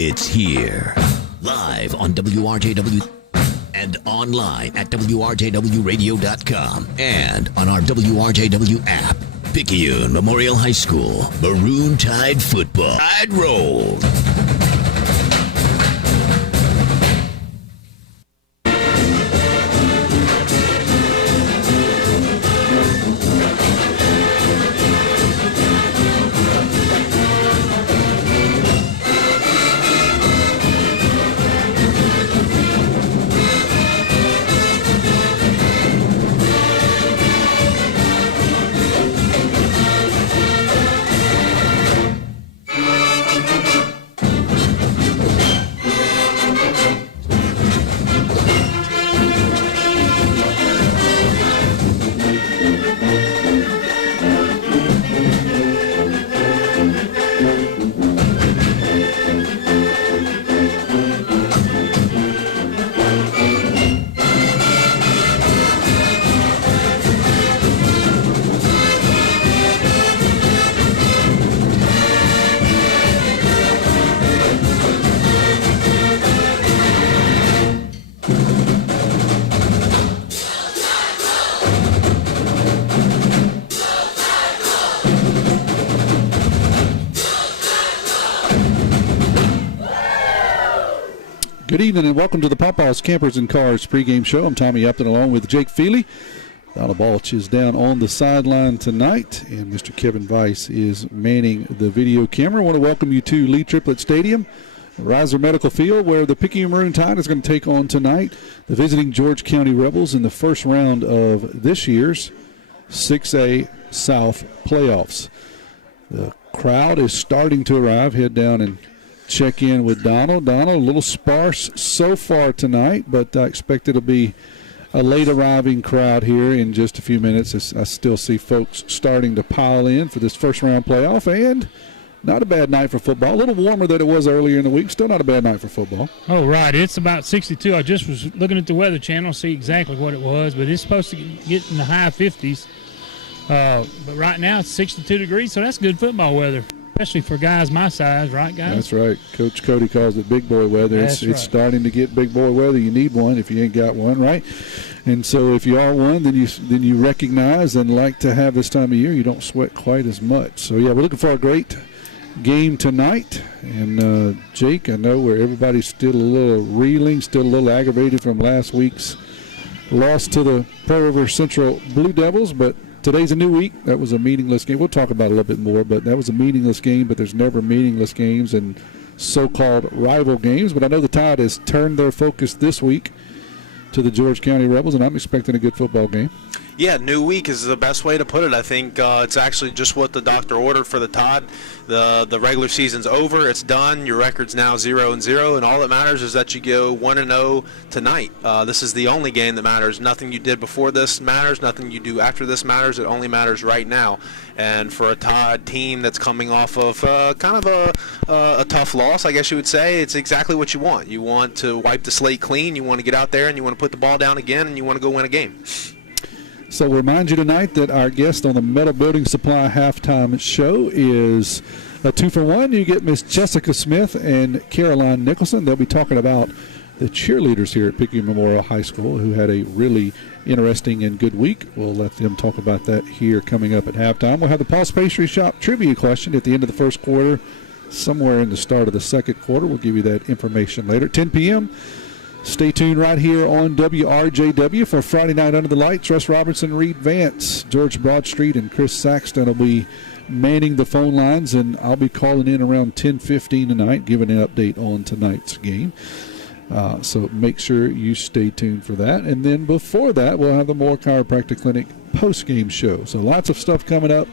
It's here. Live on WRJW and online at WRJWradio.com and on our WRJW app. Picayune Memorial High School, Maroon Tide football. Tide roll. Good evening and welcome to the Popeyes Campers and Cars pregame show. I'm Tommy Upton along with Jake Feely. Donna Balch is down on the sideline tonight, and Mr. Kevin Weiss is manning the video camera. I want to welcome you to Lee Triplett Stadium, Reiser Medical Field, where the Picayune Maroon Tide is going to take on tonight the visiting George County Rebels in the first round of this year's 6A South playoffs. The crowd is starting to arrive. Head down and check in with Donald. Donald, a little sparse so far tonight, but I expect it'll be a late arriving crowd here in just a few minutes. I still see folks starting to pile in for this first round playoff, and not a bad night for football. A little warmer than it was earlier in the week. Still not a bad night for football. Oh, right. It's about 62. I just was looking at the Weather Channel to see exactly what it was, but it's supposed to get in the high 50s. But right now it's 62 degrees, so that's good football weather, especially for guys my size, right, guys? That's right. Coach Cody calls it big boy weather. It's starting to get big boy weather. You need one if you ain't got one, right? And so if you are one, then you recognize and like to have this time of year. You don't sweat quite as much. So, yeah, we're looking for a great game tonight. And, Jake, I know where everybody's still a little reeling, still a little aggravated from last week's loss to the Pearl River Central Blue Devils, but today's a new week. That was a meaningless game. We'll talk about it a little bit more, but that was a meaningless game, but there's never meaningless games and so-called rival games. But I know the Tide has turned their focus this week to the George County Rebels, and I'm expecting a good football game. Yeah, new week is the best way to put it. I think it's actually just what the doctor ordered for the Tide. The regular season's over. It's done. Your record's now 0-0, and all that matters is that you go 1-0 tonight. This is the only game that matters. Nothing you did before this matters. Nothing you do after this matters. It only matters right now. And for a Tide team that's coming off of kind of a tough loss, I guess you would say, it's exactly what you want. You want to wipe the slate clean. You want to get out there and you want to put the ball down again, and you want to go win a game. So we'll remind you tonight that our guest on the Metal Building Supply halftime show is a 2-for-1. You get Miss Jessica Smith and Caroline Nicholson. They'll be talking about the cheerleaders here at Picayune Memorial High School who had a really interesting and good week. We'll let them talk about that here coming up at halftime. We'll have the Paul's Pastry Shop trivia question at the end of the first quarter, somewhere in the start of the second quarter. We'll give you that information later. At 10 p.m., stay tuned right here on WRJW for Friday Night Under the Lights. Russ Robertson, Reed Vance, George Broadstreet, and Chris Saxton will be manning the phone lines, and I'll be calling in around 10:15 tonight, giving an update on tonight's game. So make sure you stay tuned for that. And then before that, we'll have the Moore Chiropractic Clinic post-game show. So lots of stuff coming up.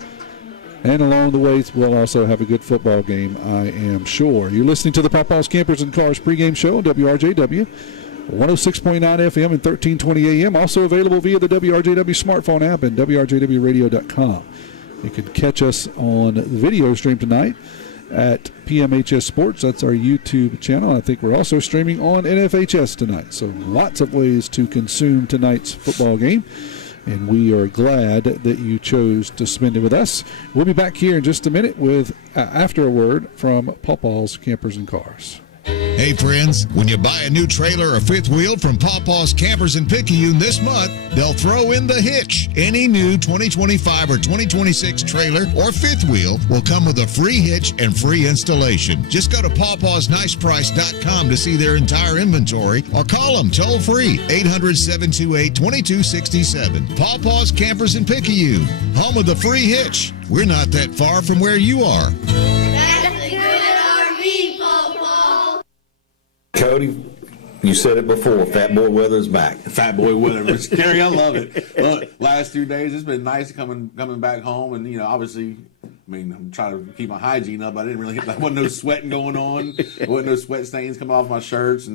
And along the way, we'll also have a good football game, I am sure. You're listening to the Popeyes Campers and Cars pregame show on WRJW, 106.9 FM and 1320 AM. Also available via the WRJW smartphone app and WRJWradio.com. You can catch us on the video stream tonight at PMHS Sports. That's our YouTube channel. I think we're also streaming on NFHS tonight. So lots of ways to consume tonight's football game. And we are glad that you chose to spend it with us. We'll be back here in just a minute with after a word from Popeyes Campers and Cars. Hey friends, when you buy a new trailer or fifth wheel from Pawpaw's Campers in Picayune this month, they'll throw in the hitch. Any new 2025 or 2026 trailer or fifth wheel will come with a free hitch and free installation. Just go to pawpawsniceprice.com to see their entire inventory or call them toll free 800-728-2267. Pawpaw's Campers in Picayune, home of the free hitch. We're not that far from where you are. Cody, you said it before, Fat Boy Weather's back. Fat Boy Weather. Scary, I love it. Look, last 2 days, it's been nice coming back home. And, obviously, I'm trying to keep my hygiene up. I didn't really there wasn't no sweating going on. There wasn't no sweat stains coming off my shirts.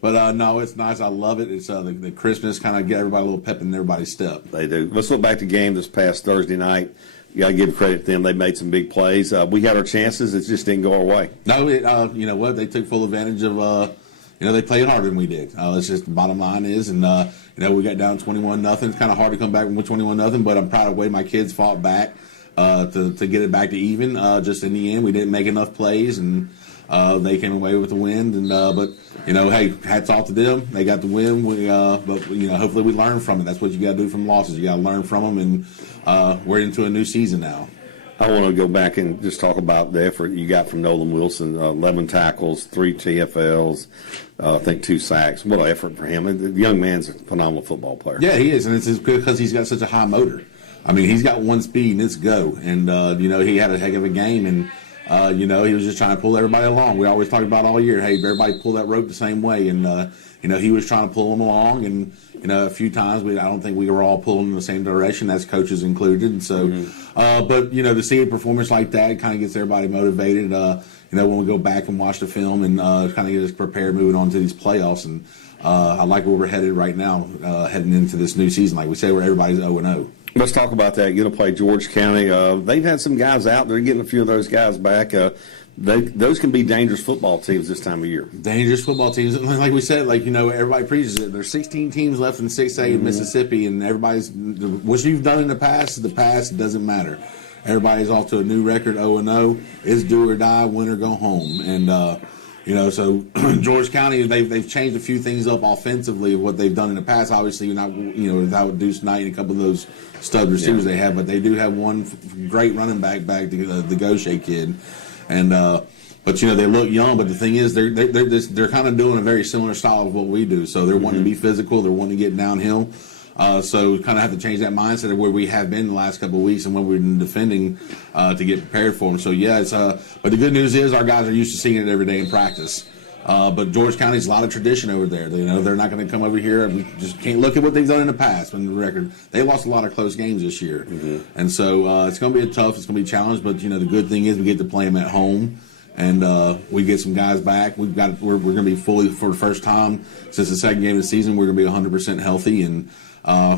But no, it's nice. I love it. It's the crispness kind of get everybody a little pep in everybody's step. They do. Let's look back to the game this past Thursday night. You got to give credit to them. They made some big plays. We had our chances. It just didn't go our way. No, you know what? They took full advantage of, they played harder than we did. That's just the bottom line is. And, we got down 21-0. It's kind of hard to come back with 21-0, but I'm proud of the way my kids fought back to get it back to even. Just in the end, we didn't make enough plays, and they came away with the win. But hey, hats off to them. They got the win. But hopefully we learn from it. That's what you got to do from losses. You got to learn from them, and we're into a new season now. I want to go back and just talk about the effort you got from Nolan Wilson. 11 tackles, 3 TFLs, I think 2 sacks. What an effort for him. The young man's a phenomenal football player. Yeah, he is, and it's because he's got such a high motor. He's got one speed, and it's go. And, he had a heck of a game, and, he was just trying to pull everybody along. We always talk about all year, hey, everybody pull that rope the same way. And, he was trying to pull them along, and, a few times I don't think we were all pulling in the same direction, as coaches included. And so, but, to see a performance like that kind of gets everybody motivated, when we go back and watch the film and kind of get us prepared moving on to these playoffs. And I like where we're headed right now, heading into this new season, like we say, where everybody's 0-0. Let's talk about that. You're going to play George County. They've had some guys out. They're getting a few of those guys back. Those can be dangerous football teams this time of year. Dangerous football teams. Like we said, everybody preaches it. There's 16 teams left in 6A in Mississippi, and everybody's – what you've done in the past is the past. It doesn't matter. Everybody's off to a new record, 0-0. It's do or die, win or go home. And, so George County, they've changed a few things up offensively of what they've done in the past. Obviously, not without Deuce Knight and a couple of those stud receivers they have, but they do have one great running back, the Gaucher kid. And but they look young. But the thing is, they're kind of doing a very similar style of what we do. So they're wanting to be physical. They're wanting to get downhill. So kind of have to change that mindset of where we have been the last couple of weeks and when we've been defending to get prepared for them. So yeah, it's but the good news is our guys are used to seeing it every day in practice. But George County's a lot of tradition over there. They're not going to come over here. We just can't look at what they've done in the past. On the record, they lost a lot of close games this year, and so it's going to be it's going to be a challenge. But the good thing is we get to play them at home, and we get some guys back. We're going to be fully for the first time since the second game of the season. We're going to be 100% healthy, and I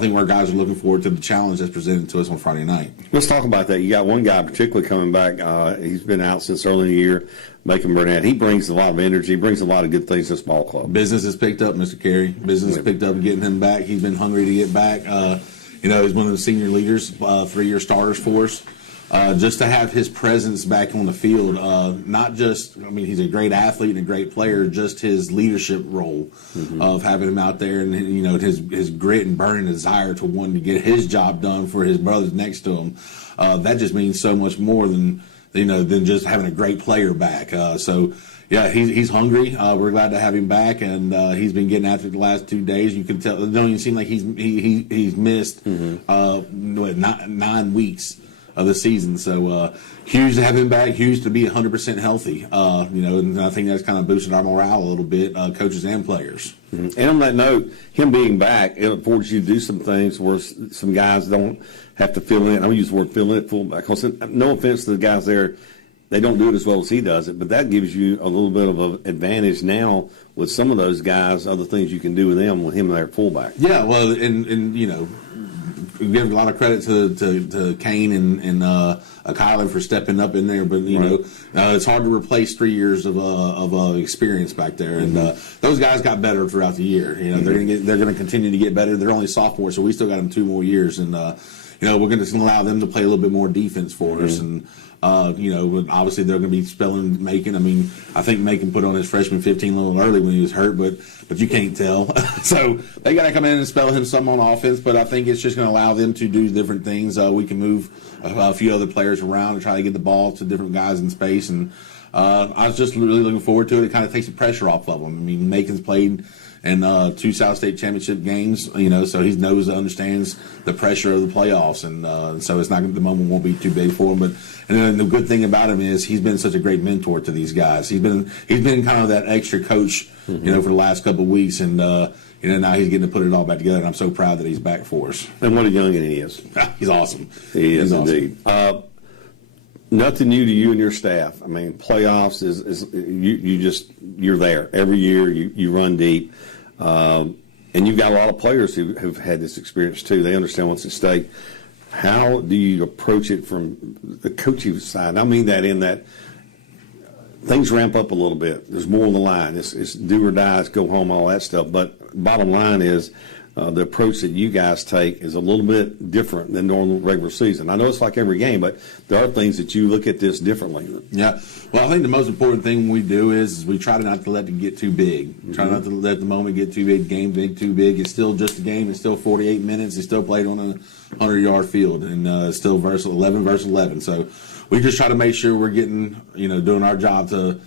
think our guys are looking forward to the challenge that's presented to us on Friday night. Let's talk about that. You got one guy particularly coming back. He's been out since early in the year, Macon Burnett. He brings a lot of energy, brings a lot of good things to this ball club. Business has picked up, Mr. Carey. Business has picked up getting him back. He's been hungry to get back. He's one of the senior leaders, 3-year starters for us. Just to have his presence back on the field, not just, he's a great athlete and a great player, just his leadership role of having him out there and, his grit and burning desire to want to get his job done for his brothers next to him. That just means so much more than just having a great player back. Yeah, he's hungry. We're glad to have him back, and he's been getting after it the last 2 days. You can tell, it don't even seem like he's missed 9 weeks of the season. So huge to have him back, huge to be 100% healthy. And I think that's kind of boosted our morale a little bit, coaches and players. And on that note, him being back, it affords you to do some things where some guys don't have to fill in. I'm going to use the word fill in at fullback. No offense to the guys there, they don't do it as well as he does it, but that gives you a little bit of an advantage now with some of those guys, other things you can do with them with him there at fullback. Yeah, well, and we give a lot of credit to Kane and Kylan for stepping up in there, but it's hard to replace 3 years of experience back there, and those guys got better throughout the year. They're going to continue to get better. They're only sophomores, so we still got them 2 more years, and we're going to allow them to play a little bit more defense for us. And, obviously they're going to be spelling Macon. I mean, I think Macon put on his freshman 15 a little early when he was hurt, but you can't tell. So they got to come in and spell him some on offense, but I think it's just going to allow them to do different things. We can move a few other players around and try to get the ball to different guys in space. And I was just really looking forward to it. It kind of takes the pressure off of them. I mean, Macon's played in 2 South State championship games, so he understands the pressure of the playoffs, and so it's not the moment won't be too big for him. And then the good thing about him is he's been such a great mentor to these guys. He's been kind of that extra coach, for the last couple of weeks, and now he's getting to put it all back together. And I'm so proud that he's back for us. And what a youngin' he is. He's awesome. He is awesome. Indeed. Nothing new to you and your staff. I mean, playoffs is you're there every year. You run deep. And you've got a lot of players who've had this experience too. They understand what's at stake. How do you approach it from the coaching side? I mean that in that things ramp up a little bit. There's more on the line. It's do or die, it's go home, all that stuff. But bottom line is the approach that you guys take is a little bit different than normal regular season. I know it's like every game, but there are things that you look at this differently. Yeah. Well, I think the most important thing we do is we try not to let it get too big. Try not to let the moment get too big, game big, too big. It's still just a game. It's still 48 minutes. It's still played on a 100-yard field, and it's still 11 versus 11. So we just try to make sure we're getting, doing our job to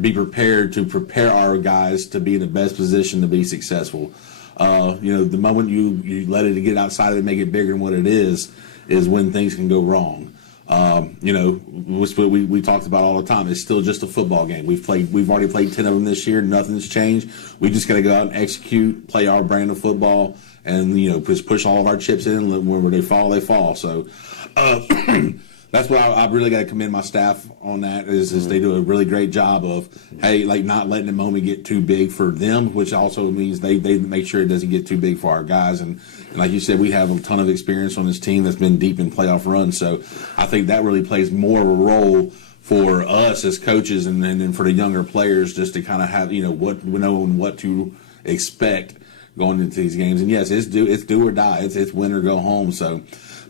be prepared to prepare our guys to be in the best position to be successful. The moment you let it get outside of it, make it bigger than what it is when things can go wrong. We talked about all the time. It's still just a football game. We've already played 10 of them this year. Nothing's changed. We just got to go out and execute, play our brand of football, and just push all of our chips in. Whenever they fall, they fall. So that's what I really got to commend my staff on that is they do a really great job of, not letting the moment get too big for them, which also means they make sure it doesn't get too big for our guys. And like you said, we have a ton of experience on this team that's been deep in playoff runs. So I think that really plays more of a role for us as coaches and then for the younger players just to kind of have, what to expect going into these games. And yes, it's do or die. It's win or go home. So,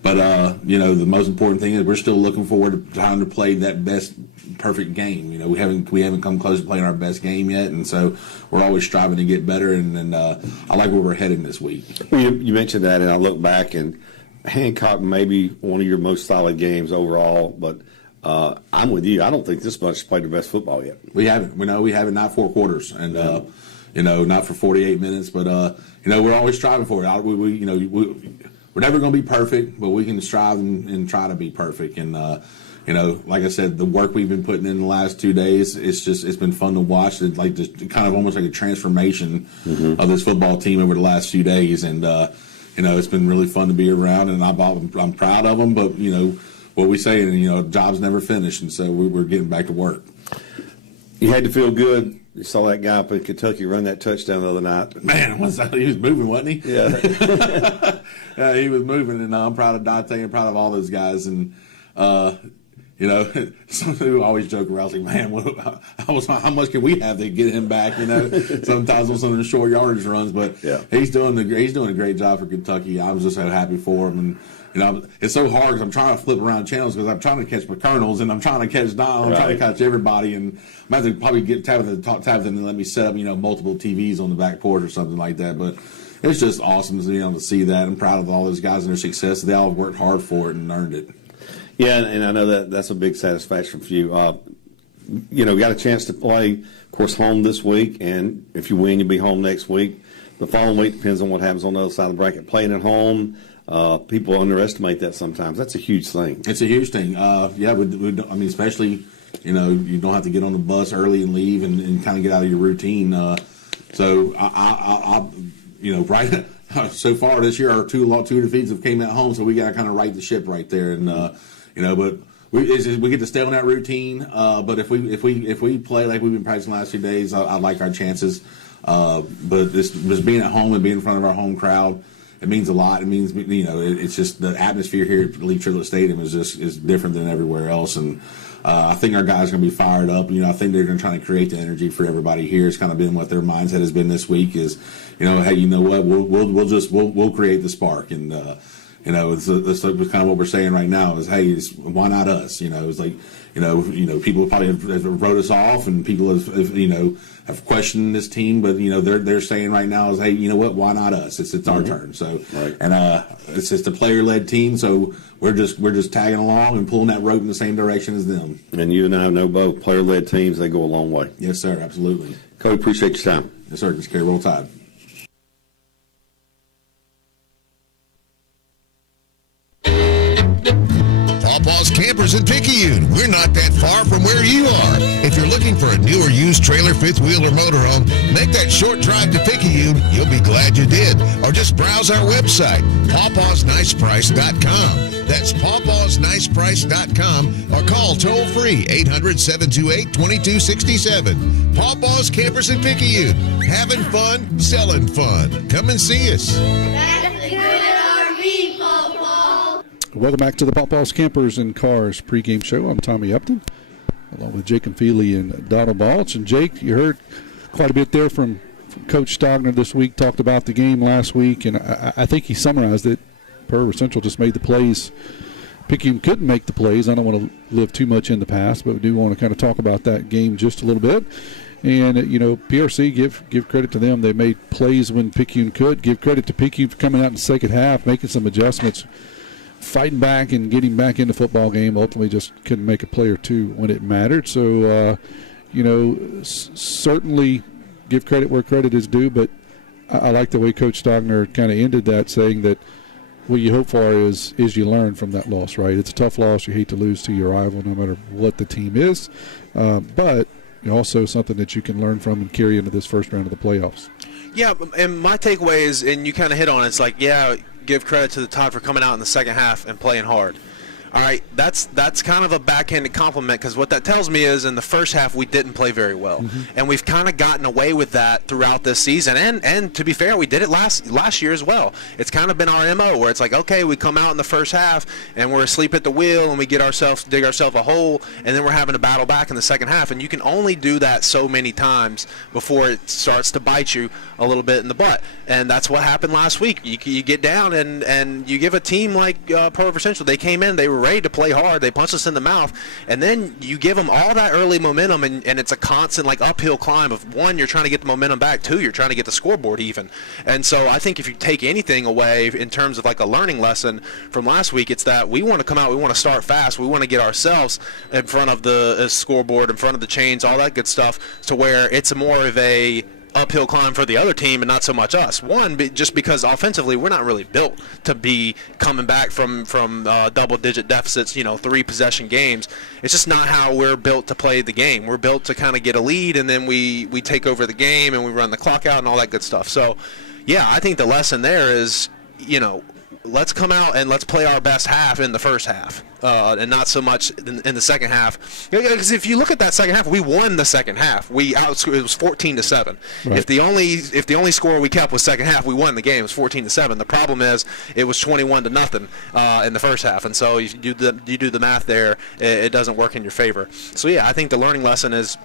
but the most important thing is we're still looking forward to trying to play that best perfect game. We haven't come close to playing our best game yet, and so we're always striving to get better. And I like where we're heading this week. Well, you mentioned that, and I look back, and Hancock may be one of your most solid games overall, but I'm with you. I don't think this bunch has played the best football yet. We haven't. We haven't, not 4 quarters, and not for 48 minutes, but we're always striving for it. We're never going to be perfect, but we can strive and try to be perfect. And like I said, the work we've been putting in the last 2 days, it's been fun to watch. It's like just kind of almost like a transformation of this football team over the last few days. And it's been really fun to be around, and I'm proud of them. But what we say, job's never finished, and so we're getting back to work. You had to feel good. You saw that guy up in Kentucky run that touchdown the other night. Man, he was moving, wasn't he? Yeah. Yeah, he was moving, and I'm proud of Dante and proud of all those guys. And, some people always joke around, like, man, how much can we have to get him back, sometimes on some of the short yardage runs. But yeah, he's doing a great job for Kentucky. I was just so happy for him. And, it's so hard because I'm trying to flip around channels because I'm trying to catch McConnell's and I'm trying to catch Don. I'm trying to catch everybody. And I'm going to have to probably get Tabitha and let me set up, multiple TVs on the back porch or something like that. But it's just awesome to see that. I'm proud of all those guys and their success. They all worked hard for it and earned it. Yeah, and I know that's a big satisfaction for you. Got a chance to play, of course, home this week. And if you win, you'll be home next week. The following week depends on what happens on the other side of the bracket. Playing at home. People underestimate that sometimes. That's a huge thing. It's a huge thing. Especially, you don't have to get on the bus early and leave and kind of get out of your routine. So so far this year, our two defeats have came at home, so we got to kind of right the ship right there. And but we get to stay on that routine. But if we play like we've been practicing the last few days, I like our chances. But just being at home and being in front of our home crowd, it means a lot. It means, it's just the atmosphere here at Lee Triplett Stadium is different than everywhere else. And I think our guys are going to be fired up. I think they're going to try to create the energy for everybody here. It's kind of been what their mindset has been this week is, hey, you know what? We'll create the spark. And You know, it's kind of what we're saying right now is, hey, why not us? You know, it's like, you know, people probably have wrote us off, and people have questioned this team, but they're saying right now is, hey, you know what? Why not us? It's our turn. So, right. And it's just a player-led team, so we're just tagging along and pulling that rope in the same direction as them. And you and I know both player-led teams, they go a long way. Yes, sir. Absolutely. Cody, appreciate your time. Yes, sir. Just carry roll tide. Pawpaw's Campers in Picayune. We're not that far from where you are. If you're looking for a new or used trailer, fifth wheel, or motorhome, make that short drive to Picayune. You'll be glad you did. Or just browse our website, pawpawsniceprice.com. That's pawpawsniceprice.com, or call toll-free 800-728-2267. Pawpaw's Campers in Picayune. Having fun, selling fun. Come and see us. That's a good RV, Pawpaw. Welcome back to the Pawpaw's Campers and Cars pregame show. I'm Tommy Upton, along with Jake and Feely and Donald Balch. And Jake, you heard quite a bit there from Coach Stogner this week, talked about the game last week, and I think he summarized it. Pearl River Central just made the plays. Picayune couldn't make the plays. I don't want to live too much in the past, but we do want to kind of talk about that game just a little bit. And, PRC, give credit to them. They made plays when Picayune could. Give credit to Picayune for coming out in the second half, making some adjustments, fighting back and getting back in the football game. Ultimately just couldn't make a play or two when it mattered. So, certainly give credit where credit is due, but I like the way Coach Stogner kind of ended that, saying that what you hope for is you learn from that loss, right? It's a tough loss. You hate to lose to your rival no matter what the team is, but also something that you can learn from and carry into this first round of the playoffs. Yeah, and my takeaway is, and you kind of hit on it, it's like, give credit to the Tide for coming out in the second half and playing hard. All right, that's kind of a backhanded compliment, because what that tells me is in the first half we didn't play very well, and we've kind of gotten away with that throughout this season. And to be fair, we did it last year as well. It's kind of been our MO, where it's like, okay, we come out in the first half and we're asleep at the wheel and we dig ourselves a hole, and then we're having to battle back in the second half. And you can only do that so many times before it starts to bite you a little bit in the butt. And that's what happened last week. You get down and you give a team like Pearl River Central, they came in, they were ready to play hard, they punched us in the mouth, and then you give them all that early momentum, and it's a constant uphill climb of, one, you're trying to get the momentum back, two, you're trying to get the scoreboard even. And so I think if you take anything away in terms of a learning lesson from last week, it's that we want to come out, we want to start fast, we want to get ourselves in front of the scoreboard, in front of the chains, all that good stuff, to where it's more of a uphill climb for the other team and not so much us. One, just because offensively we're not really built to be coming back from double-digit deficits, 3-possession games. It's just not how we're built to play the game. We're built to kind of get a lead, and then we take over the game and we run the clock out and all that good stuff. So, yeah, I think the lesson there is, let's come out and let's play our best half in the first half, and not so much in the second half. Because if you look at that second half, we won the second half. It was 14-7. Right. If the only score we kept was second half, we won the game. It was 14-7. The problem is it was 21-0 in the first half, and so if you do the math there, it doesn't work in your favor. So yeah, I think the learning lesson is,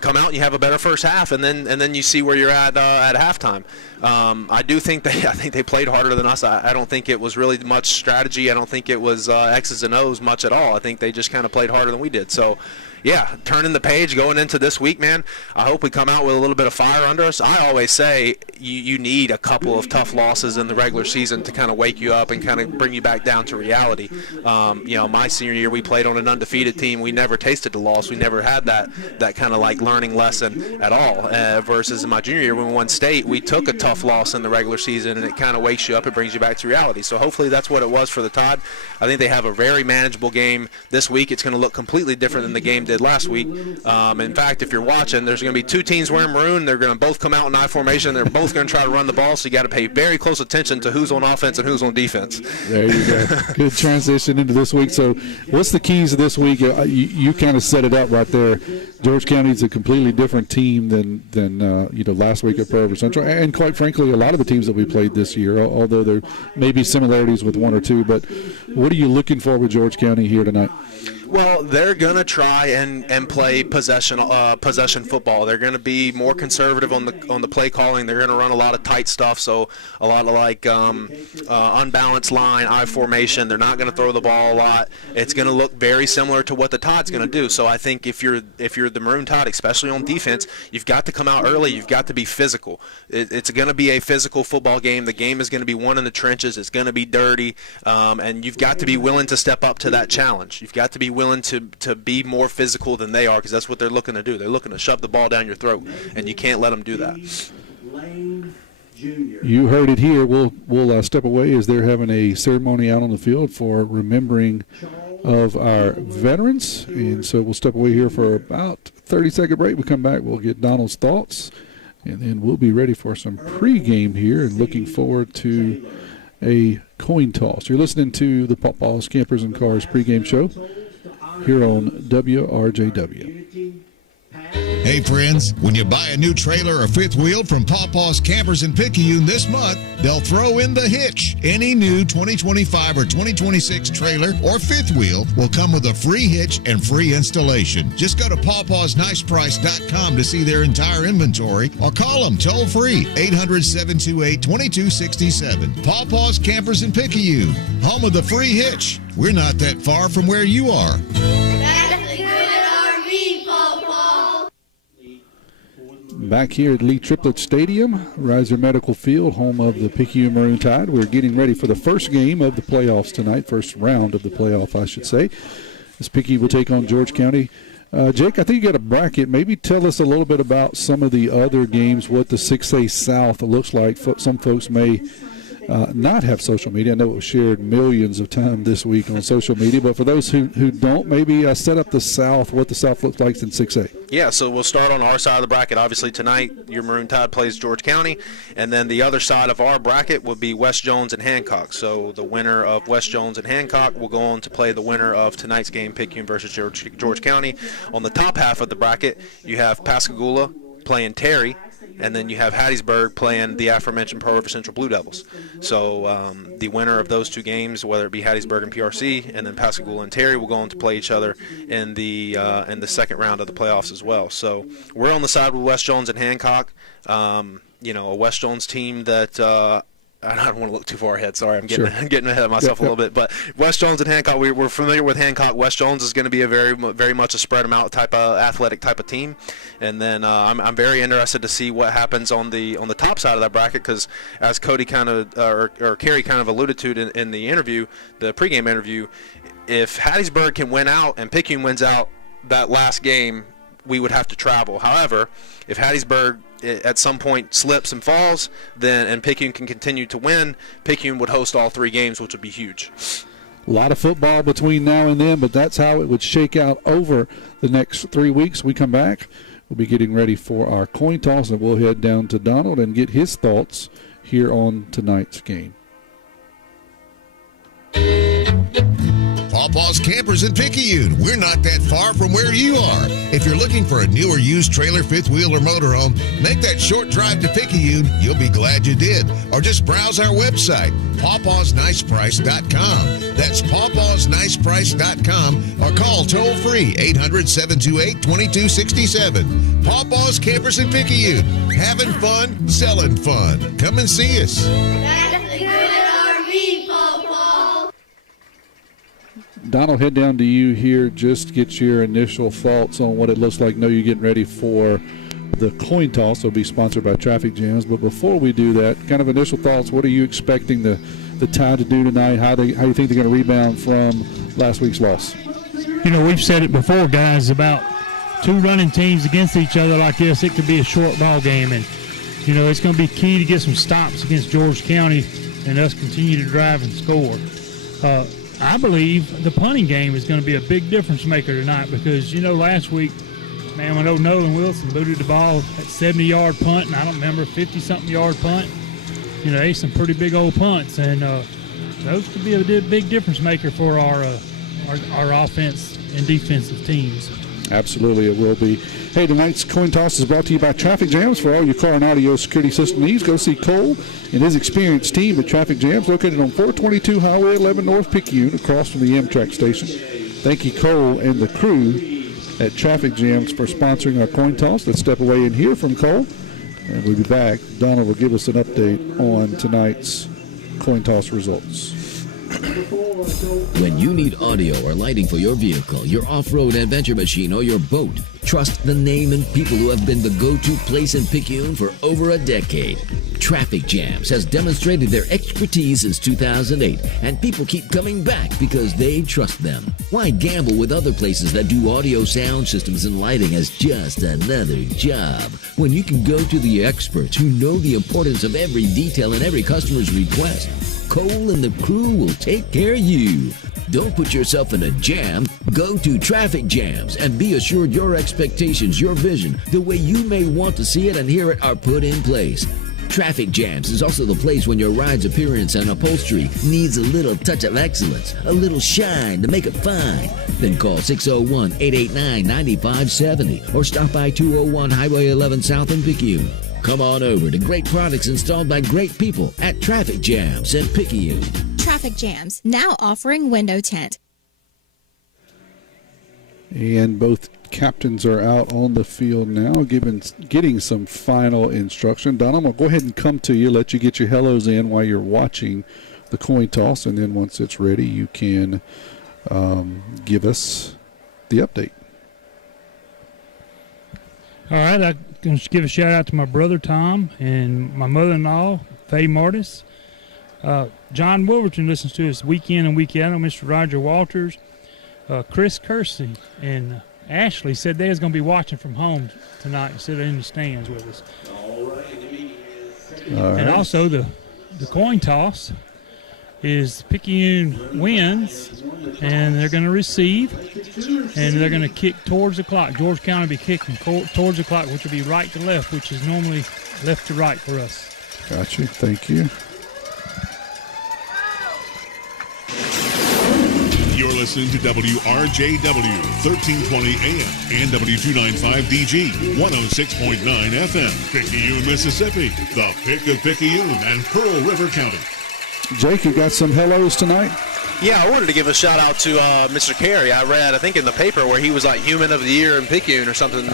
come out and you have a better first half, and then you see where you're at halftime. I think they played harder than us. I don't think it was really much strategy. I don't think it was X's and O's much at all. I think they just kind of played harder than we did. So, yeah, turning the page going into this week, man. I hope we come out with a little bit of fire under us. I always say you need a couple of tough losses in the regular season to kind of wake you up and kind of bring you back down to reality. My senior year, we played on an undefeated team. We never tasted the loss. We never had that kind of learning lesson at all. Versus in my junior year, when we won state, we took a tough loss in the regular season, and it kind of wakes you up and brings you back to reality. So hopefully that's what it was for the Tide. I think they have a very manageable game this week. It's going to look completely different than the game did last week. In fact, if you're watching, there's going to be two teams wearing maroon. They're going to both come out in I formation. They're both going to try to run the ball, so you got to pay very close attention to who's on offense and who's on defense. There you go. Good transition into this week. So what's the keys of this week? You kind of set it up right there. George County is a completely different team than last week at Pearl River Central, and quite frankly, a lot of the teams that we played this year, although there may be similarities with one or two. But what are you looking for with George County here tonight? Well, they're going to try and play possession football. They're going to be more conservative on the play calling. They're going to run a lot of tight stuff, so a lot of like unbalanced line, I formation. They're not going to throw the ball a lot. It's going to look very similar to what the Todd's going to do. So I think if you're the Maroon Tide, especially on defense, you've got to come out early. You've got to be physical. It's going to be a physical football game. The game is going to be won in the trenches. It's going to be dirty, and you've got to be willing to step up to that challenge. You've got to be willing to be more physical than they are, because that's what they're looking to do. They're looking to shove the ball down your throat, and you can't let them do that. You heard it here. We'll step away as they're having a ceremony out on the field for remembering of our veterans, and so we'll step away here for about 30-second break. We come back, we'll get Donald's thoughts, and then we'll be ready for some pregame here and looking forward to a coin toss. You're listening to the Pawpaws Campers and Cars pregame show here on WRJW. Hey friends, when you buy a new trailer or fifth wheel from Pawpaws Campers in Picayune this month, they'll throw in the hitch. Any new 2025 or 2026 trailer or fifth wheel will come with a free hitch and free installation. Just go to pawpawsniceprice.com to see their entire inventory or call them toll free 800-728-2267. Pawpaws Campers in Picayune, home of the free hitch. We're not that far from where you are. That's a good RV, Pawpaw. Back here at Lee Triplett Stadium, Riser Medical Field, home of the Picayune Maroon Tide. We're getting ready for the first game of the playoffs tonight, first round of the playoff, I should say. As Picayune will take on George County. Jake, I think you got a bracket. Maybe tell us a little bit about some of the other games, what the 6A South looks like. Some folks may not have social media. I know it was shared millions of times this week on social media, but for those who don't, maybe set up the South, what the South looks like in 6A. Yeah, so we'll start on our side of the bracket. Obviously tonight, your Maroon Tide plays George County, and then the other side of our bracket would be West Jones and Hancock. So the winner of West Jones and Hancock will go on to play the winner of tonight's game, Picayune versus George County. On the top half of the bracket, you have Pascagoula playing Terry, and then you have Hattiesburg playing the aforementioned Pearl River Central Blue Devils. So the winner of those two games, whether it be Hattiesburg and PRC, and then Pascagoula and Terry, will go on to play each other in the second round of the playoffs as well. So we're on the side with West Jones and Hancock. A West Jones team that I don't want to look too far ahead. Sorry, I'm getting ahead of myself a little bit. But West Jones and Hancock, we're familiar with Hancock. West Jones is going to be a very much a spread them out type of athletic type of team. And then I'm very interested to see what happens on the top side of that bracket, because as Cody kind of or Kerry kind of alluded to in the interview, the pregame interview, if Hattiesburg can win out and Picayune wins out that last game, we would have to travel. However, if Hattiesburg at some point slips and falls, and Picayune can continue to win, Picayune would host all three games, which would be huge. A lot of football between now and then, but that's how it would shake out over the next 3 weeks. We come back, we'll be getting ready for our coin toss, and we'll head down to Donald and get his thoughts here on tonight's game. Pawpaws Campers in Picayune. We're not that far from where you are. If you're looking for a new or used trailer, fifth wheel, or motorhome, make that short drive to Picayune. You'll be glad you did. Or just browse our website, pawpawsniceprice.com. That's pawpawsniceprice.com, or call toll-free 800-728-2267. Pawpaws Campers in Picayune. Having fun, selling fun. Come and see us. That's a good RV, Pawpaw. Donald, head down to you here. Just get your initial thoughts on what it looks like. I know you're getting ready for the coin toss. It'll be sponsored by Traffic Jams. But before we do that, kind of initial thoughts. What are you expecting the Tide to do tonight? How do you think they're going to rebound from last week's loss? We've said it before, guys, about two running teams against each other like this. It could be a short ball game. And, it's going to be key to get some stops against George County and us continue to drive and score. I believe the punting game is going to be a big difference maker tonight, because, last week, man, when Nolan Wilson booted the ball at 70-yard punt, and I don't remember, 50-something yard punt, they some pretty big old punts, and those could be a big difference maker for our offense and defensive teams. Absolutely, it will be. Hey, tonight's coin toss is brought to you by Traffic Jams. For all your car and audio security system needs, go see Cole and his experienced team at Traffic Jams, located on 422 Highway 11 North Picayune, across from the Amtrak station. Thank you, Cole and the crew at Traffic Jams for sponsoring our coin toss. Let's step away and hear from Cole, and we'll be back. Donald will give us an update on tonight's coin toss results. When you need audio or lighting for your vehicle, your off-road adventure machine, or your boat, trust the name and people who have been the go-to place in Picayune for over a decade. Traffic Jams has demonstrated their expertise since 2008, and people keep coming back because they trust them. Why gamble with other places that do audio, sound systems, and lighting as just another job, when you can go to the experts who know the importance of every detail and every customer's request? Cole and the crew will take care of you. Don't put yourself in a jam. Go to Traffic Jams and be assured your expectations, your vision, the way you may want to see it and hear it, are put in place. Traffic Jams is also the place when your ride's appearance and upholstery needs a little touch of excellence, a little shine to make it fine. Then call 601-889-9570 or stop by 201 Highway 11 South in Picayune. Come on over to great products installed by great people at Traffic Jams in Picayune. Traffic Jams, now offering window tint. And both captains are out on the field now, getting some final instruction. Don, I'm going to go ahead and come to you, let you get your hellos in while you're watching the coin toss, and then once it's ready, you can give us the update. All right, I'm going to give a shout-out to my brother, Tom, and my mother-in-law, Faye Martis. John Wolverton listens to us week in and week out. Mr. Roger Walters, Chris Kersey, and Ashley said they was going to be watching from home tonight instead of in the stands with us. All right. And also the coin toss is Picayune wins, and they're going to receive, and they're going to kick towards the clock. George County will be kicking towards the clock, which will be right to left, which is normally left to right for us. Gotcha. Thank you. You're listening to WRJW, 1320 AM and W295DG, 106.9 FM, Picayune, Mississippi, the pick of Picayune and Pearl River County. Jake, you got some hellos tonight? Yeah, I wanted to give a shout out to Mr. Carey. I read, I think, in the paper where he was like Human of the Year in Picayune or something.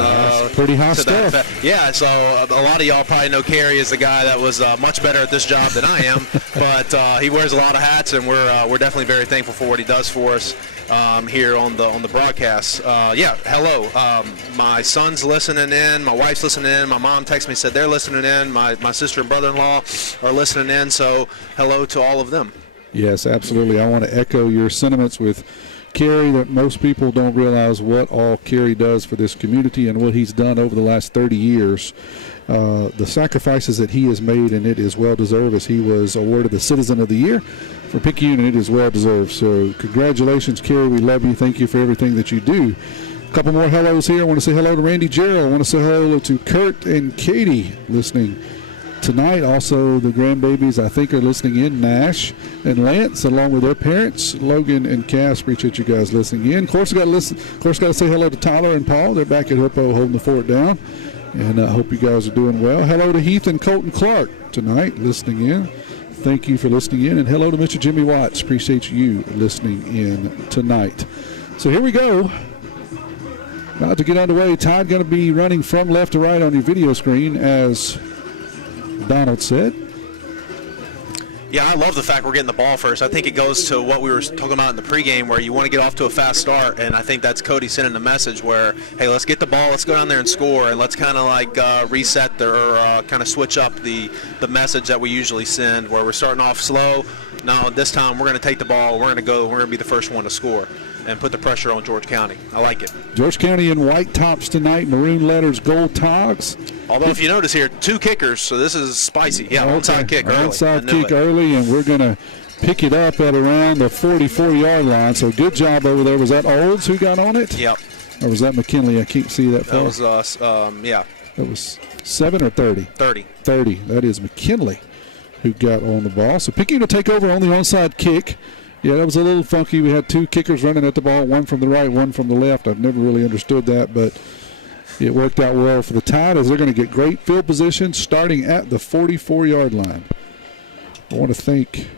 Pretty high stuff. Yeah, so a lot of y'all probably know Carey as the guy that was much better at this job than I am, but he wears a lot of hats, and we're definitely very thankful for what he does for us here on the broadcast. Hello. My son's listening in. My wife's listening in. My mom texted me, said they're listening in. My sister and brother-in-law are listening in. So hello to all of them. Yes, absolutely. I want to echo your sentiments with Kerry, that most people don't realize what all Kerry does for this community and what he's done over the last 30 years. The sacrifices that he has made, and it is well-deserved, as he was awarded the Citizen of the Year for Picayune, and it is well-deserved. So congratulations, Kerry. We love you. Thank you for everything that you do. A couple more hellos here. I want to say hello to Randy Gerald. I want to say hello to Kurt and Katie listening tonight. Also, the grandbabies, I think, are listening in. Nash and Lance, along with their parents, Logan and Cass. Appreciate you guys listening in. Of course, got to say hello to Tyler and Paul. They're back at Hippo holding the fort down, and I hope you guys are doing well. Hello to Heath and Colton Clark tonight, listening in. Thank you for listening in, and hello to Mr. Jimmy Watts. Appreciate you listening in tonight. So here we go. About to get underway. Todd going to be running from left to right on your video screen, as Donald said. Yeah, I love the fact we're getting the ball first. I think it goes to what we were talking about in the pregame, where you want to get off to a fast start, and I think that's Cody sending the message where, hey, let's get the ball, let's go down there and score, and let's kind of like reset or kind of switch up the message that we usually send, where we're starting off slow. Now this time we're going to take the ball, we're going to be the first one to score and put the pressure on George County. I like it. George County in white tops tonight, maroon letters, gold togs. Although if you notice here, 2 kickers, so this is spicy. Yeah, okay. onside kick early. Onside kick early, and we're going to pick it up at around the 44-yard line. So good job over there. Was that Olds who got on it? Yep. Or was that McKinley? I can't see that far. That was us, yeah. That was 7 or 30? 30. 30. That is McKinley who got on the ball. So Picayune will take over on the onside kick. Yeah, that was a little funky. We had 2 kickers running at the ball, one from the right, one from the left. I've never really understood that, but it worked out well for the Tide, as they're going to get great field position starting at the 44-yard line. I want to thank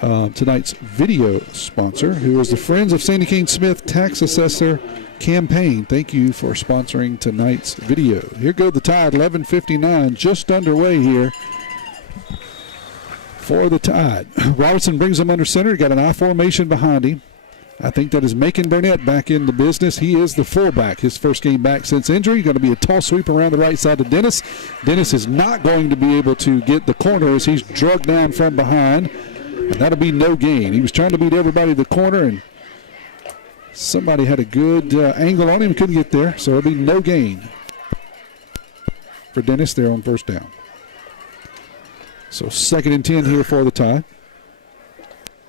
tonight's video sponsor, who is the Friends of Sandy Kane Smith Tax Assessor Campaign. Thank you for sponsoring tonight's video. Here go the Tide, 11:59, just underway here for the Tide. Robertson brings him under center. Got an I formation behind him. I think that is making Burnett back in the business. He is the fullback. His first game back since injury. Going to be a toss sweep around the right side to Dennis. Dennis is not going to be able to get the corner as he's drugged down from behind. And that'll be no gain. He was trying to beat everybody to the corner, and somebody had a good angle on him. Couldn't get there, so it'll be no gain for Dennis there on first down. So 2nd and 10 here for the Tide.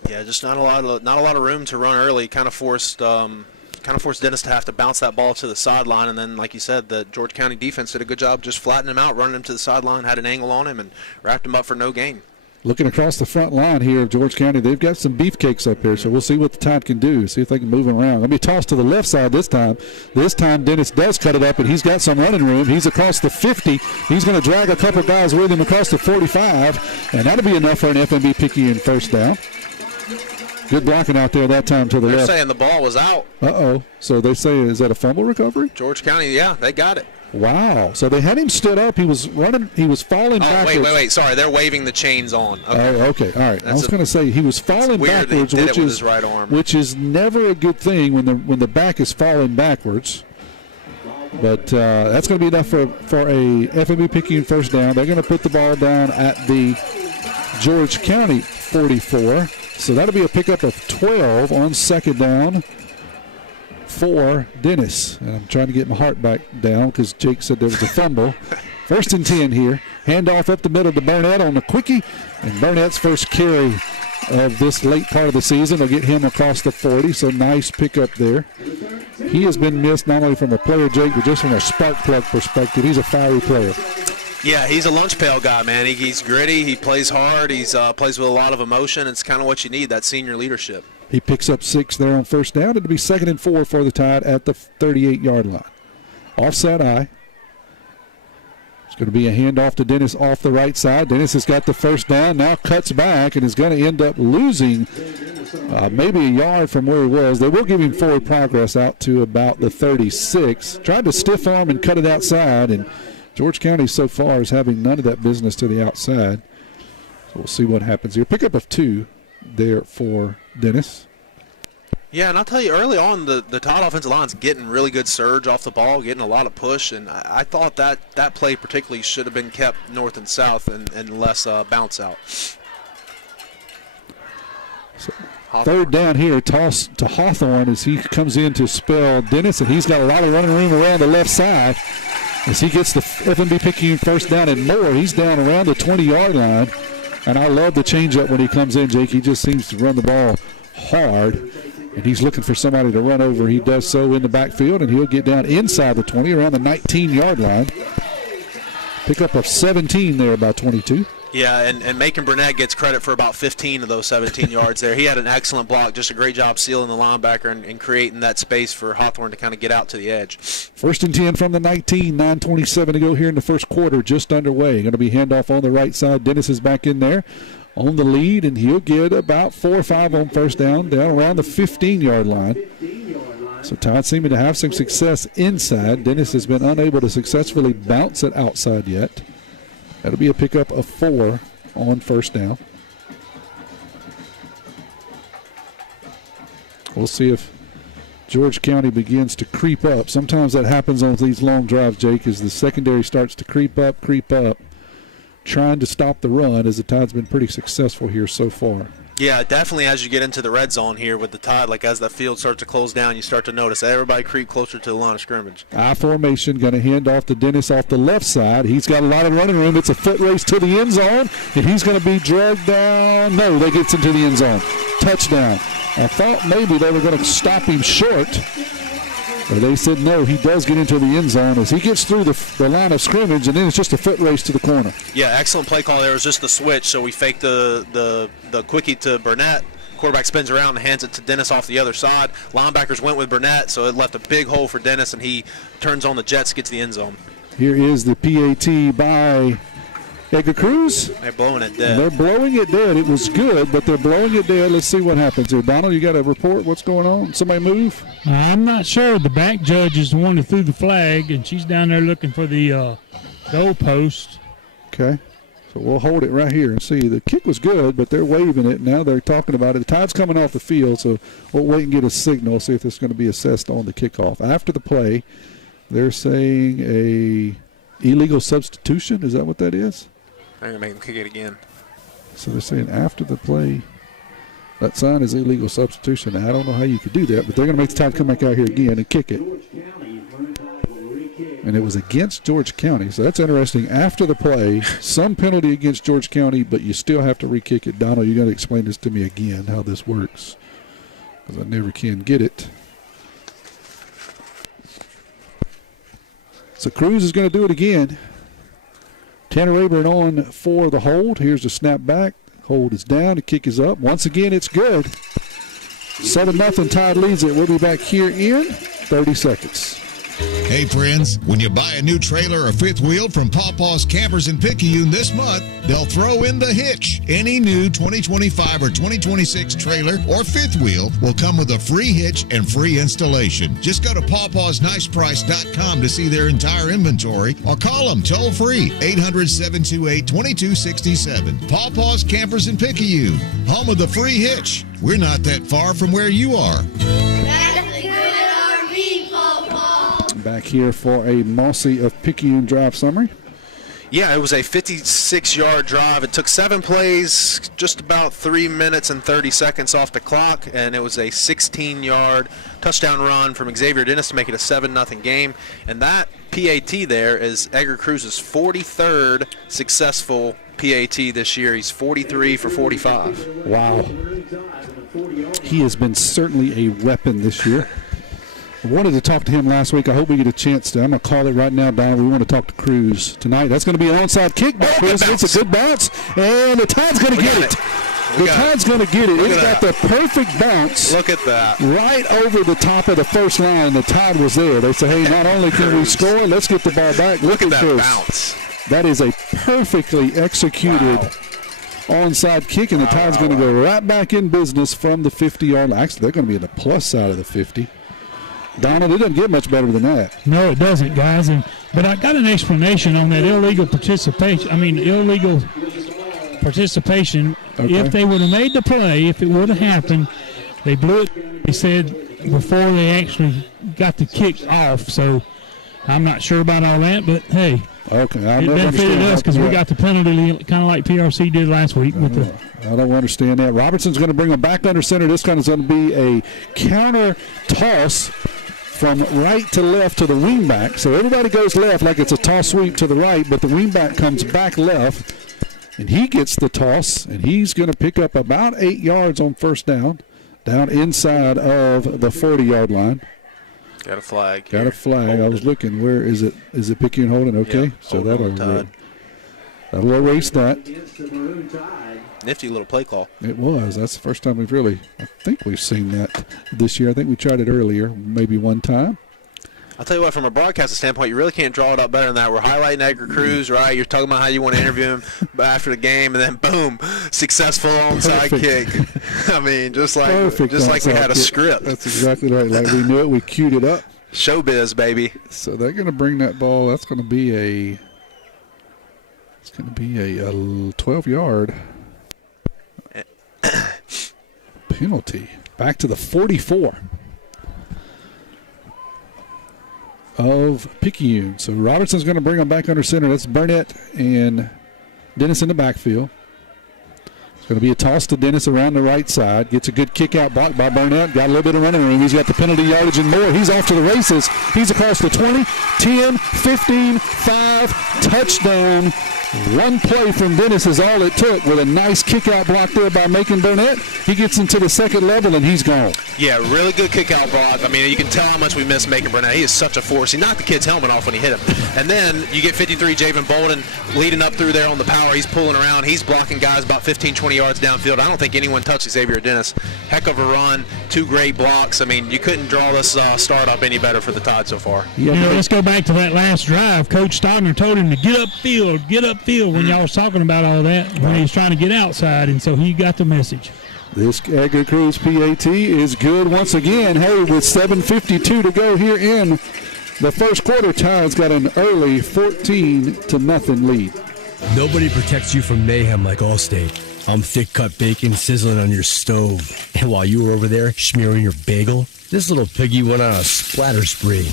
Yeah, just not a lot of room to run early. Kind of forced Dennis to have to bounce that ball to the sideline, and then, like you said, the George County defense did a good job just flattening him out, running him to the sideline, had an angle on him, and wrapped him up for no gain. Looking across the front line here of George County, they've got some beefcakes up here, so we'll see what the Tide can do, see if they can move him around. Let me toss to the left side this time. This time Dennis does cut it up, and he's got some running room. He's across the 50. He's going to drag a couple guys with him across the 45, and that'll be enough for an FMB Picayune first down. Good blocking out there that time to the left. They're saying the ball was out. Uh-oh. So they say, is that a fumble recovery? George County, yeah, they got it. Wow. So they had him stood up. He was running. He was falling backwards. Wait. Sorry, they're waving the chains on. Okay. Okay. All right. I was going to say he was falling backwards, which is never a good thing when the back is falling backwards. But that's going to be enough for a FMB Picayune first down. They're going to put the ball down at the George County 44. So that'll be a pickup of 12 on 2nd down for Dennis. And I'm trying to get my heart back down because Jake said there was a fumble. 1st and 10 here. Handoff up the middle to Burnett on the quickie. And Burnett's first carry of this late part of the season will get him across the 40. So nice pickup there. He has been missed not only from a player, Jake, but just from a spark plug perspective. He's a fiery player. Yeah, he's a lunch pail guy, man. He's gritty. He plays hard. He's plays with a lot of emotion. It's kind of what you need, that senior leadership. He picks up 6 there on first down. It'll be 2nd and 4 for the Tide at the 38-yard line. Offside eye. It's going to be a handoff to Dennis off the right side. Dennis has got the first down, now cuts back, and is going to end up losing maybe a yard from where he was. They will give him forward progress out to about the 36. Tried to stiff arm and cut it outside, and George County so far is having none of that business to the outside. So we'll see what happens here. Pickup of 2 there for Dennis. Yeah, and I'll tell you, early on, the Tide offensive line's getting really good surge off the ball, getting a lot of push, and I thought that play particularly should have been kept north and south and less bounce out. So, 3rd down here, toss to Hawthorne as he comes in to spell Dennis, and he's got a lot of running room around the left side. As he gets the FMB Picayune first down and more, he's down around the 20-yard line. And I love the changeup when he comes in, Jake. He just seems to run the ball hard. And he's looking for somebody to run over. He does so in the backfield, and he'll get down inside the 20, around the 19-yard line. Pickup of 17 there, about 22. Yeah, and Macon Burnett gets credit for about 15 of those 17 yards there. He had an excellent block, just a great job sealing the linebacker and creating that space for Hawthorne to kind of get out to the edge. 1st and 10 from the 19, 9:27 to go here in the first quarter, just underway. Going to be handoff on the right side. Dennis is back in there on the lead, and he'll get about 4 or 5 on first down around the 15-yard line. So Todd seeming to have some success inside. Dennis has been unable to successfully bounce it outside yet. That'll be a pickup of 4 on first down. We'll see if George County begins to creep up. Sometimes that happens on these long drives, Jake, as the secondary starts to creep up, trying to stop the run, as the Tide's been pretty successful here so far. Yeah, definitely as you get into the red zone here with the Tide, like as that field starts to close down, you start to notice everybody creep closer to the line of scrimmage. I formation, going to hand off to Dennis off the left side. He's got a lot of running room. It's a foot race to the end zone, and he's going to be dragged down. No, that gets into the end zone. Touchdown. I thought maybe they were going to stop him short, but they said no, he does get into the end zone as he gets through the line of scrimmage, and then it's just a foot race to the corner. Yeah, excellent play call there. It was just the switch, so we faked the quickie to Burnett. Quarterback spins around and hands it to Dennis off the other side. Linebackers went with Burnett, so it left a big hole for Dennis, and he turns on the jets, gets the end zone. Here is the PAT by Edgar Cruz. They're blowing it dead. They're blowing it dead. It was good, but they're blowing it dead. Let's see what happens here. Donald, you got a report? What's going on? Somebody move? I'm not sure. The back judge is the one that threw the flag, and she's down there looking for the goal post. Okay. So we'll hold it right here and see. The kick was good, but they're waving it. Now they're talking about it. The tide's coming off the field, so we'll wait and get a signal, see if it's going to be assessed on the kickoff. After the play, they're saying a illegal substitution. Is that what that is? They're going to make them kick it again. So they're saying after the play, that sign is illegal substitution. Now, I don't know how you could do that, but they're going to make the Tide come back out here again and kick it. And it was against George County. So that's interesting. After the play, some penalty against George County, but you still have to re-kick it. Donald, you got to explain this to me again, how this works, because I never can get it. So Cruz is going to do it again. Tanner Rayburn on for the hold. Here's the snap back. Hold is down. The kick is up. Once again, it's good. 7-0. Tide leads it. We'll be back here in 30 seconds. Hey friends, when you buy a new trailer or fifth wheel from Pawpaw's Campers in Picayune this month, they'll throw in the hitch. Any new 2025 or 2026 trailer or fifth wheel will come with a free hitch and free installation. Just go to pawpawsniceprice.com to see their entire inventory or call them toll free 800-728-2267. Pawpaw's Campers in Picayune, home of the free hitch. We're not that far from where you are. That's a good RV, Pawpaw. Back here for a Mossy of Picayune drive summary. Yeah, it was a 56-yard drive. It took 7 plays, just about 3 minutes and 30 seconds off the clock, and it was a 16-yard touchdown run from Xavier Dennis to make it a 7-0 game. And that PAT there is Edgar Cruz's 43rd successful PAT this year. He's 43 for 45. Wow. He has been certainly a weapon this year. I wanted to talk to him last week. I hope we get a chance to. I'm going to call it right now, Don. We want to talk to Cruz tonight. That's going to be an onside kick by Cruz. It's a good bounce, and the Tide's going to get it. The Tide's going to get it. It's got the perfect bounce. Look at that. Right over the top of the first line. The Tide was there. They say, hey, not only can we score, let's get the ball back. Look at that bounce. That is a perfectly executed onside kick, and the Tide's going to go right back in business from the 50-yard line. Actually, they're going to be in the plus side of the 50. Donald, it doesn't get much better than that. No, it doesn't, guys. But I got an explanation on that illegal participation. Okay. If they would have made the play, if it would have happened, they blew it, they said, before they actually got the kick off. So I'm not sure about all that, but hey. Okay, it benefited us because we got the penalty kind of like PRC did last week. I don't understand that. Robertson's going to bring them back under center. This kind of going to be a counter toss from right to left to the wingback. So everybody goes left like it's a toss sweep to the right, but the wingback comes back left, and he gets the toss, and he's going to pick up about 8 yards on first down inside of the 40-yard line. Got a flag. Got a flag. Holding. I was looking. Where is it? Is it Picayune holding? Okay. Yeah, so that'll erase that. Nifty little play call. It was. That's the first time I think we've seen that this year. I think we tried it earlier, maybe one time. I'll tell you what, from a broadcasting standpoint, you really can't draw it up better than that. We're highlighting Edgar Cruz, right? You're talking about how you want to interview him after the game, and then boom, successful onside kick. I mean, just like we had a script. That's exactly right. Like we knew it, we queued it up. Showbiz, baby. So they're going to bring that ball. That's going to be a 12-yard penalty. Back to the 44 of Picayune. So Robertson's going to bring them back under center. That's Burnett and Dennis in the backfield. It's going to be a toss to Dennis around the right side. Gets a good kick out block by Burnett. Got a little bit of running room. He's got the penalty yardage and more. He's off to the races. He's across the 20, 10, 15, 5, touchdown. One play from Dennis is all it took with a nice kick-out block there by Macon Burnett. He gets into the second level, and he's gone. Yeah, really good kick-out block. I mean, you can tell how much we miss Macon Burnett. He is such a force. He knocked the kid's helmet off when he hit him. And then you get 53, Javen Bolden, leading up through there on the power. He's pulling around. He's blocking guys about 15, 20 yards downfield. I don't think anyone touched Xavier Dennis. Heck of a run, 2 great blocks. I mean, you couldn't draw this start up any better for the Tide so far. Let's go back to that last drive. Coach Stogner told him to get upfield when y'all was talking about all that, when he was trying to get outside, and so he got the message. This Agri Cruise PAT is good once again. Hey, with 7:52 to go here in the first quarter, Tide's got an early 14-0 lead. Nobody protects you from mayhem like Allstate. I'm thick-cut bacon sizzling on your stove. And while you were over there smearing your bagel, this little piggy went on a splatter spree.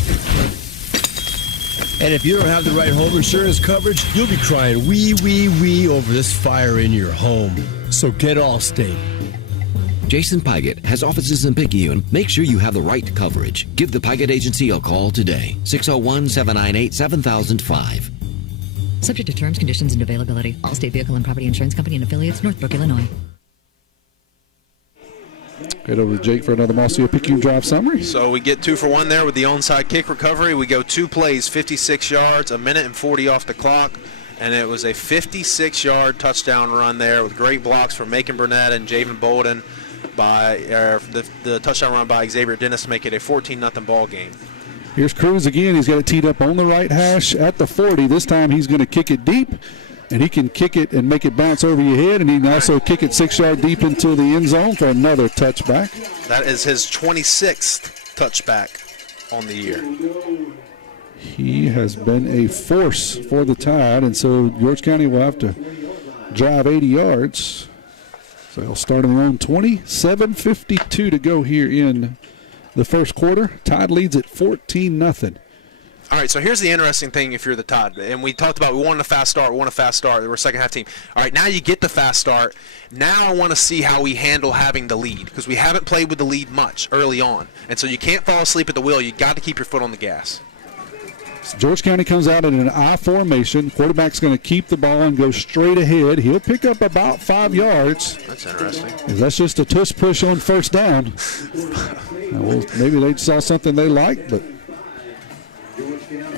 And if you don't have the right home insurance coverage, you'll be crying wee, wee, wee over this fire in your home. So get Allstate. Jason Pygott has offices in Picayune. Make sure you have the right coverage. Give the Pygott Agency a call today. 601-798-7005. Subject to terms, conditions, and availability. Allstate Vehicle and Property Insurance Company and affiliates, Northbrook, Illinois. Head over to Jake for another Marcia Picayune drive summary. So we get 2 for 1 there with the onside kick recovery. We go 2 plays, 56 yards, 1:40 off the clock. And it was a 56-yard touchdown run there with great blocks from Macon Burnett and Javen Bolden. The touchdown run by Xavier Dennis to make it a 14-0 ball game. Here's Cruz again. He's got it teed up on the right hash at the 40. This time he's going to kick it deep, and he can kick it and make it bounce over your head, and he can also kick it 6 yards deep into the end zone for another touchback. That is his 26th touchback on the year. He has been a force for the Tide, and so George County will have to drive 80 yards. So they'll start on their own 20. 7:52 to go here in the first quarter. Tide leads at 14-0. All right, so here's the interesting thing if you're the Tide. And we talked about we wanted a fast start. We're a second-half team. All right, now you get the fast start. Now I want to see how we handle having the lead because we haven't played with the lead much early on. And so you can't fall asleep at the wheel. You got to keep your foot on the gas. George County comes out in an I formation. Quarterback's going to keep the ball and go straight ahead. He'll pick up about 5 yards. That's interesting. That's just a tush push on first down. Well, maybe they saw something they liked, but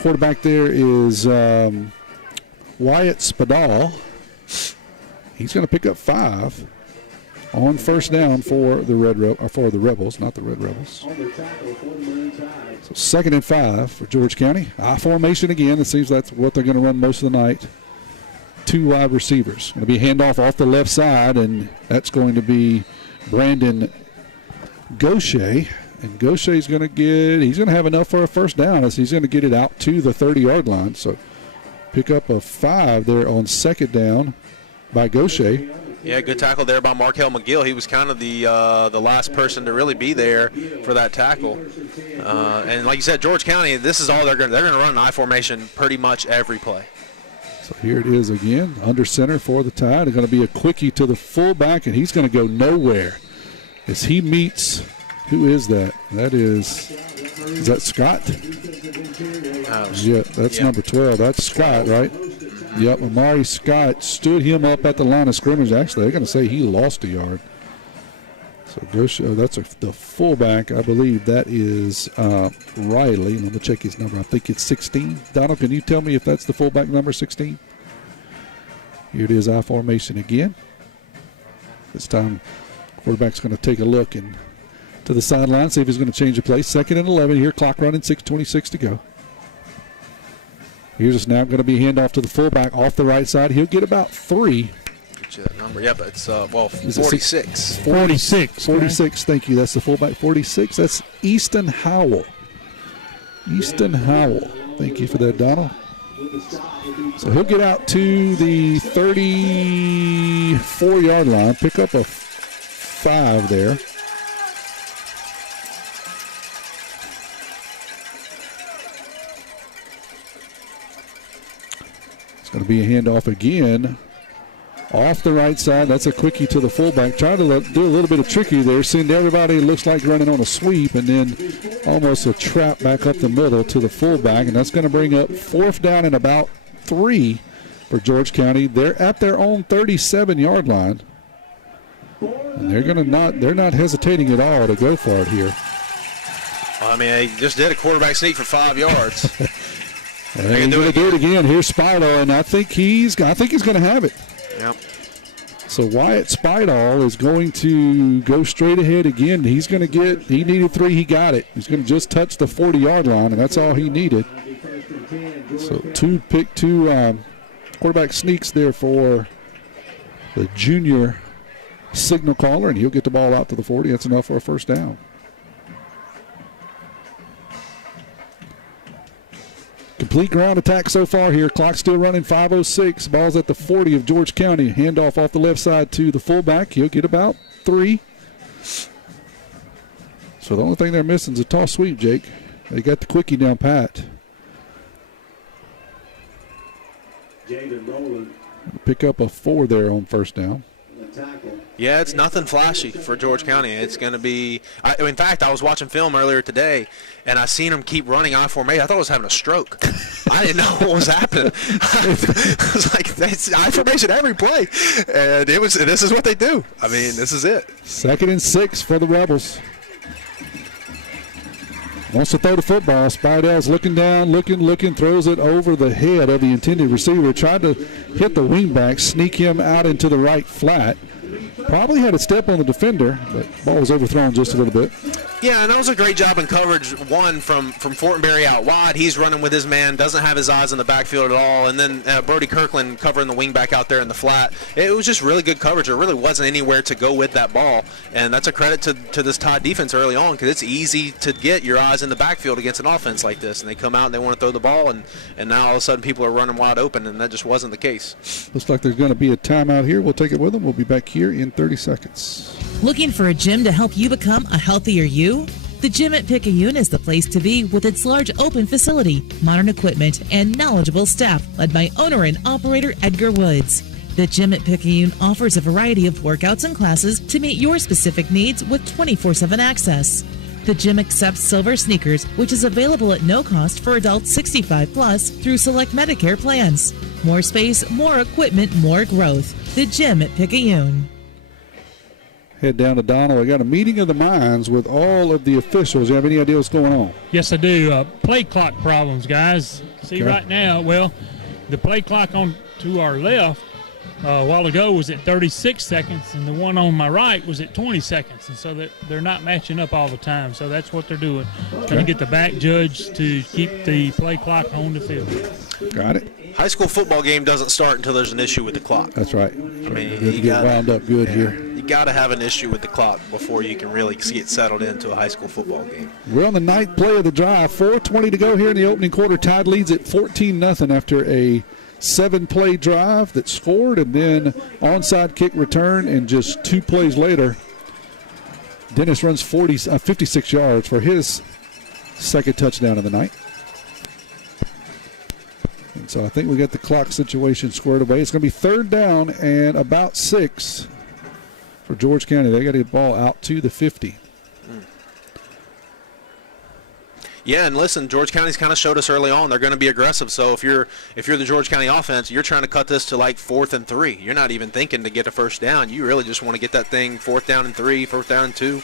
quarterback there is Wyatt Spadal. He's going to pick up 5 on first down for the Rebels, not the Red Rebels. So 2nd and 5 for George County. I formation again. It seems that's what they're going to run most of the night. 2 wide receivers. Going to be a handoff off the left side, and that's going to be Brandon Gaucher. And Gaucher's going to he's going to have enough for a first down as he's going to get it out to the 30-yard line. So pick up a 5 there on 2nd down by Gaucher. Yeah, good tackle there by Markel McGill. He was kind of the last person to really be there for that tackle. And like you said, George County, this is all they're going to run an I formation pretty much every play. So here it is again, under center for the Tide. It's going to be a quickie to the fullback, and he's going to go nowhere as he meets. Who is that? Is that Scott? Yeah, that's number 12. That's Scott, right? Yep, Amari Scott stood him up at the line of scrimmage. Actually, they're going to say he lost a yard. So that's the fullback. I believe that is Riley. Let me check his number. I think it's 16. Donald, can you tell me if that's the fullback number 16? Here it is, I formation again. This time, quarterback's going to take a look and to the sideline, see if he's going to change the play. 2nd and 11 here, clock running, 6:26 to go. Here's a snap, going to be a handoff to the fullback off the right side. He'll get about 3. Get you that number. Yeah, but it's 46. 46, thank you. That's the fullback, 46. That's Easton Howell. Thank you for that, Donald. So he'll get out to the 34-yard line, pick up a 5 there. Going to be a handoff again off the right side. That's a quickie to the fullback. Trying to do a little bit of tricky there. Send everybody, looks like running on a sweep, and then almost a trap back up the middle to the fullback. And that's going to bring up 4th down and about 3 for George County. They're at their own 37-yard line. And they're not hesitating at all to go for it here. I mean, they just did a quarterback sneak for 5 yards. They're going to do it again. Here's Spilo, and I think he's going to have it. Yep. So Wyatt Spidall is going to go straight ahead again. He needed 3, he got it. He's going to just touch the 40-yard line, and that's all he needed. So two quarterback sneaks there for the junior signal caller, and he'll get the ball out to the 40. That's enough for a first down. Complete ground attack so far here. Clock still running, 5:06. Ball's at the 40 of George County. Handoff off the left side to the fullback. He'll get about 3. So the only thing they're missing is a toss sweep, Jake. They got the quickie down pat. Pick up a 4 there on first down. Yeah, it's nothing flashy for George County. It's going to be in fact, I was watching film earlier today, and I seen him keep running I formation. I thought I was having a stroke. I didn't know what was happening. I was like, that's I formation every play. And this is what they do. I mean, this is it. 2nd and 6 for the Rebels. Wants to throw the football. Spidell's looking down, looking, throws it over the head of the intended receiver. Tried to hit the wingback, sneak him out into the right flat. Probably had a step on the defender, but ball was overthrown just a little bit. Yeah, and that was a great job in coverage, one, from Fortenberry out wide. He's running with his man, doesn't have his eyes in the backfield at all. And then Brody Kirkland covering the wingback out there in the flat. It was just really good coverage. There really wasn't anywhere to go with that ball. And that's a credit to this Tide defense early on, because it's easy to get your eyes in the backfield against an offense like this. And they come out and they want to throw the ball, and now all of a sudden people are running wide open, and that just wasn't the case. Looks like there's going to be a timeout here. We'll take it with them. We'll be back here in 30 seconds. Looking for a gym to help you become a healthier you? The gym at Picayune is the place to be with its large open facility, modern equipment, and knowledgeable staff led by owner and operator Edgar Woods. The gym at Picayune offers a variety of workouts and classes to meet your specific needs with 24/7 access. The gym accepts silver sneakers, which is available at no cost for adults 65 plus through select Medicare plans. More space, more equipment, more growth. The gym at Picayune. Head down to Donald. I got a meeting of the minds with all of the officials. You have any idea what's going on? Yes, I do. Play clock problems, guys. See, Okay. right now, well, the play clock on to our left a while ago was at 36 seconds, and the one on my right was at 20 seconds. And so they're not matching up all the time. So that's what they're doing. Trying to get the back judge to keep the play clock on the field. Got it. High school football game doesn't start until there's an issue with the clock. That's right. I mean, Good to get wound up good here. You got to have an issue with the clock before you can really get settled into a high school football game. We're on the 9th play of the drive. 4:20 to go here in the opening quarter. Tide leads at 14-0 after a 7-play drive that scored, and then onside kick return, and just 2 plays later, Dennis runs 56 yards for his second touchdown of the night. And so I think we got the clock situation squared away. It's going to be 3rd down and about 6 for George County. They got to get the ball out to the 50. Yeah, and listen, George County's kind of showed us early on they're going to be aggressive. So if you're the George County offense, you're trying to cut this to like 4th and 3. You're not even thinking to get a first down. You really just want to get that thing 4th down and 3, 4th down and 2.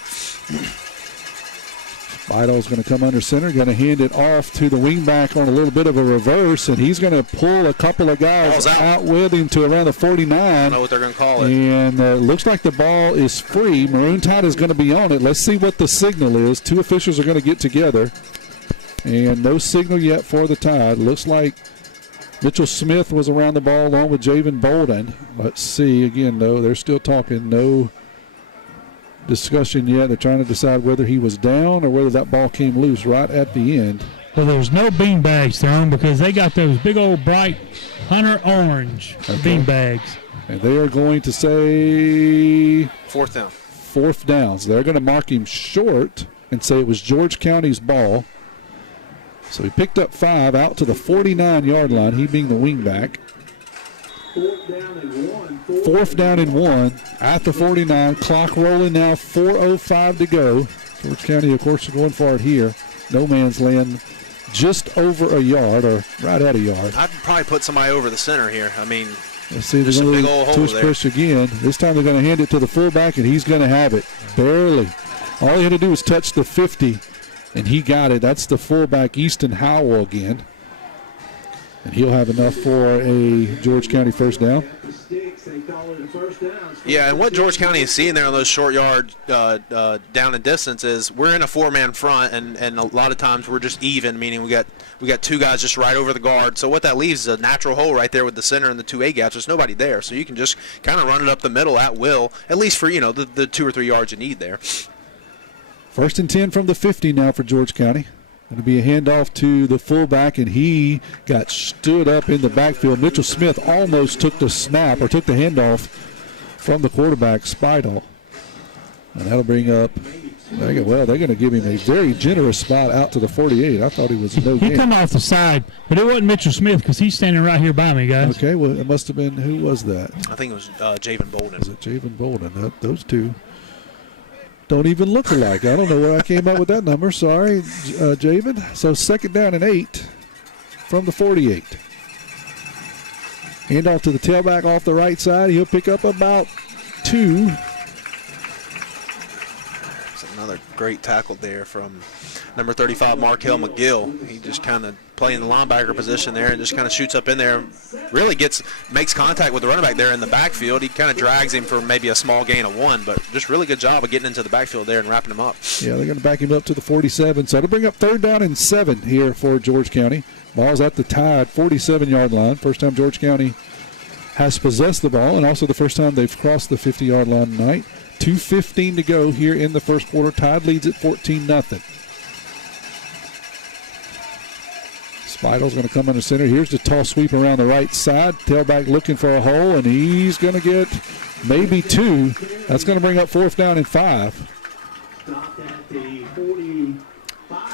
Vidal's going to come under center, going to hand it off to the wingback on a little bit of a reverse, and he's going to pull a couple of guys out with him to around the 49. I don't know what they're going to call it. And looks like the ball is free. Maroon Tide is going to be on it. Let's see what the signal is. 2 officials are going to get together. And no signal yet for the Tide. Looks like Mitchell Smith was around the ball along with Javen Bolden. Let's see. Again, though, they're still talking. No discussion yet. They're trying to decide whether he was down or whether that ball came loose right at the end. Well, there's no bean bags thrown because they got those big old bright hunter orange bean bags. And they are going to say 4th down. 4th down. So they're going to mark him short and say it was George County's ball. So he picked up 5 out to the 49-yard line, he being the wingback. 4th down and 1 at the 49. Clock rolling now, 4:05 to go. George County, of course, is going for it here. No man's land, just over a yard or right at a yard. I'd probably put somebody over the center here. I mean, let's see, there's a big old hole twist there. push again. This time they're going to hand it to the fullback, and he's going to have it. Barely. All he had to do was touch the 50, and he got it. That's the fullback, Easton Howell again. And he'll have enough for a George County first down. Yeah, and what George County is seeing there on those short yard down and distance is we're in a four-man front, and a lot of times we're just even, meaning we got two guys just right over the guard. So what that leaves is a natural hole right there with the center and the two A gaps. There's nobody there, so you can just kind of run it up the middle at will, at least for the 2 or 3 yards you need there. 1st and 10 from the 50 now for George County. Going to be a handoff to the fullback, and he got stood up in the backfield. Mitchell Smith almost took the snap or took the handoff from the quarterback, Spidel. And that'll bring up, they're going to give him a very generous spot out to the 48. I thought he was no gain. He come off the side, but it wasn't Mitchell Smith because he's standing right here by me, guys. Okay, well, it must have been, who was that? I think it was Javen Bolden. Was it Javen Bolden? Those two don't even look alike. I don't know where I came up with that number. Sorry, Javen. So 2nd down and 8 from the 48. Handoff to the tailback off the right side. He'll pick up about 2. It's another great tackle there from number 35, Markel McGill. He just kind of playing the linebacker position there and just kind of shoots up in there. Really makes contact with the running back there in the backfield. He kind of drags him for maybe a small gain of 1, but just really good job of getting into the backfield there and wrapping him up. Yeah, they're going to back him up to the 47. So to bring up 3rd down and 7 here for George County. Ball's at the tied 47-yard line. First time George County has possessed the ball, and also the first time they've crossed the 50-yard line tonight. 2:15 to go here in the first quarter. Tide leads at 14-0. Spidel's going to come under center. Here's the toss sweep around the right side. Tailback looking for a hole, and he's going to get maybe 2. That's going to bring up 4th down and 5.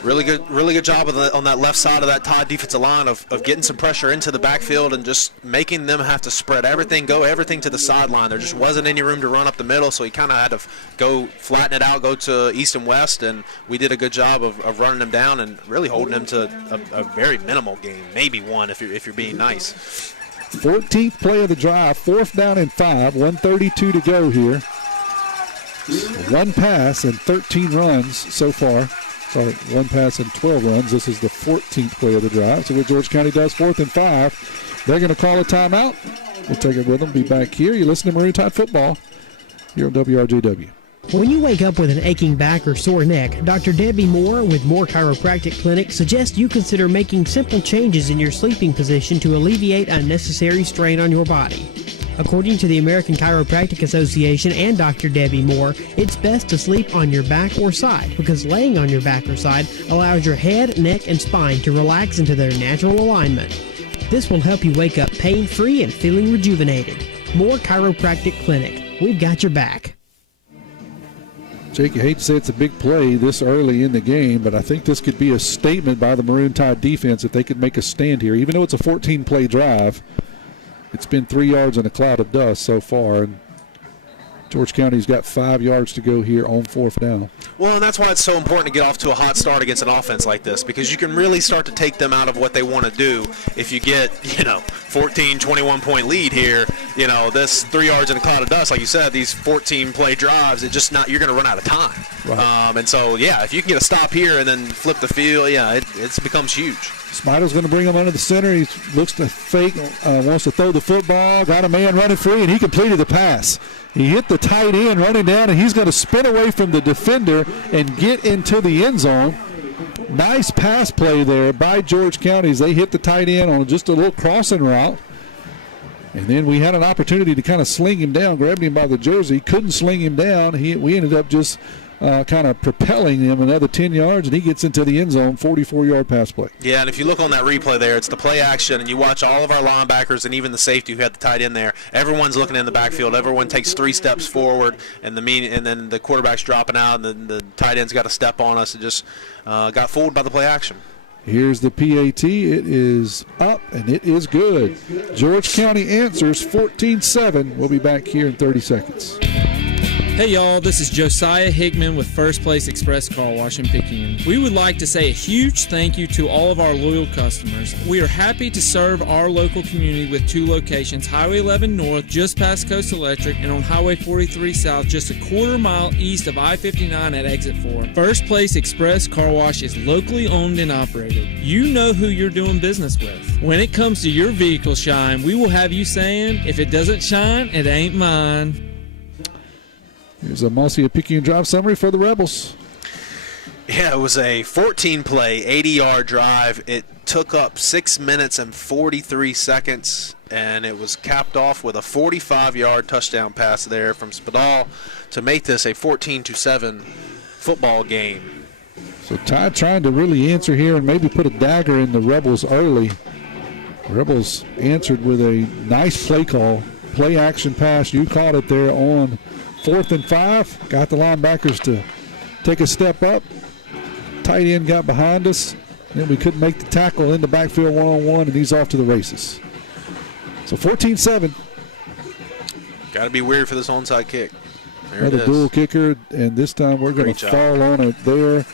Really good job on that left side of that Todd defensive line of getting some pressure into the backfield and just making them have to spread everything to the sideline. There just wasn't any room to run up the middle, so he kind of had to go flatten it out, go to east and west, and we did a good job of running him down and really holding him to a very minimal gain, maybe 1 if you're being nice. 14th play of the drive, 4th down and 5, 1:32 to go here. 1 pass and 13 runs so far. Sorry, 1 pass and 12 runs. This is the 14th play of the drive. So what George County does, 4th and 5. They're going to call a timeout. We'll take it with them. Be back here. You listen to Maroon Tide Football here on WRJW. When you wake up with an aching back or sore neck, Dr. Debbie Moore with Moore Chiropractic Clinic suggests you consider making simple changes in your sleeping position to alleviate unnecessary strain on your body. According to the American Chiropractic Association and Dr. Debbie Moore, it's best to sleep on your back or side because laying on your back or side allows your head, neck, and spine to relax into their natural alignment. This will help you wake up pain-free and feeling rejuvenated. Moore Chiropractic Clinic. We've got your back. Jake, you hate to say it's a big play this early in the game, but I think this could be a statement by the Maroon Tide defense if they could make a stand here. Even though it's a 14-play drive, it's been 3 yards in a cloud of dust so far, and George County's got 5 yards to go here on 4th down. Well, and that's why it's so important to get off to a hot start against an offense like this, because you can really start to take them out of what they want to do if you get, 14, 21-point lead here. This 3 yards in a cloud of dust, like you said, these 14-play drives, you're going to run out of time. Right. And so, if you can get a stop here and then flip the field, it becomes huge. Spider's going to bring him under the center. He looks to fake, wants to throw the football, got a man running free, and he completed the pass. He hit the tight end running down, and he's going to spin away from the defender and get into the end zone. Nice pass play there by George County as they hit the tight end on just a little crossing route. And then we had an opportunity to kind of sling him down, grabbed him by the jersey, couldn't sling him down. We ended up just kind of propelling him another 10 yards, and he gets into the end zone, 44-yard pass play. Yeah, and if you look on that replay there, it's the play action, and you watch all of our linebackers and even the safety who had the tight end there. Everyone's looking in the backfield. Everyone takes 3 steps forward, and then the quarterback's dropping out, and then the tight end's got to step on us. It just got fooled by the play action. Here's the PAT. It is up, and it is good. George County answers 14-7. We'll be back here in 30 seconds. Hey y'all, this is Josiah Hickman with First Place Express Car Wash in Picayune. We would like to say a huge thank you to all of our loyal customers. We are happy to serve our local community with 2 locations, Highway 11 North, just past Coast Electric, and on Highway 43 South, just a quarter mile east of I-59 at Exit 4. First Place Express Car Wash is locally owned and operated. You know who you're doing business with. When it comes to your vehicle shine, we will have you saying, if it doesn't shine, it ain't mine. Here's a Mossy Picayune drive summary for the Rebels. Yeah, it was a 14-play, 80-yard drive. It took up 6 minutes and 43 seconds, and it was capped off with a 45-yard touchdown pass there from Spadal to make this a 14-7 football game. So Tide trying to really answer here and maybe put a dagger in the Rebels early. Rebels answered with a nice play call, play action pass. You caught it there on 4th and 5. Got the linebackers to take a step up. Tight end got behind us. Then we couldn't make the tackle in the backfield one-on-one, and he's off to the races. So 14-7. Got to be weird for this onside kick. There Another dual kicker, and this time we're going to fall on it there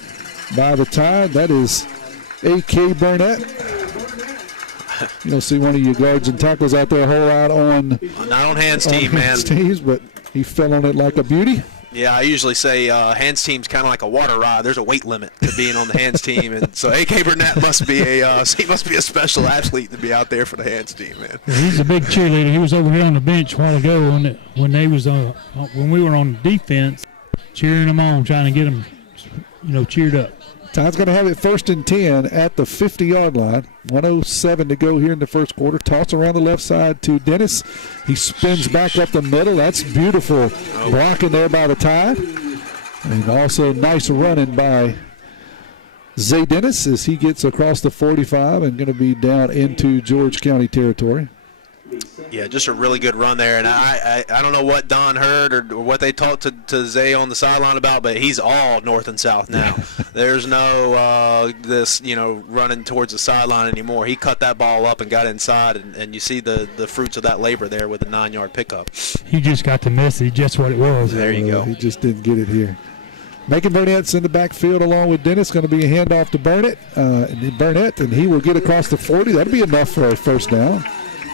by the Tide. That is A.K. Burnett. You don't see one of your guards and tackles out there a whole lot on. Not on hands team, man. Hands teams, but he fell on it like a beauty. Yeah, I usually say hands team's kind of like a water ride. There's a weight limit to being on the hands team, and so A.K. Burnett must be a special athlete to be out there for the hands team, man. Yeah, he's a big cheerleader. He was over here on the bench a while ago when we were on defense, cheering them on, trying to get them, cheered up. Tide's going to have it 1st and 10 at the 50-yard line. 1:07 to go here in the first quarter. Toss around the left side to Dennis. He spins back up the middle. That's beautiful blocking there by the Tide. And also nice running by Zay Dennis as he gets across the 45 and going to be down into George County territory. Yeah, just a really good run there, and I don't know what Don heard or what they talked to Zay on the sideline about, but he's all north and south now. There's no running towards the sideline anymore. He cut that ball up and got inside, and you see the fruits of that labor there with the 9-yard pickup. He just got the message. That's what it was. There you go. He just didn't get it here. Macon Burnett's in the backfield along with Dennis. Going to be a handoff to Burnett, and he will get across the 40. That'll be enough for a first down.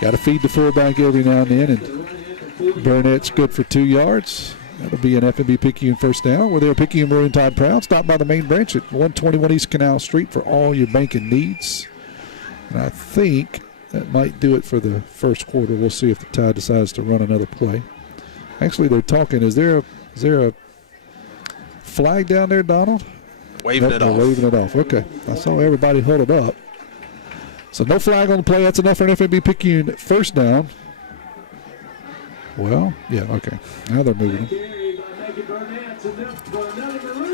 Got to feed the fullback every now and then, and Burnett's good for 2 yards. That'll be an F&B Picayune first down. We're there, Picayune Maroon Tide Proud. Stop by the main branch at 121 East Canal Street for all your banking needs. And I think that might do it for the first quarter. We'll see if the Tide decides to run another play. Actually, they're talking. Is there a flag down there, Donald? Waving it off. Waving it off. Okay. I saw everybody huddled up. So no flag on the play. That's enough for an FNB Picayune first down. Well, yeah, okay. Now they're moving them.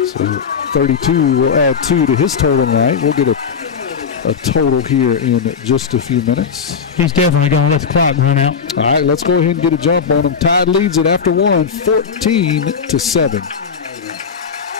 So 32 will add 2 to his total tonight. We'll get a total here in just a few minutes. He's definitely going to let the clock run out. All right, let's go ahead and get a jump on him. Tide leads it after 1, 14-7.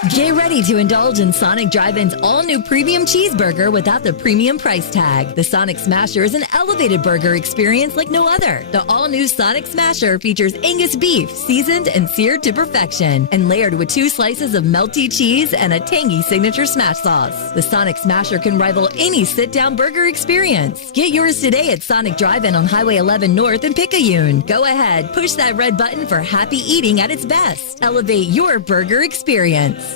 Get ready to indulge in Sonic Drive-In's all-new premium cheeseburger without the premium price tag. The Sonic Smasher is an elevated burger experience like no other. The all-new Sonic Smasher features Angus beef, seasoned and seared to perfection, and layered with 2 slices of melty cheese and a tangy signature smash sauce. The Sonic Smasher can rival any sit-down burger experience. Get yours today at Sonic Drive-In on Highway 11 North in Picayune. Go ahead, push that red button for happy eating at its best. Elevate your burger experience.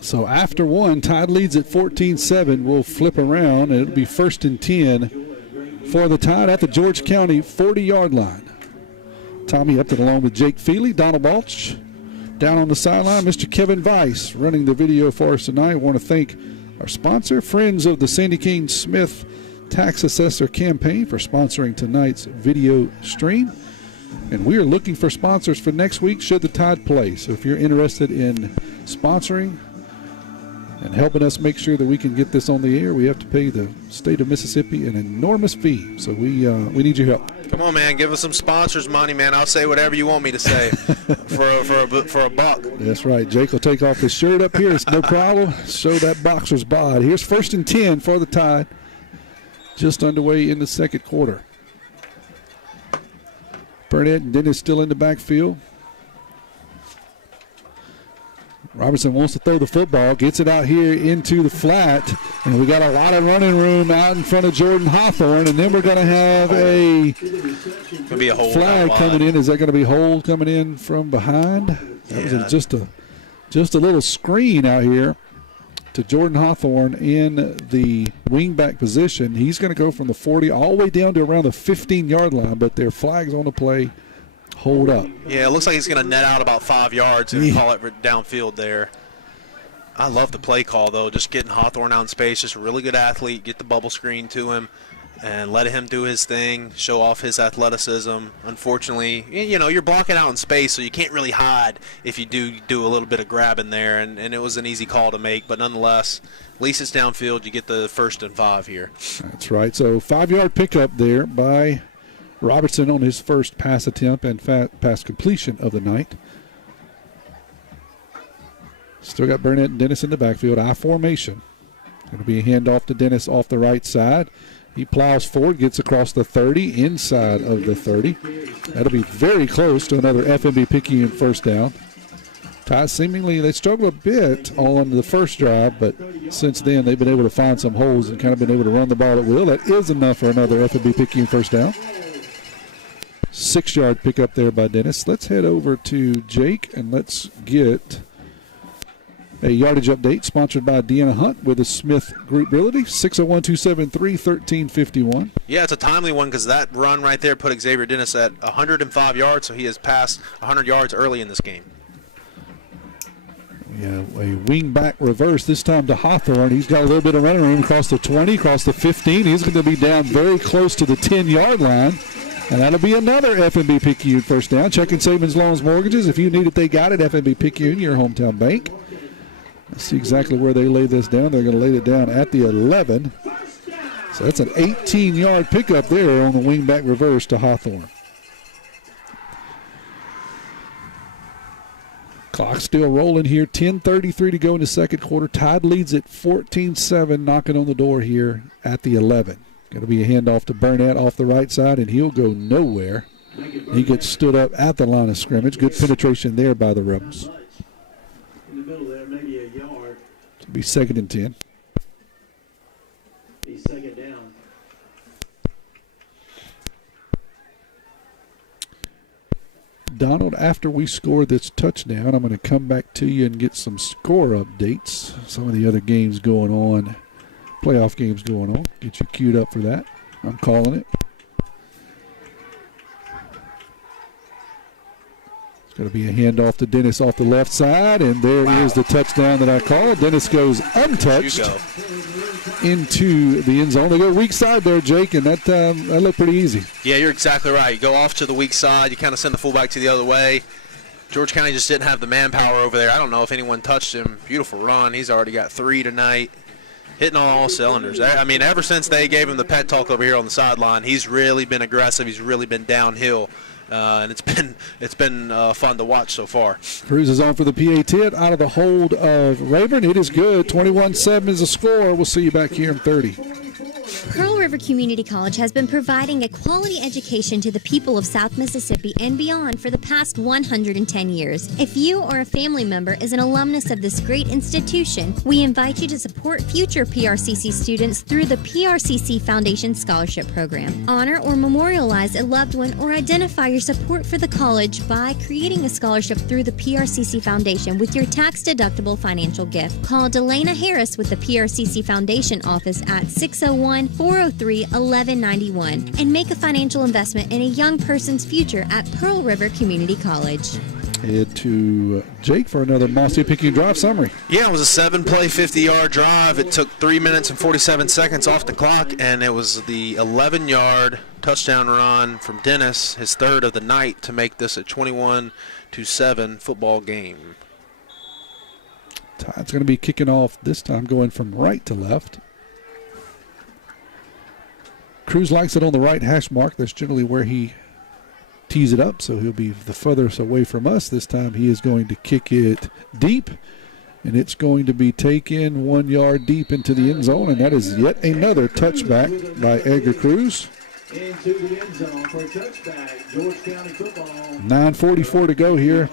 So after 1, Tide leads at 14-7. We'll flip around, and it'll be 1st and 10 for the Tide at the George County 40-yard line. Tommy Upton along with Jake Feely, Donald Balch. Down on the sideline, Mr. Kevin Weiss running the video for us tonight. I want to thank our sponsor, Friends of the Sandy King Smith Tax Assessor Campaign, for sponsoring tonight's video stream. And we are looking for sponsors for next week should the Tide play. So if you're interested in sponsoring and helping us make sure that we can get this on the air, we have to pay the state of Mississippi an enormous fee. So we need your help. Come on, man. Give us some sponsors money, man. I'll say whatever you want me to say for a buck. That's right. Jake will take off his shirt up here. It's no problem. Show that boxer's bod. Here's 1st and 10 for the Tide. Just underway in the second quarter. Burnett and Dennis still in the backfield. Robertson wants to throw the football, gets it out here into the flat, and we got a lot of running room out in front of Jordan Hawthorne, and then we're going to have a flag coming in. Is that going to be hold coming in from behind? That was just a little screen out here to Jordan Hawthorne in the wingback position. He's going to go from the 40 all the way down to around the 15-yard line, but their flag's on the play. Hold up. Yeah, it looks like he's going to net out about 5 yards and call it downfield there. I love the play call, though, just getting Hawthorne out in space. Just a really good athlete. Get the bubble screen to him and let him do his thing, show off his athleticism. Unfortunately, you're blocking out in space, so you can't really hide if you do a little bit of grabbing there, and it was an easy call to make. But nonetheless, at least it's downfield. You get the 1st and 5 here. That's right. So 5-yard pickup there by Robertson on his first pass attempt and pass completion of the night. Still got Burnett and Dennis in the backfield. I formation. Going to be a handoff to Dennis off the right side. He plows forward, gets across the 30, inside of the 30. That'll be very close to another FMB Picayune first down. Tide seemingly, they struggled a bit on the first drive, but since then they've been able to find some holes and kind of been able to run the ball at will. That is enough for another FMB Picayune first down. 6-yard pickup there by Dennis. Let's head over to Jake and let's get a yardage update sponsored by Deanna Hunt with the Smith Group Realty, 601-273-1351. Yeah, it's a timely one because that run right there put Xavier Dennis at 105 yards, so he has passed 100 yards early in this game. Yeah, a wing back reverse this time to Hawthorne. He's got a little bit of running room across the 20, across the 15. He's going to be down very close to the 10-yard line. And that'll be another FMB Picayune first down. Checking savings, loans, mortgages. If you need it, they got it. FMB Picayune, your hometown bank. Let's see exactly where they lay this down. They're going to lay it down at the 11. So that's an 18-yard pickup there on the wingback reverse to Hawthorne. Clock still rolling here. 10:33 to go in the second quarter. Tide leads at 14-7, knocking on the door here at the 11. Going to be a handoff to Burnett off the right side, and he'll go nowhere. He gets stood up at the line of scrimmage. Good penetration there by the Rebels. In the middle there, maybe a yard. It'll be 2nd and 10. Be 2nd down. Donald, after we score this touchdown, I'm going to come back to you and get some score updates. Some of the other games going on. Playoff games going on. Get you queued up for that. I'm calling it. It's going to be a handoff to Dennis off the left side, and there is the touchdown that I called. Dennis goes untouched into the end zone. They go weak side there, Jake, and that looked pretty easy. Yeah, you're exactly right. You go off to the weak side. You kind of send the fullback to the other way. George County just didn't have the manpower over there. I don't know if anyone touched him. Beautiful run. He's already got 3 tonight. Hitting on all cylinders. I mean, ever since they gave him the pet talk over here on the sideline, he's really been aggressive. He's really been downhill, and it's been fun to watch so far. Cruz is on for the PA-10 out of the hold of Rayburn. It is good. 21-7 is the score. We'll see you back here in 30. Pearl River Community College has been providing a quality education to the people of South Mississippi and beyond for the past 110 years. If you or a family member is an alumnus of this great institution, we invite you to support future PRCC students through the PRCC Foundation Scholarship Program. Honor or memorialize a loved one or identify your support for the college by creating a scholarship through the PRCC Foundation with your tax-deductible financial gift. Call Delana Harris with the PRCC Foundation office at 601-403-1191 and make a financial investment in a young person's future at Pearl River Community College. Head to Jake for another Mossy Picayune drive summary. Yeah, it was a 7-play, 50-yard drive. It took 3 minutes and 47 seconds off the clock, and it was the 11-yard touchdown run from Dennis, his 3rd of the night, to make this a 21-7 football game. Tide's going to be kicking off this time, going from right to left. Cruz likes it on the right hash mark. That's generally where he tees it up, so he'll be the furthest away from us. This time he is going to kick it deep, and it's going to be taken 1 yard deep into the end zone, and that is yet another touchback by Edgar Cruz. Into the end zone for a touchback. George County football. 9:44 to go here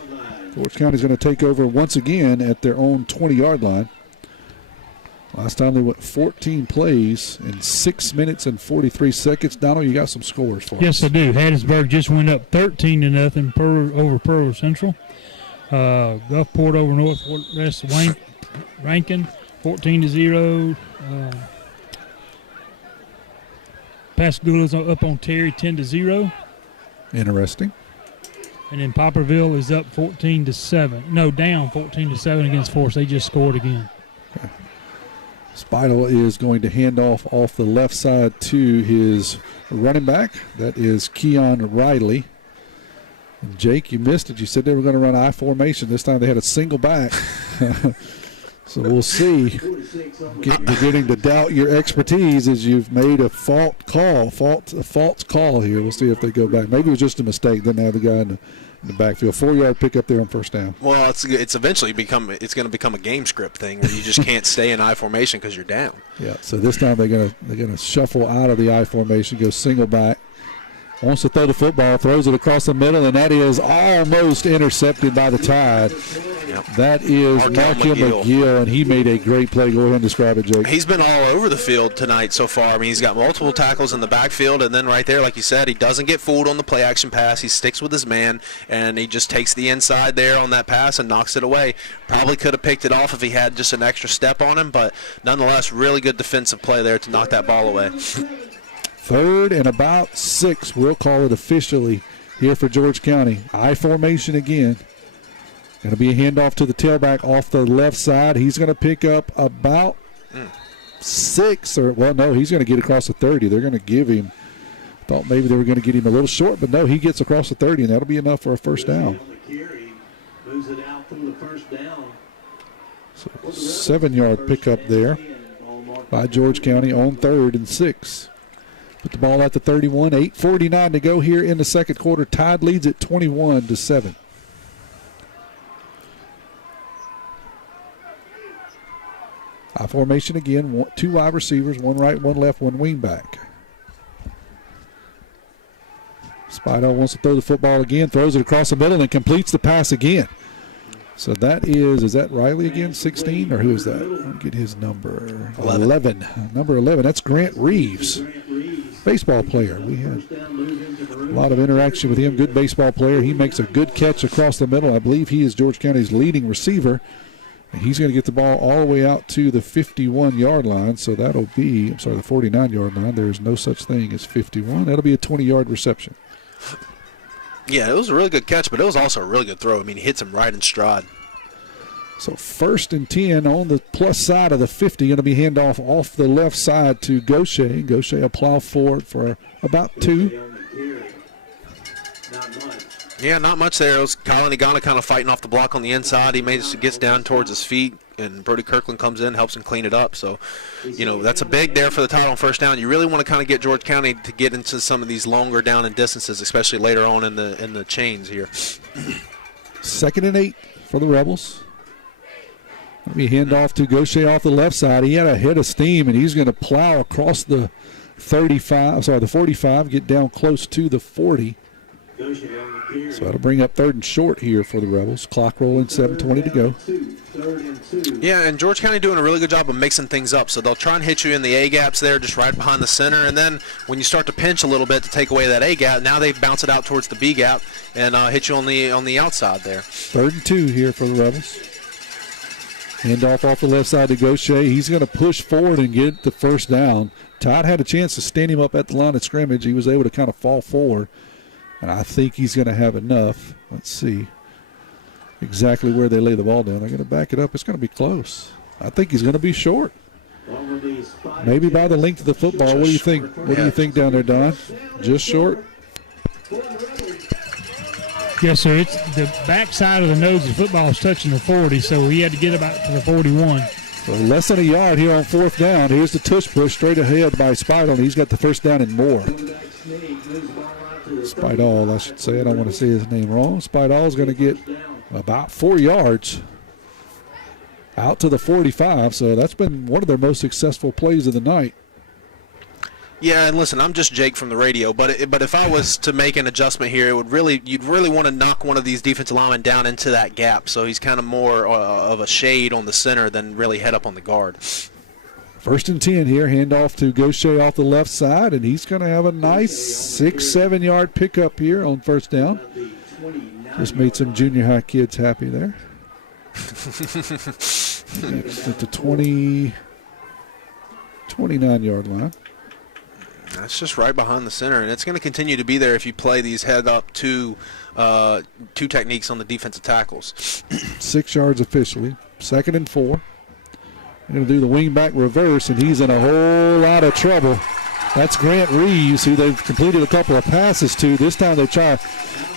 George County's going to take over once again at their own 20-yard line. Last time they went 14 plays in 6 minutes and 43 seconds. Donald, you got some scores for us. Yes, I do. Hattiesburg just went up 13-0 over Pearl Central. Gulfport over Northwest Rankin, 14-0. Pascagoula's up on Terry, 10-0. Interesting. And then Poplarville is up 14-7. No, down 14-7 against Force. They just scored again. Okay. Spidel is going to hand off the left side to his running back. That is Keon Riley. And Jake, you missed it. You said they were going to run I formation. This time they had a single back. So we'll see. Beginning to doubt your expertise as you've made a false call here. We'll see if they go back. Maybe it was just a mistake. Didn't have the guy in the backfield. 4-yard pickup there on first down. Well, it's eventually going to become a game script thing where you just can't stay in I formation because you're down. Yeah. So this time they're gonna shuffle out of the I formation, go single back. Wants to throw the football, throws it across the middle, and that is almost intercepted by the Tide. Yep. That is Markel McGill, and he made a great play. Go ahead and describe it, Jake. He's been all over the field tonight so far. I mean, he's got multiple tackles in the backfield, and then right there, like you said, he doesn't get fooled on the play-action pass. He sticks with his man, and he just takes the inside there on that pass and knocks it away. Probably could have picked it off if he had just an extra step on him, but nonetheless, really good defensive play there to knock that ball away. 3rd and about 6. We'll call it officially here for George County. I formation again. Going to be a handoff to the tailback off the left side. He's going to pick up about 6. He's going to get across the 30. They're going to give him. Thought maybe they were going to get him a little short, but no, he gets across the 30, and that'll be enough for a first down. Moves it out from the first down. So 7-yard pickup there by George County on 3rd and 6. Put the ball at the 31. 8:49 to go here in the second quarter. Tide leads it 21-7. I formation again. 2 wide receivers, 1 right, 1 left, 1 wing back. Spidell wants to throw the football again, throws it across the middle, and completes the pass again. So that is that Riley again, 16, or who is that? Let me get his number. 11. Number 11, that's Grant Reeves, baseball player. We had a lot of interaction with him, good baseball player. He makes a good catch across the middle. I believe he is George County's leading receiver. And he's going to get the ball all the way out to the 51-yard line. So that'll be, the 49-yard line. There's no such thing as 51. That'll be a 20-yard reception. Yeah, it was a really good catch, but it was also a really good throw. I mean, he hits him right in stride. So 1st and 10 on the plus side of the 50. Going to be handoff off the left side to Gaucher. Gaucher will plow forward for about 2. Yeah, not much there. It was Colin Igana kind of fighting off the block on the inside. He gets down towards his feet, and Brody Kirkland comes in, helps him clean it up. So, that's a big there for the Tide on first down. You really want to kind of get George County to get into some of these longer down and distances, especially later on in the chains here. 2nd and 8 for the Rebels. Let me hand off to Gaucher off the left side. He had a head of steam, and he's going to plow across the 45, get down close to the 40. So that'll bring up 3rd and short here for the Rebels. Clock rolling, 7:20 to go. Yeah, and George County doing a really good job of mixing things up. So they'll try and hit you in the A-gaps there, just right behind the center. And then when you start to pinch a little bit to take away that A-gap, now they bounce it out towards the B-gap and hit you on the outside there. 3rd and 2 here for the Rebels. Handoff off the left side to Gaucher. He's going to push forward and get the first down. Todd had a chance to stand him up at the line of scrimmage. He was able to kind of fall forward. And I think he's going to have enough. Let's see exactly where they lay the ball down. They're going to back it up. It's going to be close. I think he's going to be short. Maybe by the length of the football. What do you think? What do you think down there, Don? Just short? Yes, sir. It's the back side of the nose of the football is touching the 40, so he had to get about to the 41. So less than a yard here on 4th down. Here's the tush push straight ahead by Spidel, and he's got the first down and more. Spidal, I should say. I don't want to say his name wrong. Spidal is going to get about 4 yards out to the 45, so that's been one of their most successful plays of the night. Yeah, and listen, I'm just Jake from the radio, but if I was to make an adjustment here, you'd really want to knock one of these defensive linemen down into that gap, so he's kind of more of a shade on the center than really head up on the guard. 1st and 10 here, handoff to Gaucher off the left side, and he's going to have a nice 6-7 yard pickup here on 1st down. Just made some junior high kids happy there. Next at the 29-yard line. That's just right behind the center, and it's going to continue to be there if you play these head-up two techniques on the defensive tackles. 6 yards officially. 2nd and 4. They're going to do the wing-back reverse, and he's in a whole lot of trouble. That's Grant Reeves, who they've completed a couple of passes to. This time they try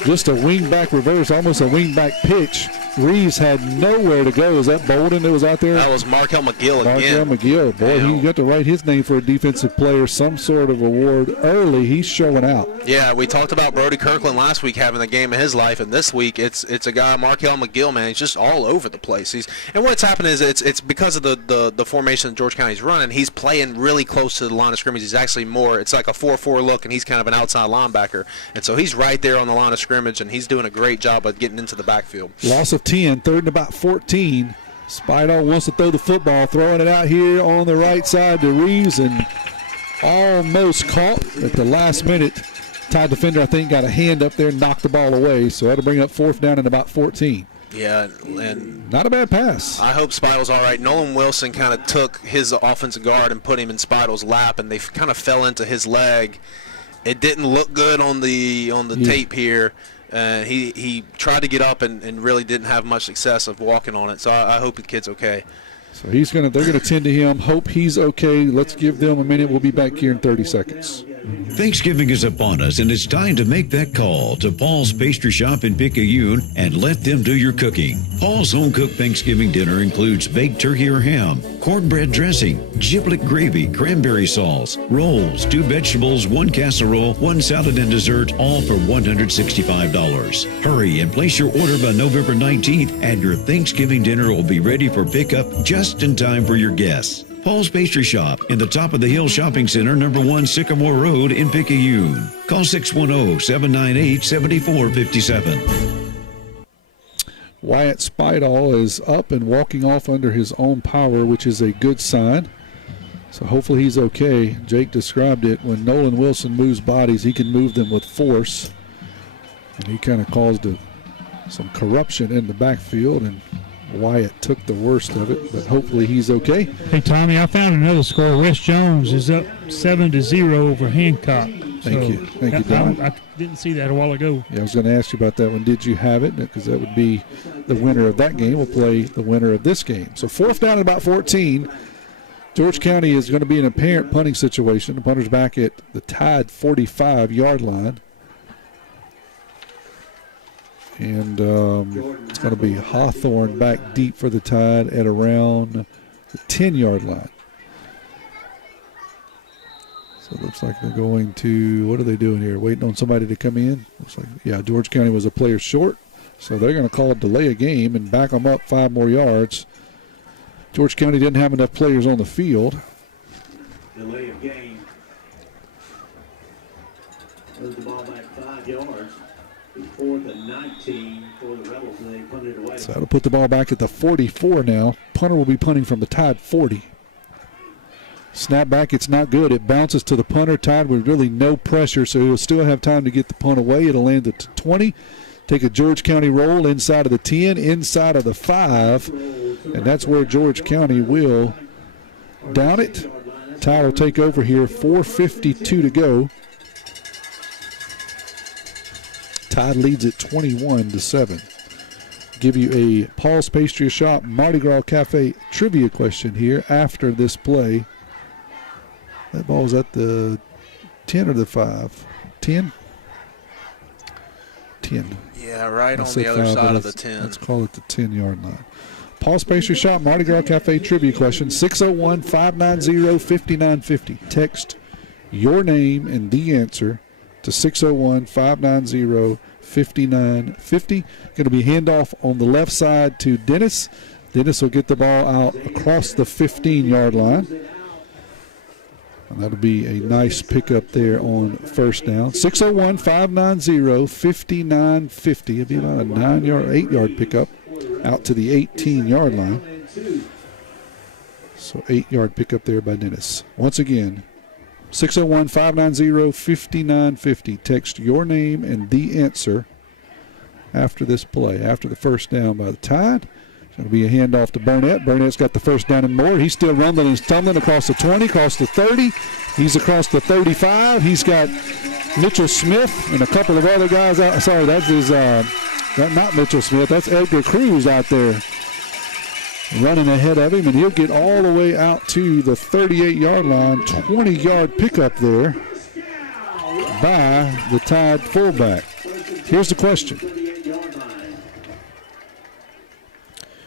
just a wing-back reverse, almost a wing-back pitch. Reeves had nowhere to go. Is that Bolden that was out there? That was Markel McGill Markel again. McGill. Boy, he got to write his name for a defensive player, some sort of award early. He's showing out. Yeah, we talked about Brody Kirkland last week having the game of his life, and this week it's a guy, Markel McGill, man. He's just all over the place. And what's happened is it's because of the formation that George County's running. He's playing really close to the line of scrimmage. He's actually it's like a 4-4 look, and he's kind of an outside linebacker. And so he's right there on the line of scrimmage, and he's doing a great job of getting into the backfield. Loss of 10, 3rd and about 14. Spido wants to throw the football, throwing it out here on the right side to Reeves, and almost caught at the last minute. Tide defender, I think, got a hand up there and knocked the ball away, so that'll bring up 4th down and about 14. Yeah, and not a bad pass. I hope Spidle's all right. Nolan Wilson kind of took his offensive guard and put him in Spidle's lap, and they kind of fell into his leg. It didn't look good on the tape here. He tried to get up and really didn't have much success of walking on it. So I hope the kid's okay. So they're gonna tend to him. Hope he's okay. Let's give them a minute. We'll be back here in 30 seconds. Thanksgiving is upon us, and it's time to make that call to Paul's Pastry Shop in Picayune and let them do your cooking. Paul's home-cooked Thanksgiving dinner includes baked turkey or ham, cornbread dressing, giblet gravy, cranberry sauce, rolls, 2 vegetables, 1 casserole, 1 salad and dessert, all for $165. Hurry and place your order by November 19th, and your Thanksgiving dinner will be ready for pickup just in time for your guests. Paul's Pastry Shop in the Top of the Hill Shopping Center, number 1 Sycamore Road in Picayune. Call 610-798-7457. Wyatt Spidall is up and walking off under his own power, which is a good sign. So hopefully he's okay. Jake described it. When Nolan Wilson moves bodies, he can move them with force. And he kind of caused some corruption in the backfield, and Wyatt took the worst of it, but hopefully he's okay. Hey, Tommy, I found another score. West Jones is up 7-0 over Hancock. Thank you, Don. I didn't see that a while ago. Yeah, I was going to ask you about that one. Did you have it? Because that would be the winner of that game will play the winner of this game. So 4th down at about 14. George County is going to be in a parent punting situation. The punter's back at the Tide 45-yard line. And it's going to be Hawthorne back deep for the Tide at around the 10-yard line. So it looks like they're going to, what are they doing here? Waiting on somebody to come in? Looks like, yeah, George County was a player short. So they're going to call it delay a game and back them up 5 more yards. George County didn't have enough players on the field. Delay of game. Moves the ball back 5 yards. 4th and 19 for the Rebels, and they punt it away. So that'll put the ball back at the 44 now. Punter will be punting from the Tide 40. Snap back, it's not good. It bounces to the punter. Tide with really no pressure, so he'll still have time to get the punt away. It'll land at the 20. Take a George County roll inside of the 10, inside of the 5, and that's where George County will down it. Tide will take over here, 4:52 to go. Tide leads at 21-7. Give you a Paul's Pastry Shop Mardi Gras Cafe trivia question here after this play. That ball's at the 10 or the 5? 10? 10. Yeah, right on the other side of the 10. Let's call it the 10-yard line. Paul's Pastry Shop Mardi Gras Cafe trivia question, 601-590-5950. Text your name and the answer to 601-590-5950. Going to be handoff on the left side to Dennis. Dennis will get the ball out across the 15-yard line. That'll be a nice pickup there on first down. 601-590-5950. It'll be about a 8-yard pickup out to the 18-yard line. So 8-yard pickup there by Dennis. Once again, 601-590-5950. Text your name and the answer after this play, after the first down by the Tide. It's going to be a handoff to Burnett. Burnett's got the first down and more. He's still rumbling and stumbling across the 20, across the 30. He's across the 35. He's got Mitchell Smith and a couple of other guys out. Sorry, that is not Mitchell Smith. That's Edgar Cruz out there running ahead of him, and he'll get all the way out to the 38-yard line. 20-yard pickup there by the Tide fullback. Here's the question.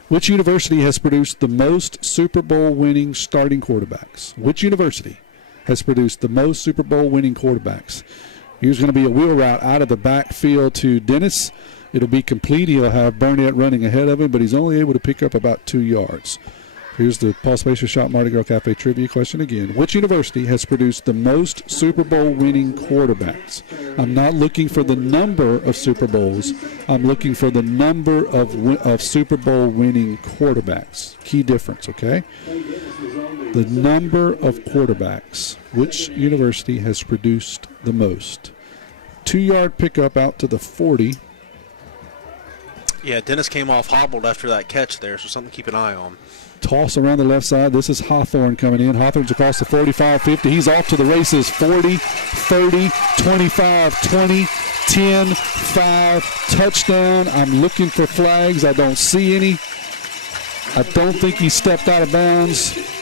Which university has produced the most Super Bowl winning starting quarterbacks? Which university has produced the most Super Bowl winning quarterbacks? Here's going to be a wheel route out of the backfield to Dennis. It'll be complete. He'll have Burnett running ahead of him, but he's only able to pick up about 2 yards. Here's the Paul Spacer Shop Mardi Gras Cafe trivia question again. Which university has produced the most Super Bowl winning quarterbacks? I'm not looking for the number of Super Bowls. I'm looking for the number of Super Bowl winning quarterbacks. Key difference, okay? The number of quarterbacks. Which university has produced the most? 2-yard pickup out to the 40. Yeah, Dennis came off hobbled after that catch there, so something to keep an eye on. Toss around the left side. This is Hawthorne coming in. Hawthorne's across the 45, 50. He's off to the races. 40, 30, 25, 20, 10, 5, touchdown. I'm looking for flags. I don't see any. I don't think he stepped out of bounds.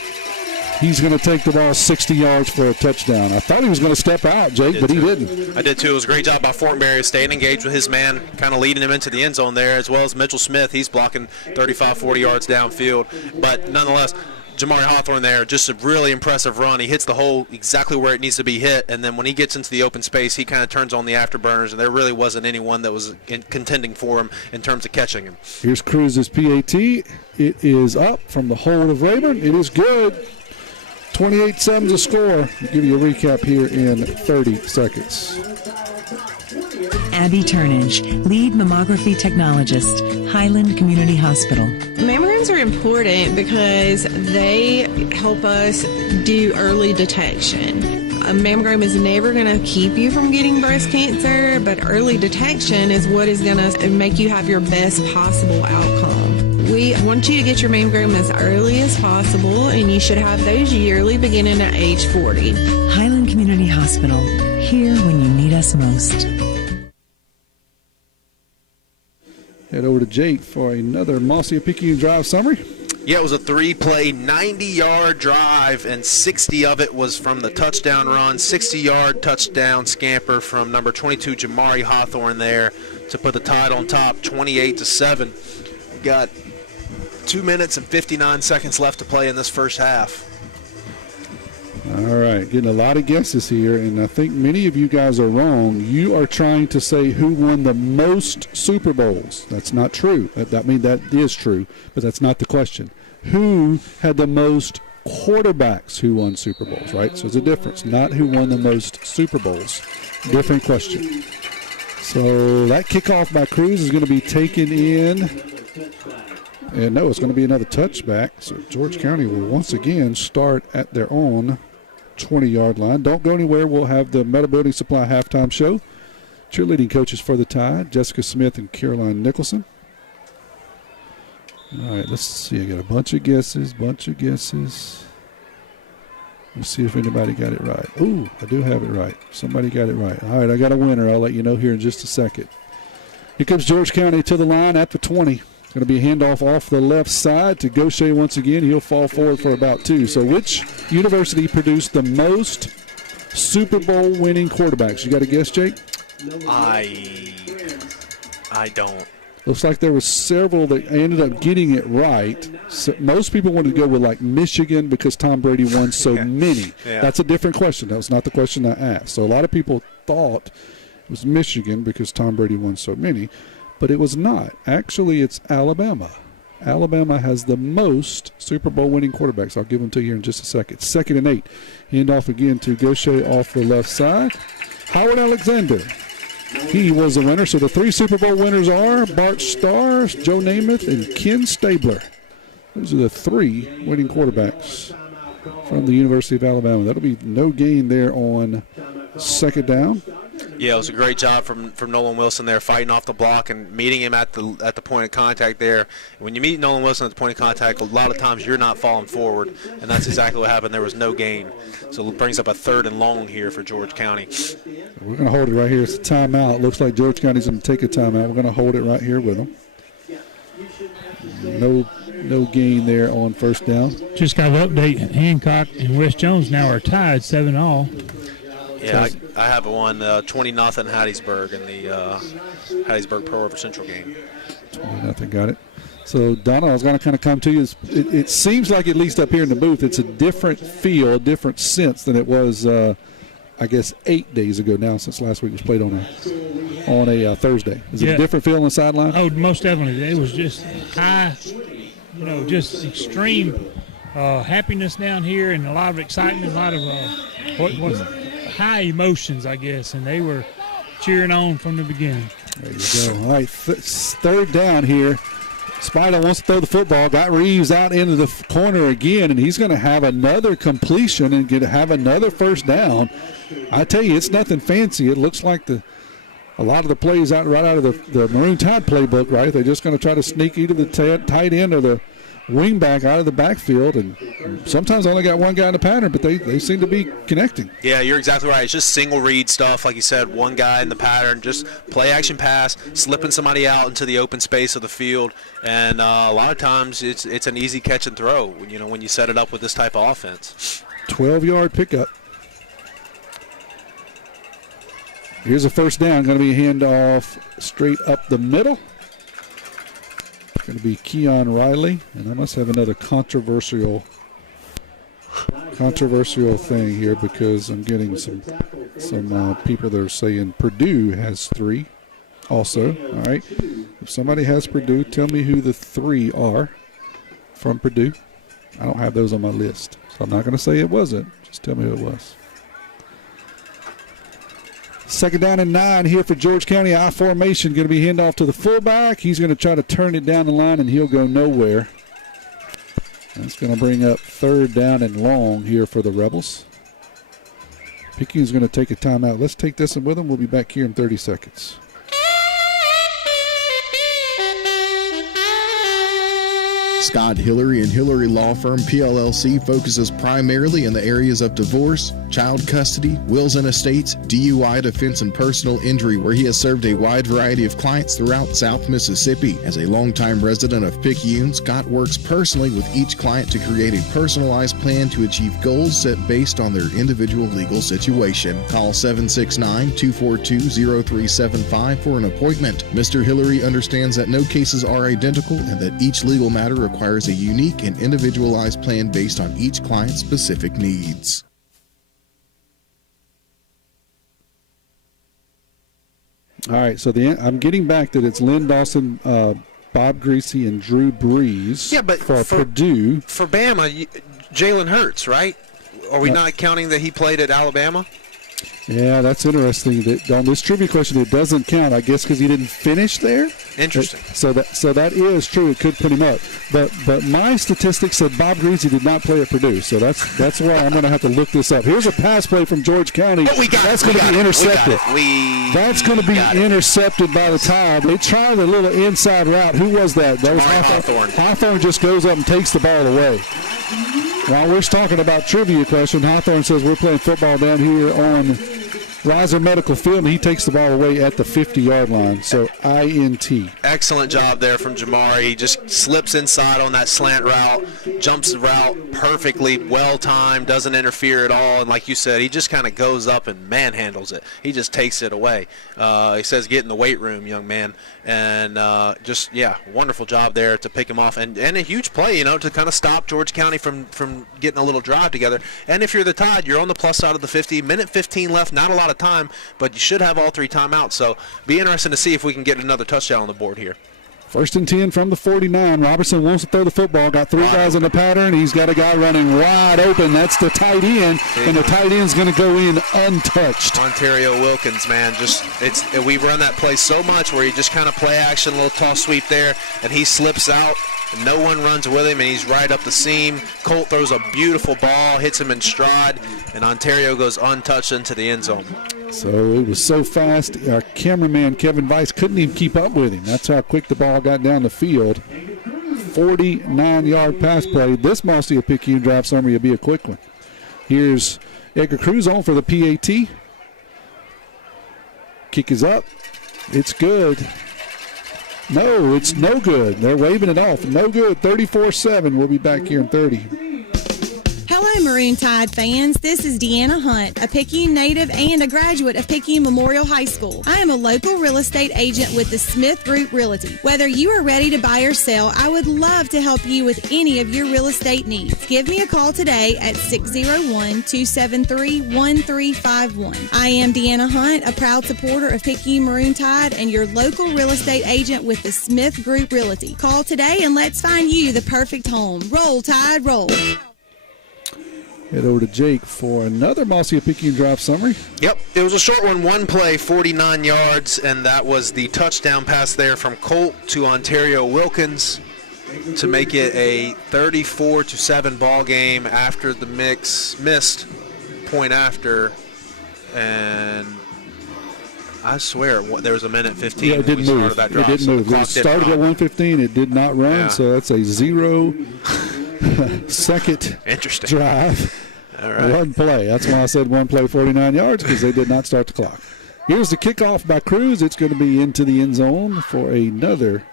He's going to take the ball 60 yards for a touchdown. I thought he was going to step out, Jake, but he didn't. I did too. It was a great job by Fortenberry staying engaged with his man, kind of leading him into the end zone there, as well as Mitchell Smith. He's blocking 35, 40 yards downfield. But nonetheless, Jamari Hawthorne there, just a really impressive run. He hits the hole exactly where it needs to be hit, and then when he gets into the open space, he kind of turns on the afterburners, and there really wasn't anyone that was contending for him in terms of catching him. Here's Cruz's PAT. It is up from the hold of Rayburn. It is good. 28-7 to score. I'll give you a recap here in 30 seconds. Abby Turnage, lead mammography technologist, Highland Community Hospital. Mammograms are important because they help us do early detection. A mammogram is never going to keep you from getting breast cancer, but early detection is what is going to make you have your best possible outcome. We want you to get your mammogram as early as possible, and you should have those yearly beginning at age 40. Highland Community Hospital, here when you need us most. Head over to Jake for another Mossy Picayune Drive summary. Yeah, it was a 3-play, 90-yard drive, and 60 of it was from the touchdown run. 60-yard touchdown scamper from number 22, Jamari Hawthorne there to put the Tide on top, 28-7. We got 2 minutes and 59 seconds left to play in this first half. All right, getting a lot of guesses here, and I think many of you guys are wrong. You are trying to say who won the most Super Bowls. That's not true. That is true, but that's not the question. Who had the most quarterbacks who won Super Bowls, right? So there's a difference. Not who won the most Super Bowls. Different question. So that kickoff by Cruz is going to be taken in. And no, it's going to be another touchback. So George County will once again start at their own 20-yard line. Don't go anywhere. We'll have the Meta Building Supply halftime show. Cheerleading coaches for the Tide, Jessica Smith and Caroline Nicholson. All right, let's see. I got a bunch of guesses. Let's see if anybody got it right. Ooh, I do have it right. Somebody got it right. All right, I got a winner. I'll let you know here in just a second. Here comes George County to the line at the 20. It's going to be a handoff off the left side to Gaucher once again. He'll fall forward for about 2. So which university produced the most Super Bowl winning quarterbacks? You got a guess, Jake? I don't. Looks like there were several that ended up getting it right. So most people wanted to go with like Michigan because Tom Brady won so many. Yeah. That's a different question. That was not the question I asked. So a lot of people thought it was Michigan because Tom Brady won so many. But it was not. Actually, it's Alabama. Alabama has the most Super Bowl winning quarterbacks. I'll give them to you in just a second. 2nd and 8. Hand off again to Gaucher off the left side. Howard Alexander. He was the winner. So the 3 Super Bowl winners are Bart Starr, Joe Namath, and Ken Stabler. Those are the 3 winning quarterbacks from the University of Alabama. That'll be no gain there on 2nd down. Yeah, it was a great job from Nolan Wilson there, fighting off the block and meeting him at the point of contact there. When you meet Nolan Wilson at the point of contact, a lot of times you're not falling forward, and that's exactly what happened. There was no gain. So it brings up a 3rd and long here for George County. We're going to hold it right here. It's a timeout. Looks like George County's going to take a timeout. We're going to hold it right here with them. No gain there on 1st down. Just got to update. Hancock and West Jones now are tied 7-all. Yeah, I have one 20-0 Hattiesburg in the Hattiesburg Pearl River Central game. 20-0, got it. So, Donna, I was going to kind of come to you. It seems like, at least up here in the booth, it's a different feel, a different sense than it was, I guess, 8 days ago now, since last week was played on a Thursday. Is it a different feel on the sideline? Oh, most definitely. It was just high, just extreme happiness down here and a lot of excitement, a lot of high emotions, I guess, and they were cheering on from the beginning. There you go. All right, 3rd down here. Spider wants to throw the football. Got Reeves out into the corner again, and he's going to have another completion and have another 1st down. I tell you, it's nothing fancy. It looks like a lot of the plays right out of the Maroon Tide playbook, right? They're just going to try to sneak either the tight end or the wing back out of the backfield, and sometimes only got one guy in the pattern, but they seem to be connecting. Yeah, you're exactly right. It's just single read stuff, like you said, one guy in the pattern, just play action pass, slipping somebody out into the open space of the field, and a lot of times it's an easy catch and throw, when you set it up with this type of offense. 12-yard pickup. Here's a 1st down, going to be a handoff straight up the middle. Going to be Keon Riley, and I must have another controversial thing here because I'm getting some people that are saying Purdue has 3 also. All right, if somebody has Purdue, tell me who the 3 are from Purdue. I don't have those on my list, so I'm not going to say it wasn't. Just tell me who it was. 2nd down and 9 here for George County. I formation, going to be handoff to the fullback. He's going to try to turn it down the line, and he'll go nowhere. That's going to bring up 3rd down and long here for the Rebels. Picayune's going to take a timeout. Let's take this with them. We'll be back here in 30 seconds. Scott Hillary and Hillary Law Firm PLLC focuses primarily in the areas of divorce, child custody, wills and estates, DUI, defense, and personal injury, where he has served a wide variety of clients throughout South Mississippi. As a longtime resident of Picayune, Scott works personally with each client to create a personalized plan to achieve goals set based on their individual legal situation. Call 769-242-0375 for an appointment. Mr. Hillary understands that no cases are identical and that each legal matter requires a unique and individualized plan based on each client's specific needs. All right, so I'm getting back that it's Lynn Dawson, Bob Greasy, and Drew Breeze. Yeah, but for Purdue. For Bama, Jalen Hurts, right? Are we not counting that he played at Alabama? Yeah, that's interesting. That on this trivia question, it doesn't count, I guess, because he didn't finish there. Interesting. So that is true. It could put him up. But my statistics said Bob Greasy did not play at Purdue. So that's why I'm going to have to look this up. Here's a pass play from George County. That's going to be intercepted. That's going to be intercepted by the Tide. They tried a little inside route. Who was that? That was Hawthorne. Hawthorne just goes up and takes the ball away. While we're talking about trivia question, Hawthorne says we're playing football down here on Riser Medical Field, and he takes the ball away at the 50-yard line. So, INT. Excellent job there from Jamari. He just slips inside on that slant route, jumps the route perfectly, well-timed, doesn't interfere at all. And like you said, he just kind of goes up and manhandles it. He just takes it away. He says, get in the weight room, young man. And wonderful job there to pick him off. And a huge play, to kind of stop George County from getting a little drive together. And if you're the Tide, you're on the plus side of the 50. Minute 15 left, not a lot of time, but you should have all 3 timeouts. So be interesting to see if we can get another touchdown on the board here. First and 10 from the 49. Robertson wants to throw the football. Got 3 guys in the pattern. He's got a guy running wide open. That's the tight end, and the tight end's going to go in untouched. Ontario Wilkins, man, we run that play so much where you just kind of play action, a little toss sweep there, and he slips out. And no one runs with him, and he's right up the seam. Colt throws a beautiful ball, hits him in stride, and Ontario goes untouched into the end zone. So it was so fast, our cameraman Kevin Weiss couldn't even keep up with him. That's how quick the ball got down the field. 49-yard pass play. This Marcia Picayune drive summary will be a quick one. Here's Edgar Cruz on for the PAT. Kick is up. It's good. No, it's no good. They're waving it off. No good. 34-7. We'll be back here in 30. Hello, Maroon Tide fans. This is Deanna Hunt, a Picayune native and a graduate of Picayune Memorial High School. I am a local real estate agent with the Smith Group Realty. Whether you are ready to buy or sell, I would love to help you with any of your real estate needs. Give me a call today at 601-273-1351. I am Deanna Hunt, a proud supporter of Picayune Maroon Tide and your local real estate agent with the Smith Group Realty. Call today and let's find you the perfect home. Roll Tide, roll. Head over to Jake for another Marcia Picayune drive summary. Yep, it was a short one play, 49 yards, and that was the touchdown pass there from Colt to Ontario Wilkins to make it a 34-7 ball game after the missed point after, and I swear there was a minute 15. Yeah, it didn't move. It didn't move. It started at 1:15. It did not run, so that's a 0-second drive. All right. One play. That's why I said one play, 49 yards, because they did not start the clock. Here's the kickoff by Cruz. It's going to be into the end zone for another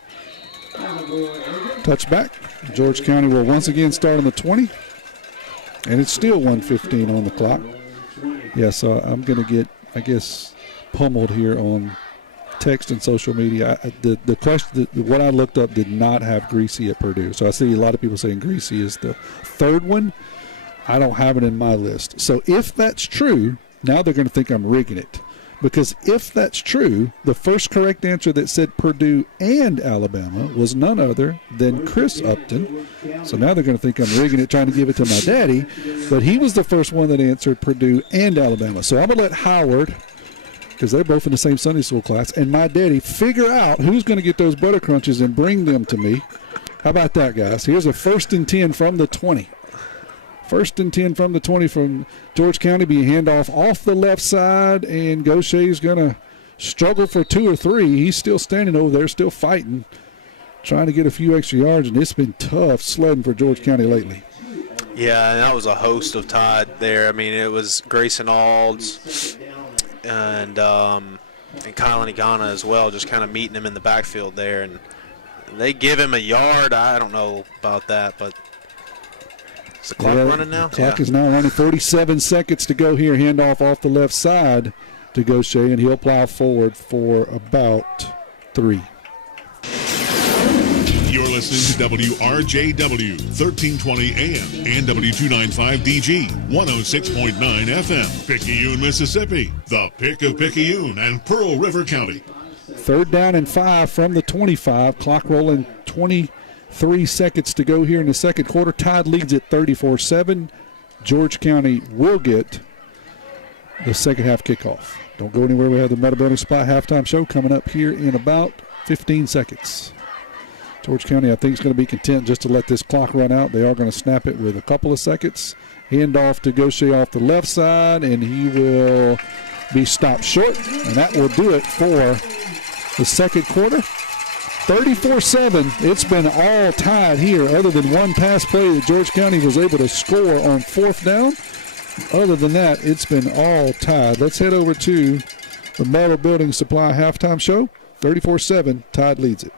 touchback. George County will once again start on the 20, and it's still 1:15 on the clock. Yeah, so I'm going to get, I guess, pummeled here on text and social media. The question, what I looked up, did not have Greasy at Purdue. So I see a lot of people saying Greasy is the third one. I don't have it in my list. So if that's true, now they're going to think I'm rigging it. Because if that's true, the first correct answer that said Purdue and Alabama was none other than Chris Upton. So now they're going to think I'm rigging it, trying to give it to my daddy. But he was the first one that answered Purdue and Alabama. So I'm going to let Howard, because they're both in the same Sunday school class, and my daddy figure out who's going to get those butter crunches and bring them to me. How about that, guys? Here's a 1st and 10 from the 20. 1st and 10 from the 20 from George County. Be a handoff off the left side, and Gaucher's going to struggle for 2 or 3. He's still standing over there, still fighting, trying to get a few extra yards, and it's been tough sledding for George County lately. Yeah, and that was a host of Todd there. I mean, it was Grayson Alds and Kyle Nagana as well, just kind of meeting him in the backfield there. And they give him a yard. I don't know about that, but is the clock running now? The clock is now running. 37 seconds to go here. Handoff off the left side to Gaucher, and he'll plow forward for about 3. You're listening to WRJW, 1320 AM and W295DG, 106.9 FM, Picayune, Mississippi, the pick of Picayune and Pearl River County. 3rd down and 5 from the 25. Clock rolling, 23 seconds to go here in the second quarter. Tide leads at 34-7. George County will get the second half kickoff. Don't go anywhere. We have the Meta Building Supply halftime show coming up here in about 15 seconds. George County, I think, is going to be content just to let this clock run out. They are going to snap it with a couple of seconds. Handoff to Gaucher off the left side, and he will be stopped short. And that will do it for the second quarter. 34-7. It's been all tied here, other than one pass play that George County was able to score on 4th down. Other than that, it's been all tied. Let's head over to the Meta Building Supply halftime show. 34-7. Tide leads it.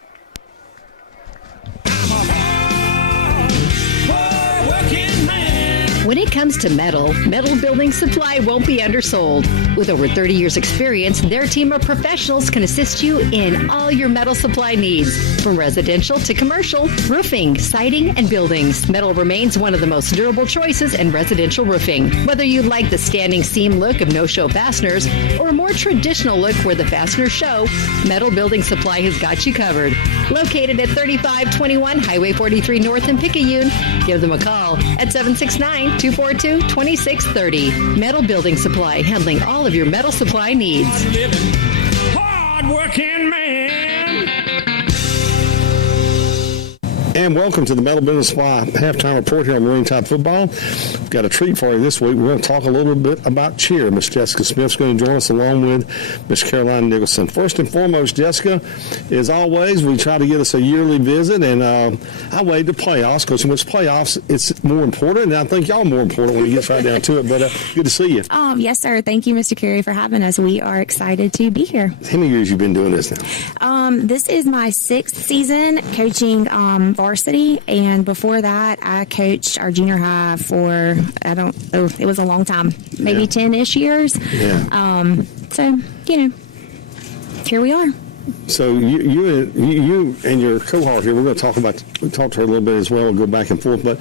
When it comes to metal building supply won't be undersold. With over 30 years experience, their team of professionals can assist you in all your metal supply needs. From residential to commercial, roofing, siding, and buildings, metal remains one of the most durable choices in residential roofing. Whether you like the standing seam look of no-show fasteners or a more traditional look where the fasteners show, Metal Building Supply has got you covered. Located at 3521 Highway 43 North in Picayune, give them a call at 769-242-2630. Metal Building Supply, handling all of your metal supply needs. Hard-working man. And welcome to the Metal Building Supply halftime report here on Marine Tide Football. We've got a treat for you this week. We're going to talk a little bit about cheer. Miss Jessica Smith's going to join us along with Miss Caroline Nicholson. First and foremost, Jessica, as always, we try to get us a yearly visit, and I wait to playoffs because when it's playoffs, it's more important, and I think y'all are more important when it gets right down to it. But good to see you. Yes, sir. Thank you, Mr. Carey, for having us. We are excited to be here. How many years you been doing this now? This is my 6th season coaching varsity, and before that, I coached our junior high for, it was a long time, maybe 10-ish years. Yeah. So, here we are. So you and your cohort here, we're going to talk to her a little bit as well. We'll go back and forth, but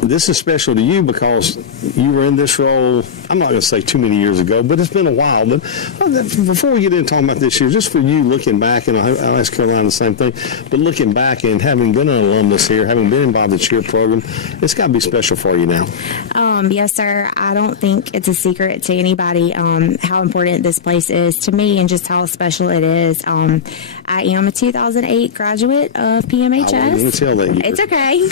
this is special to you because you were in this role, I'm not going to say too many years ago, but it's been a while. But before we get into talking about this year, just for you looking back, and I'll ask Caroline the same thing, but looking back and having been an alumnus here, having been involved in the cheer program, it's got to be special for you now. Yes, sir. I don't think it's a secret to anybody how important this place is to me and just how special it is. I am a 2008 graduate of PMHS. I won't even tell that year. It's okay.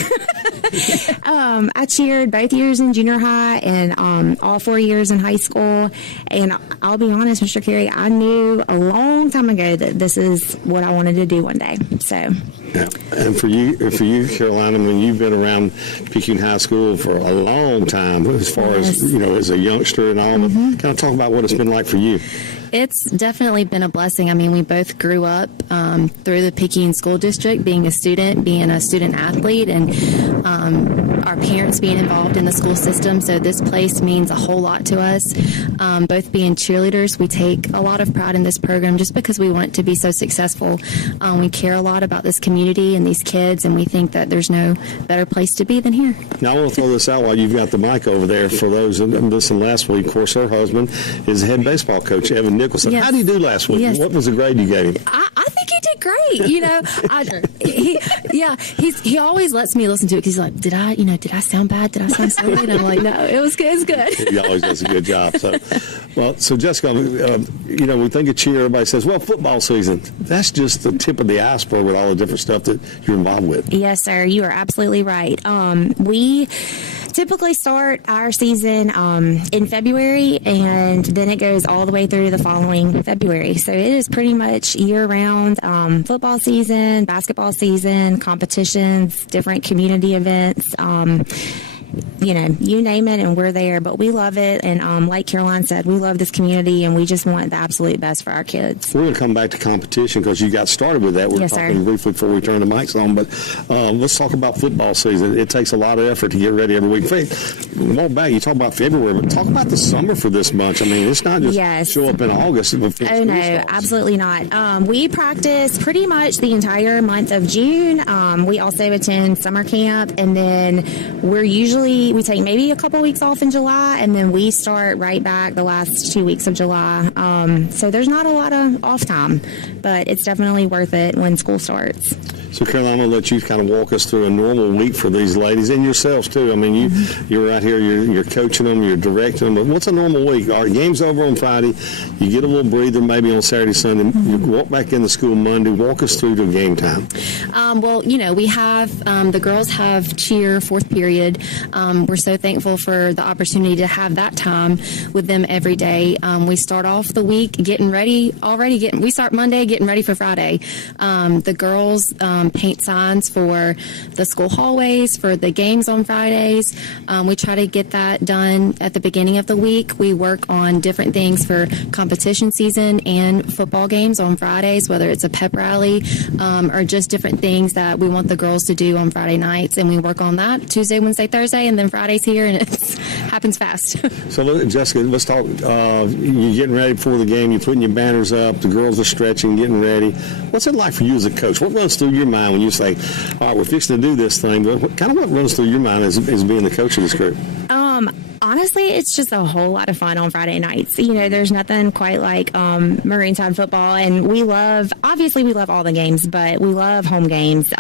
I cheered both years in junior high and all 4 years in high school. And I'll be honest, Mr. Carey, I knew a long time ago that this is what I wanted to do one day. So. Yeah. And for you, Caroline, I mean, you've been around Picayune High School for a long time, as far as as a youngster and all. Kind of talk about what it's been like for you. It's definitely been a blessing. I mean, we both grew up through the Picayune School District, being a student athlete, and our parents being involved in the school system. So this place means a whole lot to us. Both being cheerleaders, we take a lot of pride in this program just because we want it to be so successful. We care a lot about this community and these kids, and we think that there's no better place to be than here. Now, I want to throw this out while you've got the mic over there. For those that listened last week, of course, her husband is the head baseball coach, Evan Nicholson. Yes. How did you do last week? Yes. What was the grade you gave him? I think he did great. He always lets me listen to it because he's like, did I sound bad? Did I sound so good? I'm like, no, it was good. It's good. He always does a good job. So Jessica, we think of cheer. Everybody says, well, football season. That's just the tip of the iceberg with all the different stuff that you're involved with. Yes, sir. You are absolutely right. We typically start our season in February, and then it goes all the way through the following February. So it is pretty much year-round football season, basketball season, competitions, different community events. You name it, and we're there. But we love it, and like Caroline said, we love this community, and we just want the absolute best for our kids. We're going to come back to competition because you got started with that. We're talking briefly before we turn the mics on, but let's talk about football season. It takes a lot of effort to get ready every week. Walk back, you talk about February, but talk about the summer for this bunch. I mean, it's not just show up in August. Oh, no, absolutely not. We practice pretty much the entire month of June. We also attend summer camp, and then we take maybe a couple weeks off in July, and then we start right back the last 2 weeks of July. So there's not a lot of off time, but it's definitely worth it when school starts. So, Caroline, I'm going to let you kind of walk us through a normal week for these ladies and yourselves, too. I mean, you're right here, you're coaching them, you're directing them. But what's a normal week? Our game's over on Friday. You get a little breather maybe on Saturday, Sunday. You walk back into school Monday. Walk us through to game time. We have the girls have cheer, fourth period. We're so thankful for the opportunity to have that time with them every day. We start off the week getting ready we start Monday getting ready for Friday. The girls paint signs for the school hallways, for the games on Fridays. We try to get that done at the beginning of the week. We work on different things for competition season and football games on Fridays, whether it's a pep rally or just different things that we want the girls to do on Friday nights. And we work on that Tuesday, Wednesday, Thursday, and then Friday's here, and it happens fast. So, look, Jessica, let's talk. You're getting ready before the game. You're putting your banners up. The girls are stretching, getting ready. What's it like for you as a coach? What runs through your mind when you say, all right, we're fixing to do this thing? What runs through your mind as being the coach of this group? Honestly, it's just a whole lot of fun on Friday nights. You know, there's nothing quite like Marine Tide football, and we love all the games, but we love home games.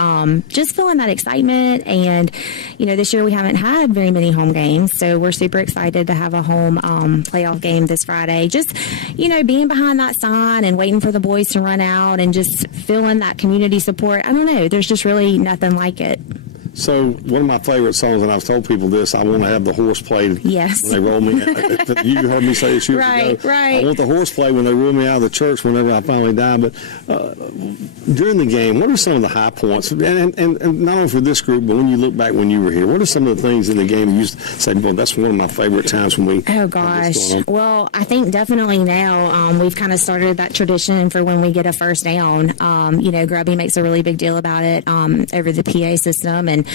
Just feeling that excitement, and you know, this year we haven't had very many home games, so we're super excited to have a home playoff game this Friday. Just, you know, being behind that sign and waiting for the boys to run out, and just feeling that community support. I don't know, there's just really nothing like it. So one of my favorite songs, and I've told people this, I want to have the horse played yes. when they roll me. You heard me say this years ago. Right. I want the horse played when they roll me out of the church whenever I finally die. But during the game, what are some of the high points? And not only for this group, but when you look back when you were here, what are some of the things in the game you used to say, boy, that's one of my favorite times when we... Oh, gosh. Well, I think definitely now we've kind of started that tradition for when we get a first down. You know, Grubby makes a really big deal about it over the PA system, and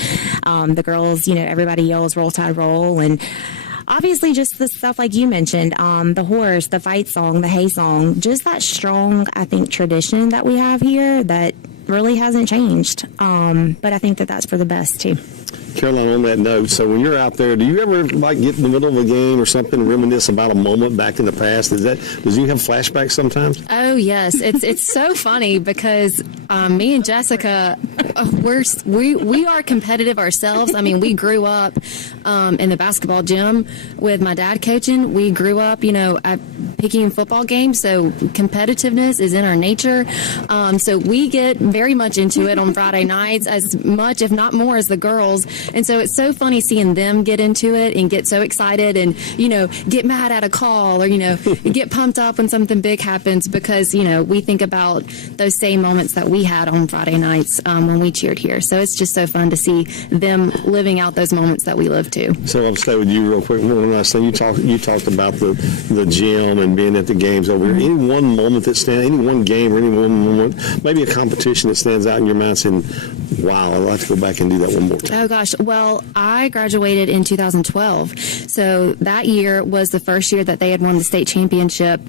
the girls, you know, everybody yells roll tide roll, and obviously just the stuff like you mentioned, the horse, the fight song, the hay song, just that strong, I think, tradition that we have here that really hasn't changed, but I think that that's for the best too. Caroline, on that note, so when you're out there, do you ever like get in the middle of a game or something and reminisce about a moment back in the past? Does you have flashbacks sometimes? Oh yes, it's so funny because me and Jessica, we are competitive ourselves. I mean, we grew up in the basketball gym with my dad coaching. We grew up, you know, at Picayune football games, so competitiveness is in our nature. So we get very much into it on Friday nights, as much, if not more, as the girls. And so it's so funny seeing them get into it and get so excited and, you know, get mad at a call or, you know, get pumped up when something big happens because, you know, we think about those same moments that we had on Friday nights when we cheered here. So it's just so fun to see them living out those moments that we live too. So I'll stay with you real quick. One last thing. You talked about the gym and being at the games over here. Any one moment that stands, any one game or any one moment, maybe a competition that stands out in your mind saying, wow, I'd like to go back and do that one more time? Oh, gosh. Well, I graduated in 2012. So that year was the first year that they had won the state championship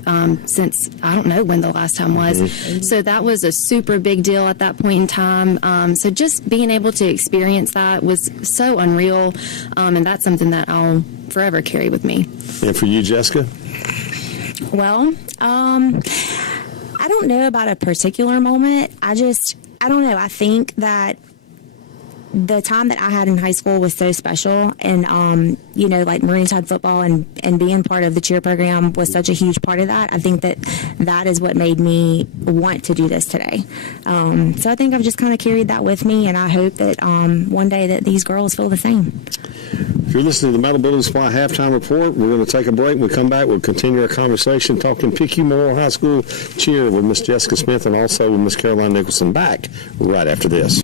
since, I don't know when the last time was. Mm-hmm. So that was a super big deal at that point in time. So just being able to experience that was so unreal. And that's something that I'll forever carry with me. And for you, Jessica? Well, I don't know about a particular moment. I don't know. I think that the time that I had in high school was so special, and you know, like Marine Tide football and being part of the cheer program was such a huge part of that. I think that is what made me want to do this today. So I think I've just kind of carried that with me, and I hope that one day that these girls feel the same. If you're listening to the Metal Building Supply Halftime Report, we're going to take a break. When we come back, we'll continue our conversation talking Picayune Memorial High School cheer with Miss Jessica Smith and also with Miss Caroline Nicholson. Back right after this.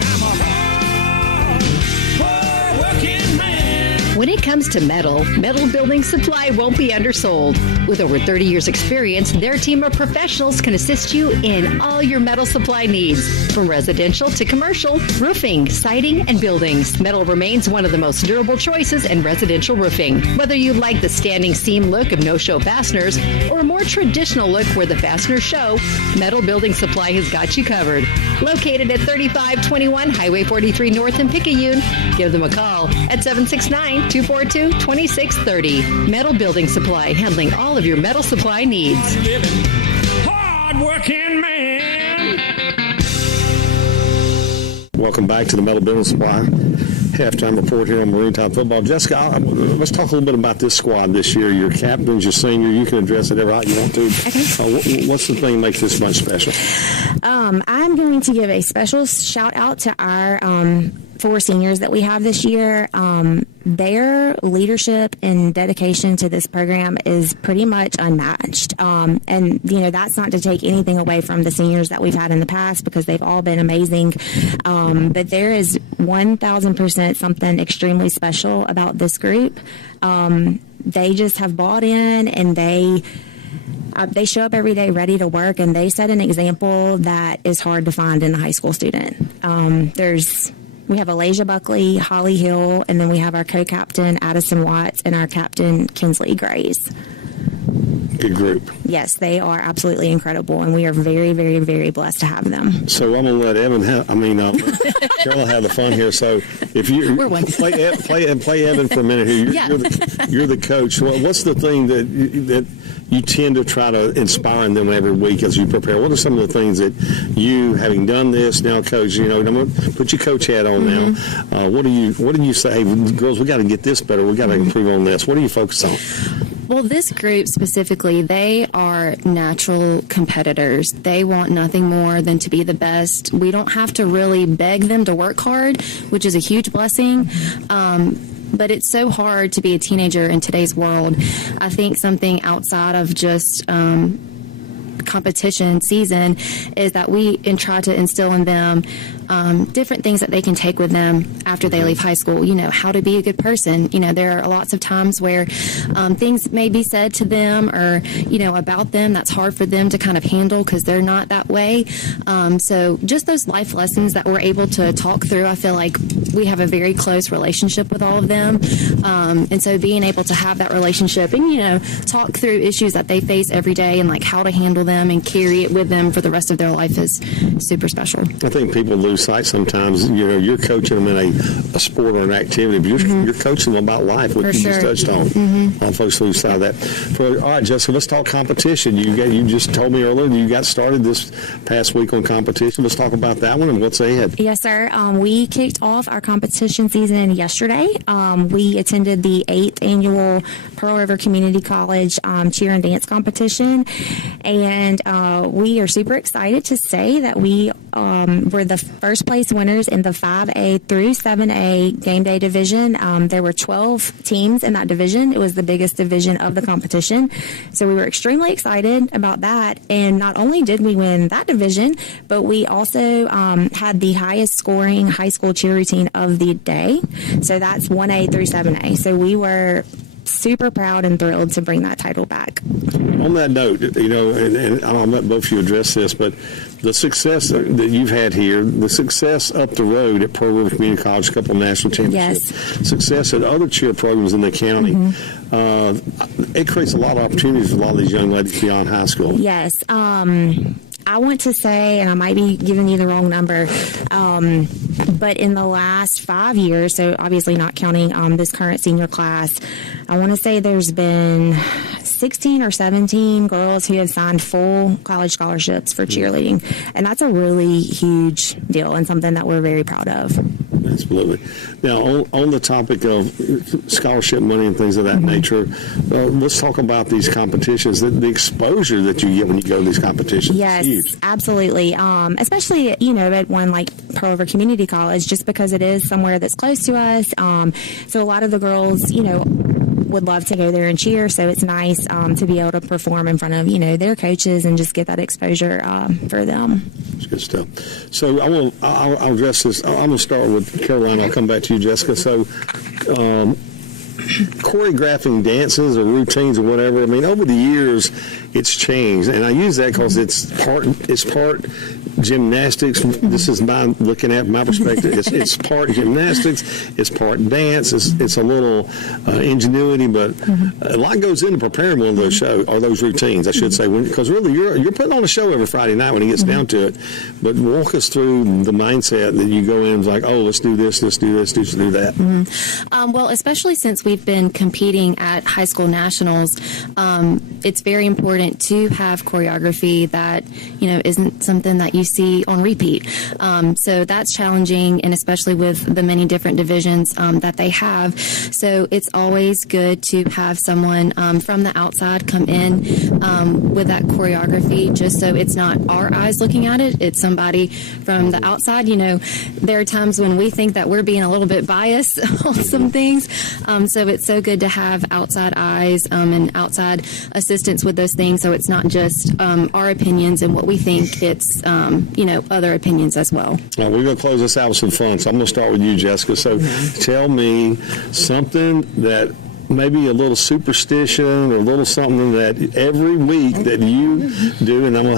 When it comes to metal building supply won't be undersold. With over 30 years experience, their team of professionals can assist you in all your metal supply needs. From residential to commercial, roofing, siding, and buildings, metal remains one of the most durable choices in residential roofing. Whether you like the standing seam look of no-show fasteners or a more traditional look where the fasteners show, Metal Building Supply has got you covered. Located at 3521 Highway 43 North in Picayune, give them a call at 769-242-2630. Metal Building Supply, handling all of your metal supply needs. Hard-working man. Welcome back to the Metal Building Supply Halftime Report here on Marine Tide Football. Jessica, let's talk a little bit about this squad this year. Your captains, your senior, you can address it however you want to. Okay. What's the thing that makes this bunch special? I'm going to give a special shout out to our 4 seniors that we have this year. their leadership and dedication to this program is pretty much unmatched. And, that's not to take anything away from the seniors that we've had in the past, because they've all been amazing. But there is 1,000% something extremely special about this group. They just have bought in, and they show up every day ready to work, and they set an example that is hard to find in a high school student. We have Alasia Buckley, Holly Hill, and then we have our co-captain Addison Watts and our captain Kinsley Grays. Good group. Yes, they are absolutely incredible, and we are very, very, very blessed to have them. So I'm going to let Evan Cheryl have the fun here. So if you play Evan for a minute here, you're the coach. Well, what's the thing that you tend to try to inspire in them every week as you prepare? What are some of the things that you, having done this now, coach, I'm going to put your coach hat on now. What do you say, hey, girls, we got to get this better. We got to improve on this. What do you focus on? Well, this group specifically, they are natural competitors. They want nothing more than to be the best. We don't have to really beg them to work hard, which is a huge blessing. But it's so hard to be a teenager in today's world. I think something outside of just competition season is that we try to instill in them different things that they can take with them after they leave high school. How to be a good person. There are lots of times where things may be said to them or, about them that's hard for them to kind of handle because they're not that way. So just those life lessons that we're able to talk through, I feel like we have a very close relationship with all of them. And so being able to have that relationship and, talk through issues that they face every day and like how to handle them and carry it with them for the rest of their life is super special. I think people lose sight sometimes. You're coaching them in a sport or an activity, but you're coaching them about life, which you just touched on. Folks lose sight of that. All right, Jessica, let's talk competition. You just told me earlier that you got started this past week on competition. Let's talk about that one and what's ahead. Yes, sir. We kicked off our competition season yesterday. We attended the 8th annual Pearl River Community College cheer and dance competition, and we are super excited to say that we were the first place winners in the 5A through 7A game day division. There were 12 teams in that division. It was the biggest division of the competition. So we were extremely excited about that. And not only did we win that division, but we also had the highest scoring high school cheer routine of the day. So that's 1A through 7A. So we were super proud and thrilled to bring that title back. On that note, and I'll let both of you address this, but the success that you've had here, the success up the road at Pearl River Community College, a couple of national championships, success at other cheer programs in the county, it creates a lot of opportunities for a lot of these young ladies beyond high school. Yes. I want to say, and I might be giving you the wrong number, but in the last 5 years, so obviously not counting this current senior class, I want to say there's been 16 or 17 girls who have signed full college scholarships for cheerleading. And that's a really huge deal and something that we're very proud of. Absolutely. Now, on the topic of scholarship money and things of that nature, let's talk about these competitions, the exposure that you get when you go to these competitions. Yes, is huge. Absolutely. Especially, at one like Pearl River Community College, just because it is somewhere that's close to us. So a lot of the girls, would love to go there and cheer. So it's nice to be able to perform in front of, their coaches and just get that exposure for them. That's good stuff. So I'll address this. I'm going to start with Caroline. I'll come back to you, Jessica. So choreographing dances or routines or whatever, over the years it's changed, and I use that because it's part gymnastics. This is looking at my perspective. It's part gymnastics, it's part dance, it's a little ingenuity, but a lot goes into preparing one of those shows or those routines, I should say, because really you're putting on a show every Friday night when it gets down to it. But walk us through the mindset that you go in and like, oh, let's do this, let's do this, let's do that. Well, especially since we've been competing at high school nationals, it's very important to have choreography that isn't something that you see on repeat. So that's challenging, and especially with the many different divisions that they have. So it's always good to have someone from the outside come in with that choreography, just so it's not our eyes looking at it. It's somebody from the outside. You know, there are times when we think that we're being a little bit biased on some things. So it's so good to have outside eyes and outside assistance with those things. So it's not just our opinions and what we think. It's, other opinions as well. Now, we're going to close this out with some fun. So I'm going to start with you, Jessica. So tell me something that maybe a little superstition or a little something that every week that you do, and I'll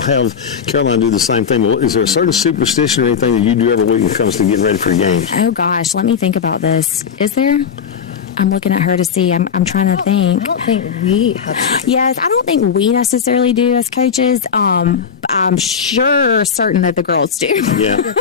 have Caroline do the same thing. Is there a certain superstition or anything that you do every week when it comes to getting ready for games? Oh, gosh. Let me think about this. Is there? I'm looking at her to see. I'm trying to think. I don't think we have. Yes, I don't think we necessarily do as coaches. I'm certain that the girls do. Yeah.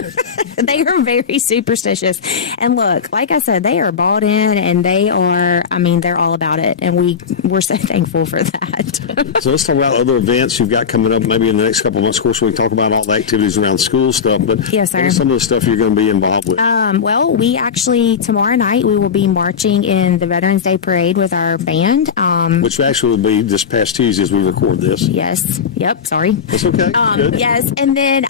They are very superstitious. And look, like I said, they are bought in, and they're all about it. And we're so thankful for that. So let's talk about other events you've got coming up maybe in the next couple of months. Of course, we can talk about all the activities around school stuff, but yes, sir. What are some of the stuff you're going to be involved with? Well, we actually, tomorrow night, we will be marching in the Veterans Day Parade with our band. Which actually will be this past Tuesday as we record this. Yes. Yep. Sorry. That's okay. Good. Yes. And then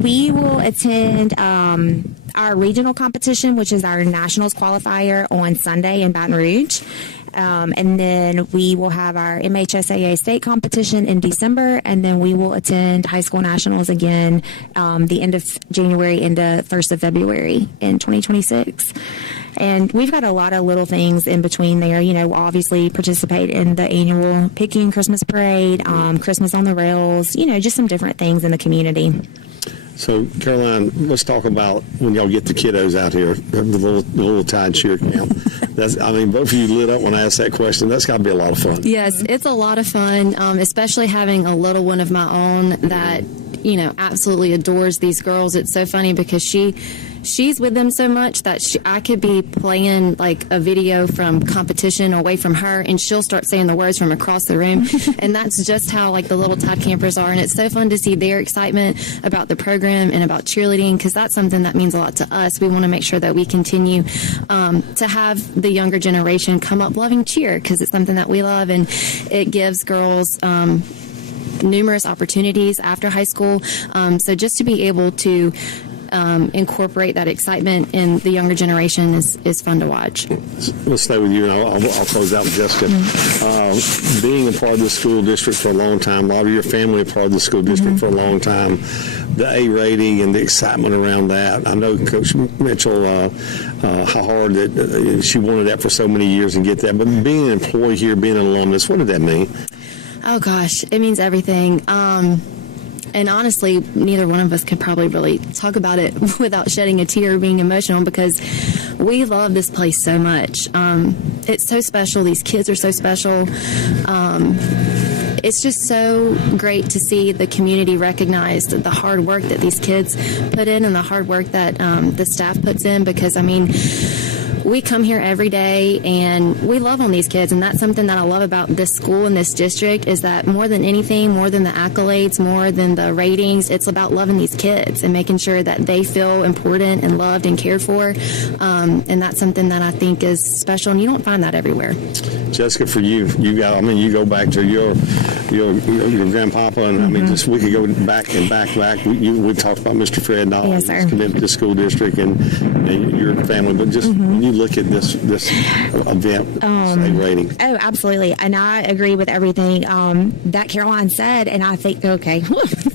we will attend our regional competition, which is our nationals qualifier, on Sunday in Baton Rouge. And then we will have our MHSAA state competition in December, and then we will attend high school nationals again the end of January into 1st of February in 2026. And we've got a lot of little things in between there. You know, obviously participate in the annual Picayune Christmas Parade, Christmas on the Rails, just some different things in the community. So, Caroline, let's talk about when y'all get the kiddos out here, the little Tide cheer camp. Both of you lit up when I asked that question. That's got to be a lot of fun. Yes, it's a lot of fun, especially having a little one of my own that, absolutely adores these girls. It's so funny because she's with them so much that I could be playing like a video from competition away from her, and she'll start saying the words from across the room. And that's just how like the little Tide campers are. And it's so fun to see their excitement about the program and about cheerleading, because that's something that means a lot to us. We want to make sure that we continue to have the younger generation come up loving cheer, because it's something that we love, and it gives girls numerous opportunities after high school. So just to be able to incorporate that excitement in the younger generation is fun to watch. Let's stay with you, and I'll close out with Jessica. Being a part of the school district for a long time, a lot of your family are part of the school district for a long time, the A rating and the excitement around that. I know Coach Mitchell, how hard that she wanted that for so many years and get that, but being an employee here, being an alumnus, what did that mean? Oh gosh, it means everything. And honestly, neither one of us could probably really talk about it without shedding a tear or being emotional, because we love this place so much. It's so special. These kids are so special. It's just so great to see the community recognize the hard work that these kids put in and the hard work that the staff puts in, because, we come here every day and we love on these kids, and that's something that I love about this school and this district, is that more than anything, more than the accolades, more than the ratings, it's about loving these kids and making sure that they feel important and loved and cared for, and that's something that I think is special, and you don't find that everywhere. Jessica, for you you go back to your grandpapa, and just we could go back. We talked about Mr. Fred Doll, yes, sir. His commitment to the school district and your family, but just when you look at this event, say rating. Oh, absolutely, and I agree with everything that Caroline said, and I think, okay,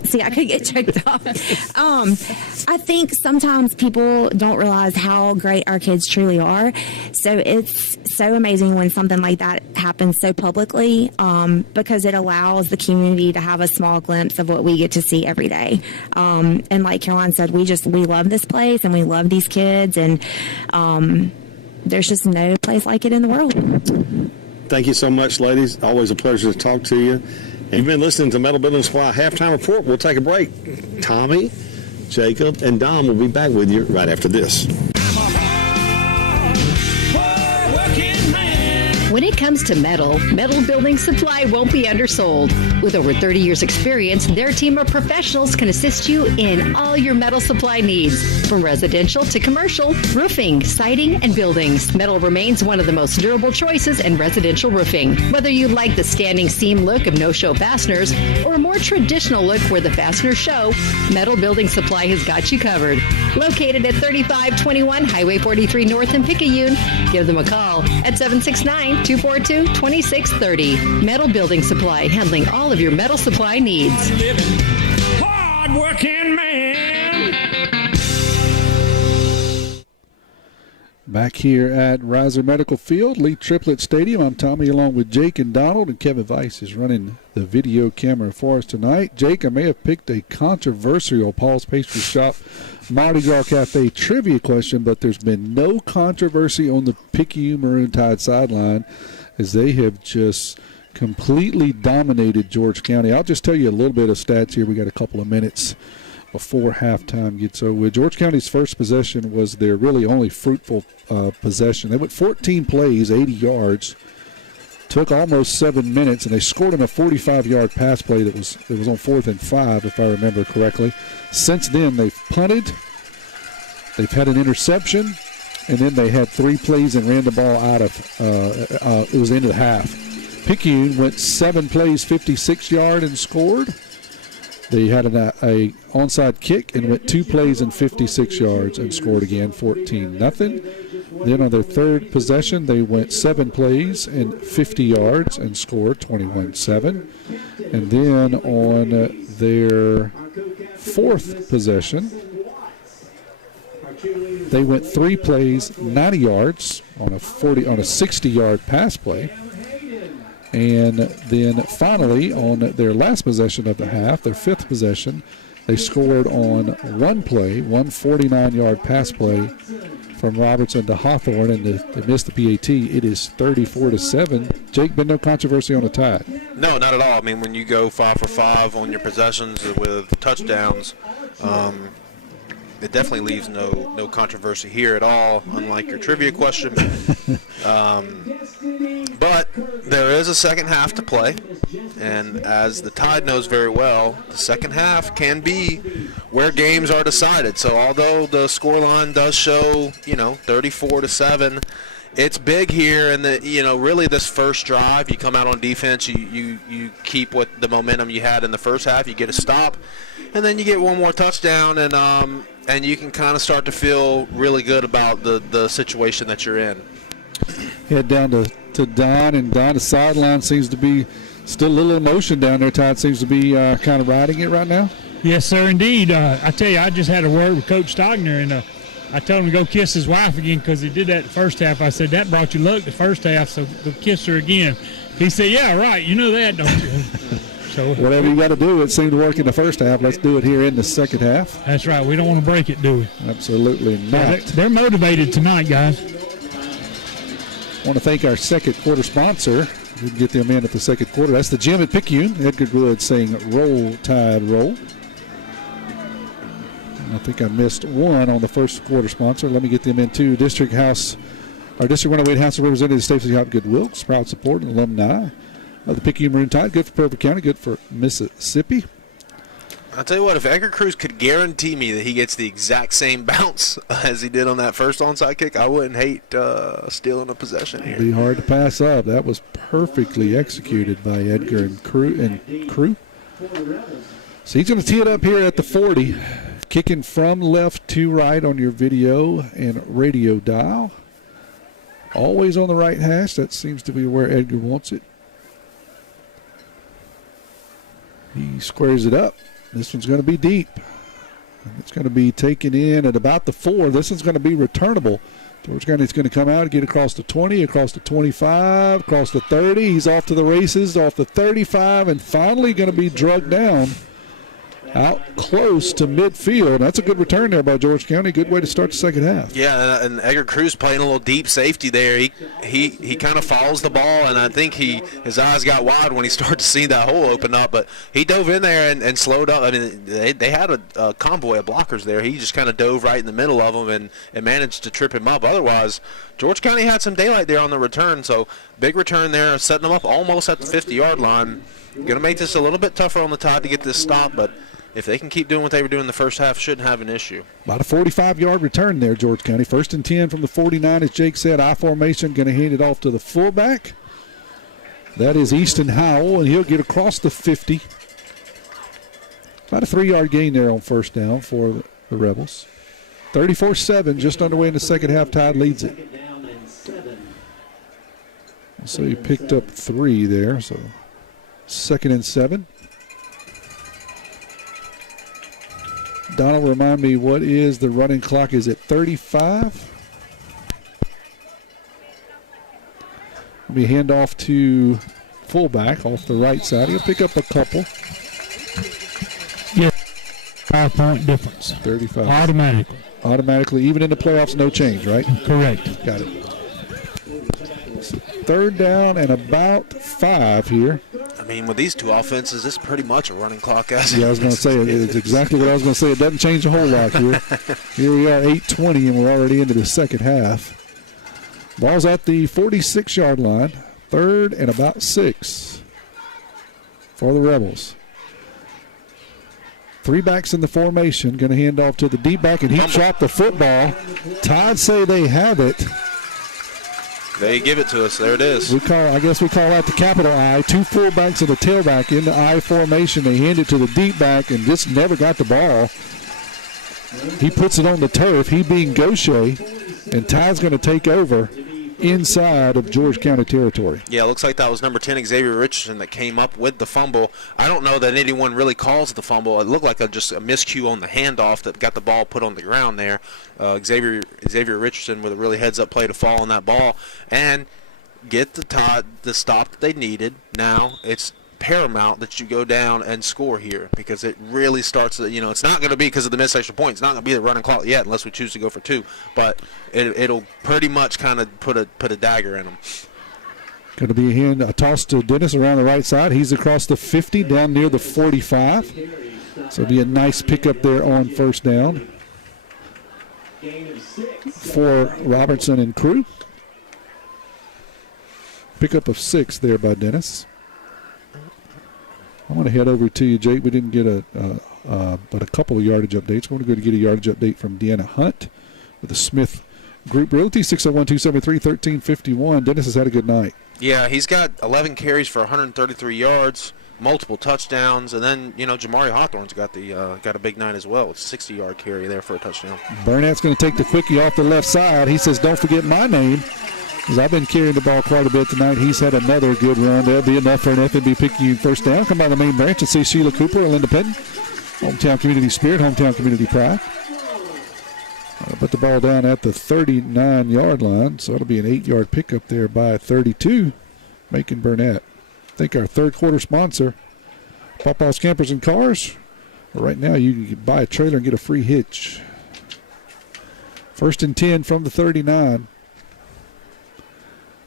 see, I could get choked up. I think sometimes people don't realize how great our kids truly are, so it's so amazing when something like that happens so publicly, because it allows the community to have a small glimpse of what we get to see every day. And like Caroline said, we love this place and we love these kids, and there's just no place like it in the world. Thank you so much, ladies. Always a pleasure to talk to you. You've been listening to Metal Building Supply Halftime Report. We'll take a break. Tommy, Jacob, and Dom will be back with you right after this. When it comes comes to metal building supply won't be undersold. With over 30 years experience, their team of professionals can assist you in all your metal supply needs. From residential to commercial, roofing, siding, and buildings, metal remains one of the most durable choices in residential roofing. Whether you like the standing seam look of no-show fasteners or a more traditional look where the fasteners show, Metal Building Supply has got you covered. Located at 3521 Highway 43 North in Picayune, give them a call at 769-242-2630. Metal Building Supply, handling all of your metal supply needs. Hard-working man. Back here at Reiser Medical Field, Lee Triplett Stadium. I'm Tommy along with Jake and Donald, and Kevin Weiss is running the video camera for us tonight. Jake, I may have picked a controversial Paul's Pastry Shop Mardi Gras Cafe trivia question, but there's been no controversy on the Picayune Maroon Tide sideline as they have just completely dominated George County. I'll just tell you a little bit of stats here. We got a couple of minutes before halftime gets over with. George County's first possession was their really only fruitful possession. They went 14 plays, 80 yards, took almost 7 minutes, and they scored on a 45-yard pass play that was on 4th and 5, if I remember correctly. Since then, they've punted, they've had an interception, and then they had 3 plays and ran the ball out of it was the end of the half. Picayune went 7 plays, 56 yards, and scored. They had a onside kick and went 2 plays and 56 yards and scored again, 14-0. Then on their third possession, they went 7 plays and 50 yards and scored 21-7. And then on their fourth possession, they went 3 plays, 90 yards on a 60-yard pass play. And then finally, on their last possession of the half, their 5th possession, they scored on 1 play, 1 49-yard pass play from Robertson to Hawthorne, and they missed the PAT. It is 34-7. Jake, been no controversy on the Tide? No, not at all. I mean, when you go 5 for 5 on your possessions with touchdowns, it definitely leaves no controversy here at all, unlike your trivia question. But there is a second half to play, and as the Tide knows very well, the second half can be where games are decided. So although the scoreline does show, 34-7, it's big here, and really this first drive, you come out on defense, you keep what the momentum you had in the first half, you get a stop, and then you get one more touchdown, and you can kind of start to feel really good about the situation that you're in. Head down to Don, and Don, the sideline seems to be still a little emotion down there. Todd seems to be kind of riding it right now. Yes, sir, indeed. I tell you, I just had a word with Coach Stogner, and I told him to go kiss his wife again because he did that the first half. I said, that brought you luck the first half, so go kiss her again. He said, yeah, right, you know that, don't you? So whatever you got to do, it seemed to work in the first half. Let's do it here in the second half. That's right. We don't want to break it, do we? Absolutely not. They're motivated tonight, guys. I want to thank our second quarter sponsor. We can get them in at the second quarter. That's the gym at Picayune. Edgar Wood saying Roll Tide Roll. I think I missed one on the first quarter sponsor. Let me get them in too. Our District 108 House of Representatives, Stacey Hopgood Wilkes, proud support and alumni of the Picayune Maroon Tide. Good for Purple County, good for Mississippi. I'll tell you what, if Edgar Cruz could guarantee me that he gets the exact same bounce as he did on that first onside kick, I wouldn't hate stealing a possession here. It'd be hard to pass up. That was perfectly executed by Edgar and Crew. So he's going to tee it up here at the 40. Kicking from left to right on your video and radio dial. Always on the right hash. That seems to be where Edgar wants it. He squares it up. This one's going to be deep. It's going to be taken in at about the 4. This one's going to be returnable. George County's going to come out and get across the 20, across the 25, across the 30. He's off to the races, off the 35, and finally going to be drugged down out close to midfield. That's a good return there by George County. Good way to start the second half. Yeah, and Edgar Cruz playing a little deep safety there. He kind of follows the ball, and I think his eyes got wide when he started to see that hole open up. But he dove in there and slowed up. I mean, they had a convoy of blockers there. He just kind of dove right in the middle of them and managed to trip him up. Otherwise, George County had some daylight there on the return. So big return there, setting them up almost at the 50-yard line. Going to make this a little bit tougher on the Tide to get this stop, but if they can keep doing what they were doing in the first half, shouldn't have an issue. About a 45-yard return there, George County. 1st and 10 from the 49, as Jake said. I formation, going to hand it off to the fullback. That is Easton Howell, and he'll get across the 50. About a 3-yard gain there on first down for the Rebels. 34-7, just underway in the second half. Tide leads it. So he picked up 3 there, so 2nd and 7. Donald, remind me, what is the running clock? Is it 35? Let me hand off to fullback off the right side. He'll pick up a couple. Yeah, 5-point difference. 35. Automatically, even in the playoffs, no change, right? Correct. Got it. So 3rd down and about 5 here. I mean, with these two offenses, it's pretty much a running clock. Yeah, I was going to say, it's exactly what I was going to say. It doesn't change a whole lot here. Here we are, 8:20, and we're already into the second half. Ball's at the 46-yard line. 3rd and about 6 for the Rebels. 3 backs in the formation. Going to hand off to the deep back, and he dropped the football. Tide say they have it. They give it to us. There it is. I guess we call that the capital I. 2 fullbacks and a tailback in the I formation. They hand it to the deep back and just never got the ball. He puts it on the turf, he being Gaucher, and Tide's going to take over inside of George County territory. Yeah, it looks like that was number 10, Xavier Richardson, that came up with the fumble. I don't know that anyone really calls the fumble. It looked like just a miscue on the handoff that got the ball put on the ground there. Xavier Richardson with a really heads-up play to fall on that ball and get the stop that they needed. Now it's paramount that you go down and score here, because it really starts to, it's not going to be because of the missed extra point. It's not going to be the running clock yet unless we choose to go for 2, but it'll pretty much kind of put a dagger in them. Going to be a toss to Dennis around the right side. He's across the 50 down near the 45, so it'll be a nice pickup there on first down for Robertson and crew. Pickup of 6 there by Dennis. I want to head over to you, Jake. We didn't get but a couple of yardage updates. I want to go to get a yardage update from Deanna Hunt with the Smith Group Realty, 601-273-1351. Dennis has had a good night. Yeah, he's got 11 carries for 133 yards, multiple touchdowns, and then Jamari Hawthorne's got a big night as well. It's a 60-yard carry there for a touchdown. Burnett's going to take the quickie off the left side. He says, "Don't forget my name." Because I've been carrying the ball quite a bit tonight. He's had another good run. That'll be enough for an FNB Picayune first down. Come by the main branch and see Sheila Cooper, Linda Penton. Hometown community spirit, hometown community pride. Put the ball down at the 39-yard line, so it'll be an 8-yard pickup there by 32, Macon Burnett. I think our third quarter sponsor, Papa's Campers and Cars. Right now you can buy a trailer and get a free hitch. 1st and 10 from the 39.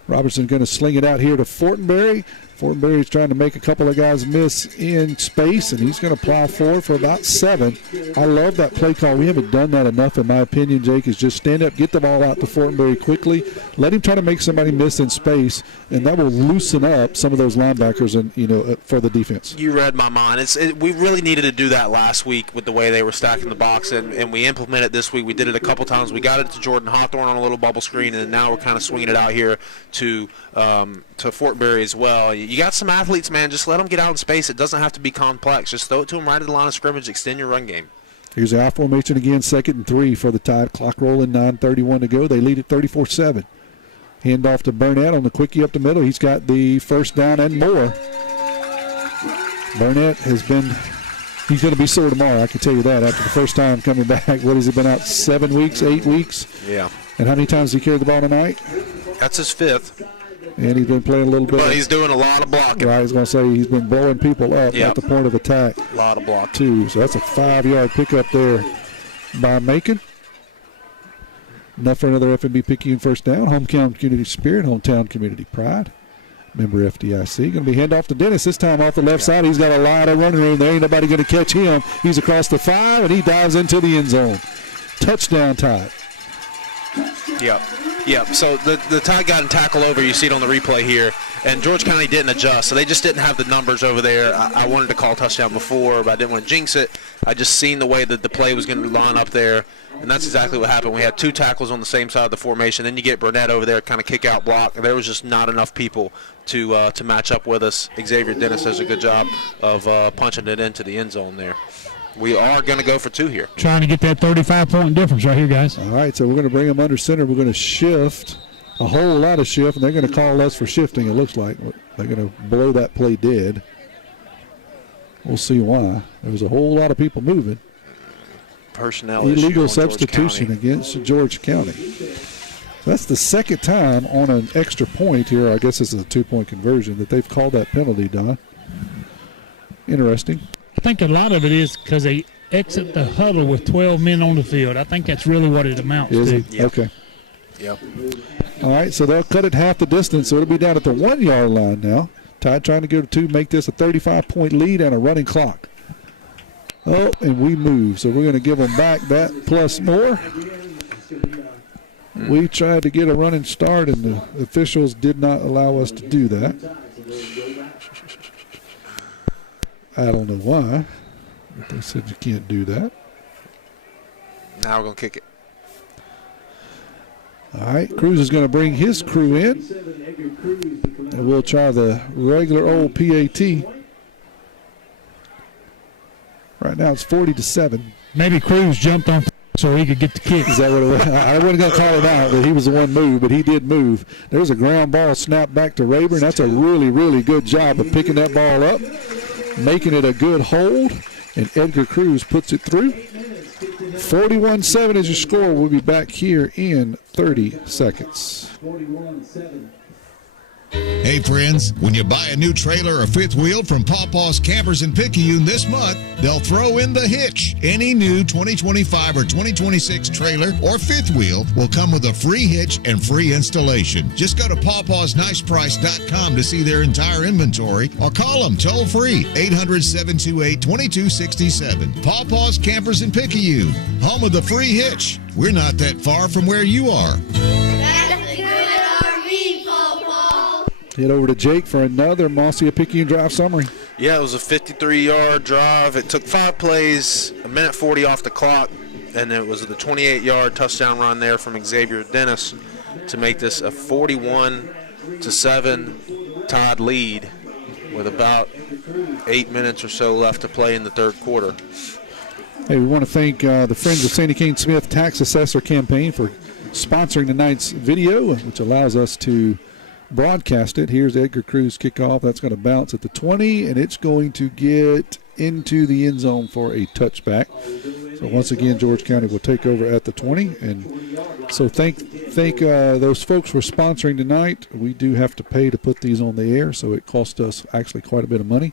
Robertson going to sling it out here to Fortenberry. Fortenberry's trying to make a couple of guys miss in space, and he's going to plow forward for about 7. I love that play call. We haven't done that enough, in my opinion, Jake, is just stand up, get the ball out to Fortenberry quickly, let him try to make somebody miss in space, and that will loosen up some of those linebackers and for the defense. You read my mind. We really needed to do that last week with the way they were stacking the box, and we implemented it this week. We did it a couple times. We got it to Jordan Hawthorne on a little bubble screen, and now we're kind of swinging it out here to Fortenberry as well. You got some athletes, man. Just let them get out in space. It doesn't have to be complex. Just throw it to them right at the line of scrimmage. Extend your run game. Here's the I formation again, 2nd and 3 for the Tide. Clock rolling, 9:31 to go. They lead at 34-7. Hand off to Burnett on the quickie up the middle. He's got the first down and more. Burnett he's going to be sore tomorrow, I can tell you that, after the first time coming back. What has he been out, 7 weeks, 8 weeks? Yeah. And how many times did he carry the ball tonight? That's his 5th. And he's been playing a little bit. But he's doing a lot of blocking. Right, I was going to say he's been blowing people up at the point of attack. A lot of blocking. Too. So that's a 5-yard pickup there by Macon. Enough for another FMB Picayune first down. Hometown community spirit, hometown community pride. Member FDIC. Going to be handoff to Dennis. This time off the left side. He's got a lot of running room. There ain't nobody going to catch him. He's across the 5, and he dives into the end zone. Touchdown, Tide. Yep. So the Tide got in tackle over. You see it on the replay here. And George County didn't adjust, so they just didn't have the numbers over there. I wanted to call touchdown before, but I didn't want to jinx it. I just seen the way that the play was going to line up there, and that's exactly what happened. We had 2 tackles on the same side of the formation. Then you get Burnett over there, kind of kick out block. There was just not enough people to match up with us. Xavier Dennis does a good job of punching it into the end zone there. We are going to go for 2 here. Trying to get that 35-point difference right here, guys. All right, so we're going to bring them under center. We're going to shift. A whole lot of shift, and they're going to call us for shifting, it looks like. They're going to blow that play dead. We'll see why. There was a whole lot of people moving. Personnel illegal substitution against George County. So that's the second time on an extra point here. I guess this is a 2-point conversion that they've called that penalty, Don. Interesting. I think a lot of it is because they exit the huddle with 12 men on the field. I think that's really what it amounts to. Yep. Okay. Yep. All right, so they'll cut it half the distance, so it'll be down at the 1-yard line now. Tide trying to go to 2, make this a 35-point lead and a running clock. Oh, and we move, so we're going to give them back that plus more. We tried to get a running start, and the officials did not allow us to do that. I don't know why. They said you can't do that. Now we're going to kick it. All right, Cruz is going to bring his crew in, and we'll try the regular old PAT. Right now it's 40-7. Maybe Cruz jumped on so he could get the kick. Is that what it was? I wasn't going to call it out, but he was the one moved, but he did move. There's a ground ball snapped back to Rayburn. That's a really, really good job of picking that ball up, making it a good hold, and Edgar Cruz puts it through. 41-7 is your score. We'll be back here in 30 seconds. 41-7. Hey friends, when you buy a new trailer or fifth wheel from Pawpaw's Campers in Picayune this month, they'll throw in the hitch. Any new 2025 or 2026 trailer or fifth wheel will come with a free hitch and free installation. Just go to pawpawsniceprice.com to see their entire inventory or call them toll free 800-728-2267. Pawpaw's Campers in Picayune, home of the free hitch. We're not that far from where you are. Head over to Jake for another Mossy Picayune Drive summary. Yeah, it was a 53-yard drive. It took 5 plays, a minute 40 off the clock, and it was the 28-yard touchdown run there from Xavier Dennis to make this a 41-7 Tide lead with about 8 minutes or so left to play in the third quarter. Hey, we want to thank the Friends of Sandy Kane Smith Tax Assessor Campaign for sponsoring tonight's video, which allows us to broadcast it. Here's Edgar Cruz kickoff. That's going to bounce at the 20, and it's going to get into the end zone for a touchback. So once again, George County will take over at the 20. And so thank those folks for sponsoring tonight. We do have to pay to put these on the air, so it cost us actually quite a bit of money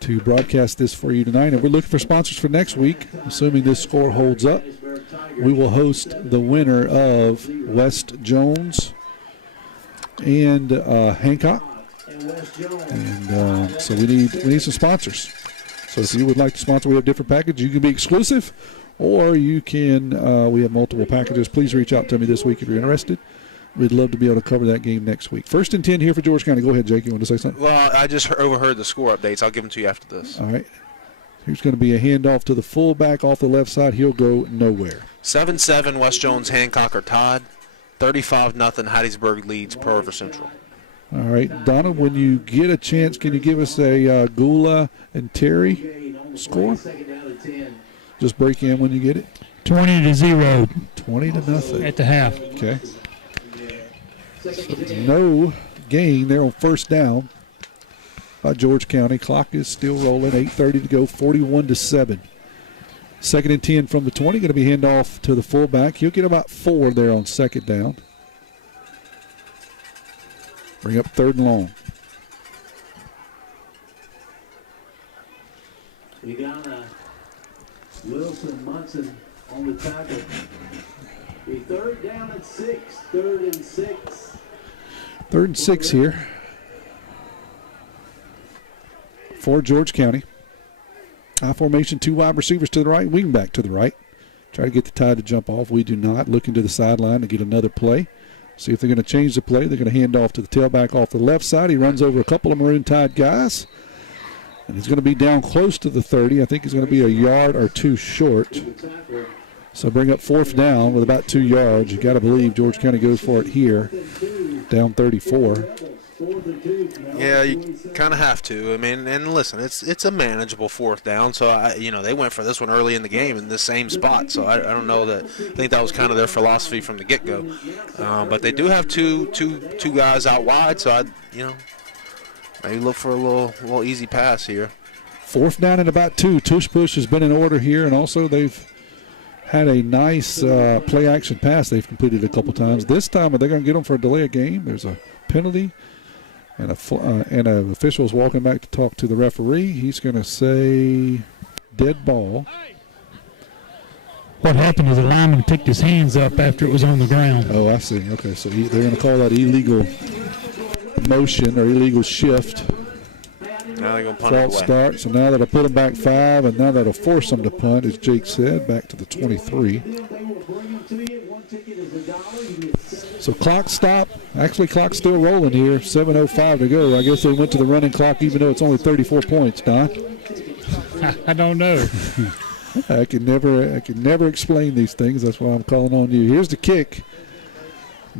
to broadcast this for you tonight. And we're looking for sponsors for next week. Assuming this score holds up, we will host the winner of West Jones and Hancock, and so we need some sponsors. So if you would like to sponsor, we have different packages. You can be exclusive, or you can. We have multiple packages. Please reach out to me this week if you're interested. We'd love to be able to cover that game next week. 1st and 10 here for George County. Go ahead, Jake. You want to say something? Well, I just overheard the score updates. I'll give them to you after this. All right. Here's going to be a handoff to the fullback off the left side. He'll go nowhere. 7-7 West Jones, Hancock are tied. 35-0 Hattiesburg leads Pearl River Central. All right, Donna, when you get a chance, can you give us a Gula and Terry score? Just break in when you get it. 20-0. 20-0. At the half. Okay. So no gain there on first down by George County. Clock is still rolling. 8:30 to go. 41-7. 2nd and 10 from the 20. Going to be handoff to the fullback. He'll get about 4 there on 2nd down. Bring up 3rd and long. You got Wilson Munson on the tackle. The 3rd down and 6. 3rd and 6. 3rd and 6 here for George County. I formation, 2 wide receivers to the right, wing back to the right. Try to get the Tide to jump off. We do not. Looking to the sideline to get another play. See if they're going to change the play. They're going to hand off to the tailback off the left side. He runs over a couple of Maroon Tide guys. And he's going to be down close to the 30. I think he's going to be a yard or 2 short. So bring up 4th down with about 2 yards. You got to believe George County goes for it here. Down 34. Yeah, you kind of have to. I mean, and listen, it's a manageable 4th down. So they went for this one early in the game in the same spot. So I don't know that. I think that was kind of their philosophy from the get-go. But they do have two guys out wide. So maybe look for a little easy pass here. 4th down and about 2. Tush push has been in order here, and also they've had a nice play-action pass they've completed a couple times. This time, are they going to get them for a delay of game? There's a penalty, and an official is walking back to talk to the referee. He's going to say dead ball. What happened is the lineman picked his hands up after it was on the ground. Oh, I see. Okay, so they're going to call that illegal motion or illegal shift. Now they're going to punt False start. So now that'll put them back 5, and now that'll force them to punt, as Jake said, back to the 23. So clock stop. Actually, clock's still rolling here. 7:05 to go. I guess they went to the running clock even though it's only 34 points, Don. I don't know. I can never explain these things. That's why I'm calling on you. Here's the kick.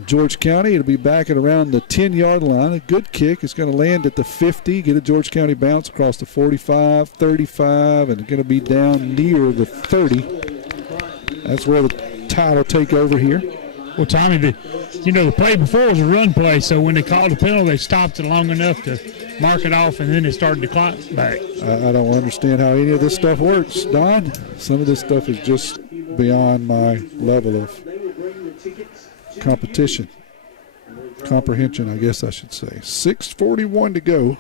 George County, it'll be back at around the 10-yard line. A good kick. It's going to land at the 50, get a George County bounce across the 45, 35, and it's going to be down near the 30. That's where the Tide will take over here. Well, Tommy, the play before was a run play, so when they called the penalty, they stopped it long enough to mark it off, and then they started the clock back. I don't understand how any of this stuff works, Don. Some of this stuff is just beyond my level of comprehension, I guess I should say. 6:41 to go.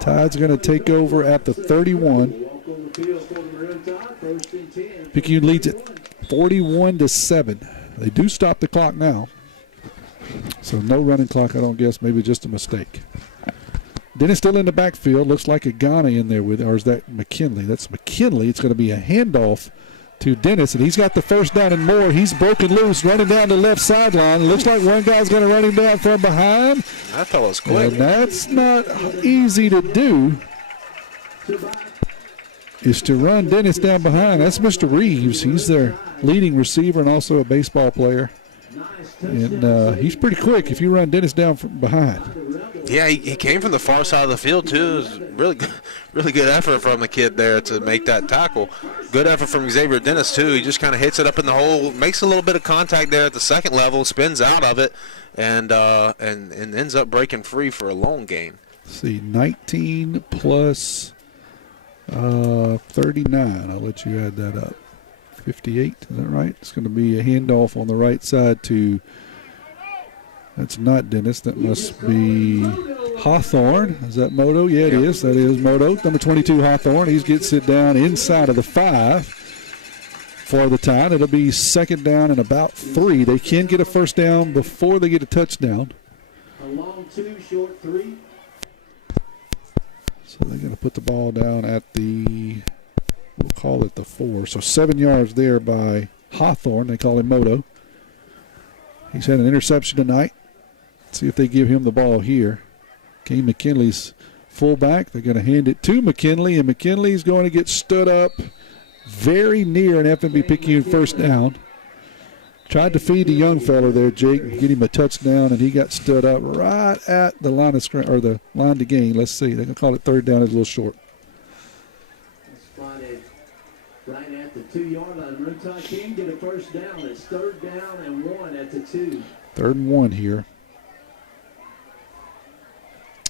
Tide's going to take over at the 31. Picayune leads it 41-7. They do stop the clock now. So no running clock, I don't guess. Maybe just a mistake. Dennis still in the backfield. Looks like a Ghana in there with, or is that McKinley? That's McKinley. It's going to be a handoff to Dennis, and he's got the 1st down and more. He's broken loose, running down the left sideline. Looks like one guy's going to run him down from behind. That fellow's quick. And that's not easy to do, is to run Dennis down behind. That's Mr. Reeves. He's their leading receiver and also a baseball player. And he's pretty quick if you run Dennis down from behind. Yeah, he came from the far side of the field, too. It was really good effort from the kid there to make that tackle. Good effort from Xavier Dennis, too. He just kind of hits it up in the hole, makes a little bit of contact there at the 2nd level, spins out of it, and ends up breaking free for a long gain. Let's see, 19 plus 39. I'll let you add that up. 58, is that right? It's going to be a handoff on the right side to, that's not Dennis, that must be Hawthorne. Is that Moto? Yeah, it is. That is Moto. Number 22, Hawthorne. He gets it down inside of the 5 for the Tide. It'll be 2nd down and about 3. They can get a 1st down before they get a touchdown. A long 2, short 3. So they're going to put the ball down at the, we'll call it the 4. So 7 yards there by Hawthorne. They call him Moto. He's had an interception tonight. Let's see if they give him the ball here. Kane McKinley's fullback. They're going to hand it to McKinley, and McKinley's going to get stood up very near an FMB Picayune 1st down. Tried to feed the young fella there, Jake, get him a touchdown, and he got stood up right at the line of screen, or the line to gain. Let's see. They're going to call it 3rd down. It's a little short. Spotted right at the 2-yard line. Rootai King get a 1st down. It's 3rd down and 1 at the 2. 3rd and 1 here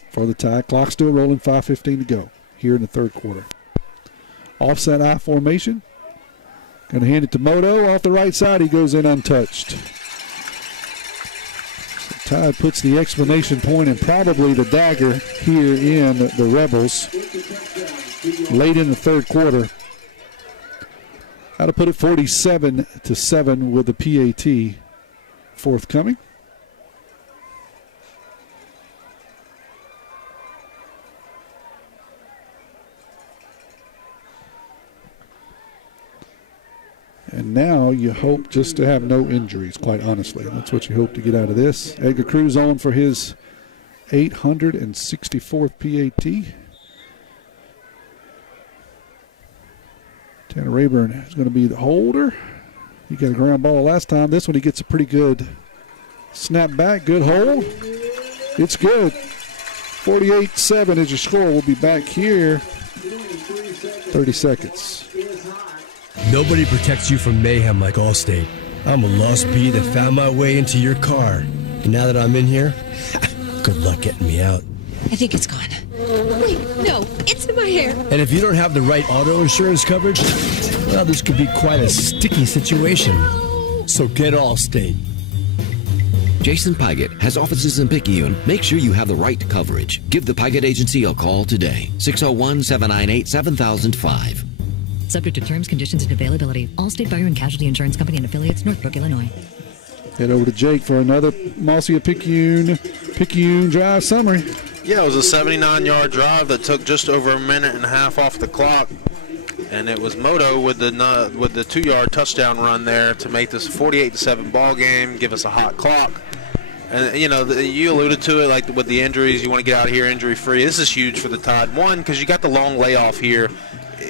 for the Tide. Clock still rolling, 5:15 to go here in the 3rd quarter. Offset I formation. Going to hand it to Moto off the right side. He goes in untouched. So Tide puts the exclamation point and probably the dagger here in the Rebels late in the third quarter. How to put it 47-7 with the PAT forthcoming. And now you hope just to have no injuries, quite honestly. That's what you hope to get out of this. Edgar Cruz on for his 864th PAT. Tanner Rayburn is going to be the holder. He got a ground ball last time. This one he gets a pretty good snap back. Good hold. It's good. 48-7 is your score. We'll be back here. 30 seconds. Nobody protects you from mayhem like Allstate. I'm a lost bee that found my way into your car. And now that I'm in here, good luck getting me out. I think it's gone. Wait, no, it's in my hair. And if you don't have the right auto insurance coverage, well, this could be quite a sticky situation. So get Allstate. Jason Pygott has offices in Picayune. Make sure you have the right coverage. Give the Pygott Agency a call today. 601-798-7005. Subject to terms, conditions, and availability. Allstate Fire and Casualty Insurance Company and affiliates, Northbrook, Illinois. Head over to Jake for another Mossy Picayune drive summary. Yeah, it was a 79-yard drive that took just over a minute and a half off the clock. And it was Moto with the 2-yard touchdown run there to make this a 48-7 ball game, give us a hot clock. And, you know, you alluded to it, like with the injuries, you want to get out of here injury-free. This is huge for the Tide. One, because you got the long layoff here.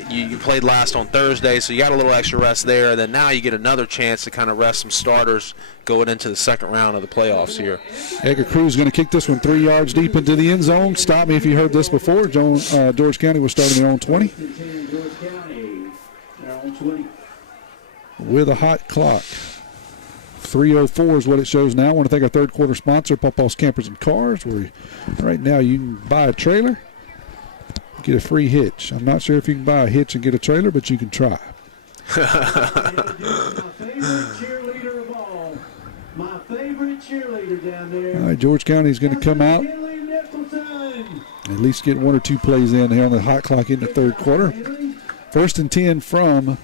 You played last on Thursday, so you got a little extra rest there. And then now you get another chance to kind of rest some starters going into the second round of the playoffs here. Edgar Cruz is going to kick this one 3 yards deep into the end zone. Stop me if you heard this before. George County was starting their own 20. With a hot clock. 3:04 is what it shows now. I want to thank our third quarter sponsor, Pawpaw's Campers and Cars, where right now you can buy a trailer, get a free hitch. I'm not sure if you can buy a hitch and get a trailer, but you can try. My favorite cheerleader down there. All right, George County is going to come out, at least get 1 or 2 plays in here on the hot clock in the third quarter. 1st and 10 from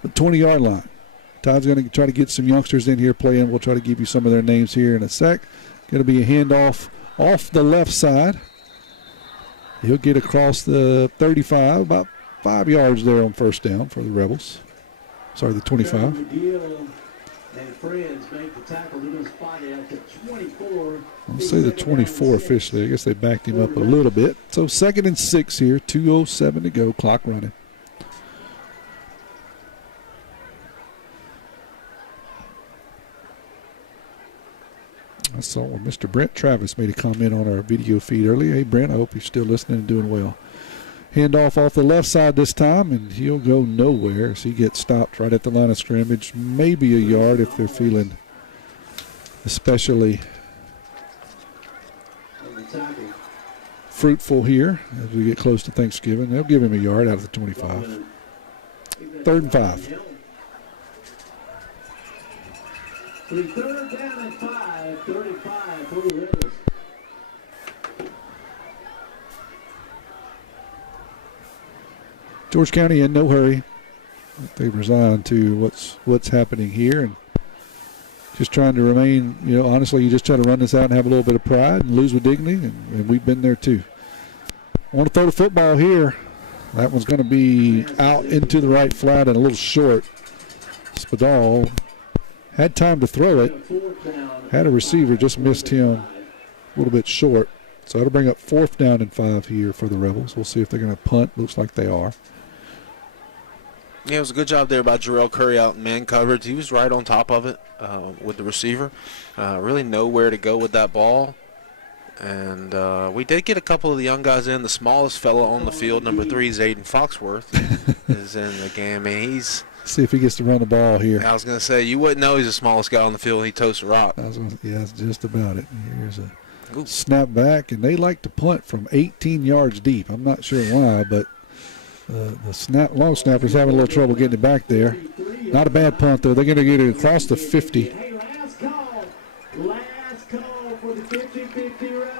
the 20-yard line. Todd's going to try to get some youngsters in here playing. We'll try to give you some of their names here in a sec. Going to be a handoff off the left side. He'll get across the 35, about 5 yards there on first down for the Rebels. Sorry, the 25. And friends make the tackle. They're going to spot it at the 24. I'll say the 24 officially. I guess they backed him up a little bit. So 2nd and 6 here, 2:07 to go, clock running. I saw when Mr. Brent Travis made a comment on our video feed earlier. Hey, Brent, I hope you're still listening and doing well. Handoff off the left side this time, and he'll go nowhere as he gets stopped right at the line of scrimmage. Maybe a yard if they're feeling especially fruitful here as we get close to Thanksgiving. They'll give him a yard out of the 25. 3rd and 5. 3rd down and 5, 35 for the Rebels. George County in no hurry. They've resigned to what's happening here and just trying to remain, honestly, you just try to run this out and have a little bit of pride and lose with dignity, and we've been there too. I want to throw the football here. That one's going to be out into the right flat and a little short. Spadal had time to throw it. Had a receiver, just missed him a little bit short. So that'll bring up 4th down and 5 here for the Rebels. We'll see if they're going to punt. Looks like they are. Yeah, it was a good job there by Jarrell Curry out in man coverage. He was right on top of it with the receiver. Really nowhere to go with that ball. And we did get a couple of the young guys in. The smallest fellow on the field, number 3, Zayden Foxworth, is in the game. I mean, he's... See if he gets to run the ball here. I was going to say, you wouldn't know he's the smallest guy on the field when he toasts a rock. Yeah, that's just about it. Here's a snap back, and they like to punt from 18 yards deep. I'm not sure why, but the long snapper's having a little trouble getting it back there. Not a bad punt, though. They're going to get it across the 50. Hey, last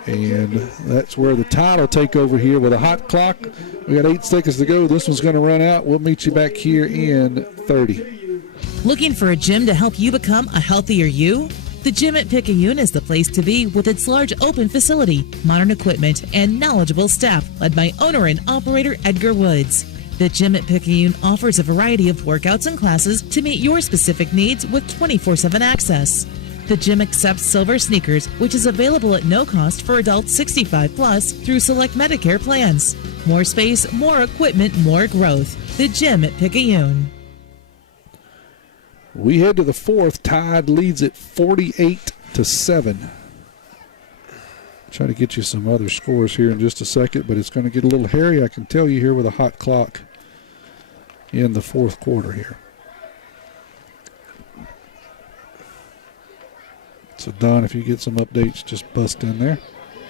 And that's where the Tide will take over here with a hot clock. We got 8 seconds to go. This one's going to run out. We'll meet you back here in 30. Looking for a gym to help you become a healthier you? The gym at Picayune is the place to be with its large open facility, modern equipment, and knowledgeable staff led by owner and operator Edgar Woods. The gym at Picayune offers a variety of workouts and classes to meet your specific needs with 24/7 access. The gym accepts silver sneakers, which is available at no cost for adults 65 plus through select Medicare plans. More space, more equipment, more growth. The gym at Picayune. We head to the fourth. Tide leads it 48-7. Try to get you some other scores here in just a second, but it's going to get a little hairy, I can tell you, here with a hot clock in the fourth quarter here. So, Don, if you get some updates, just bust in there.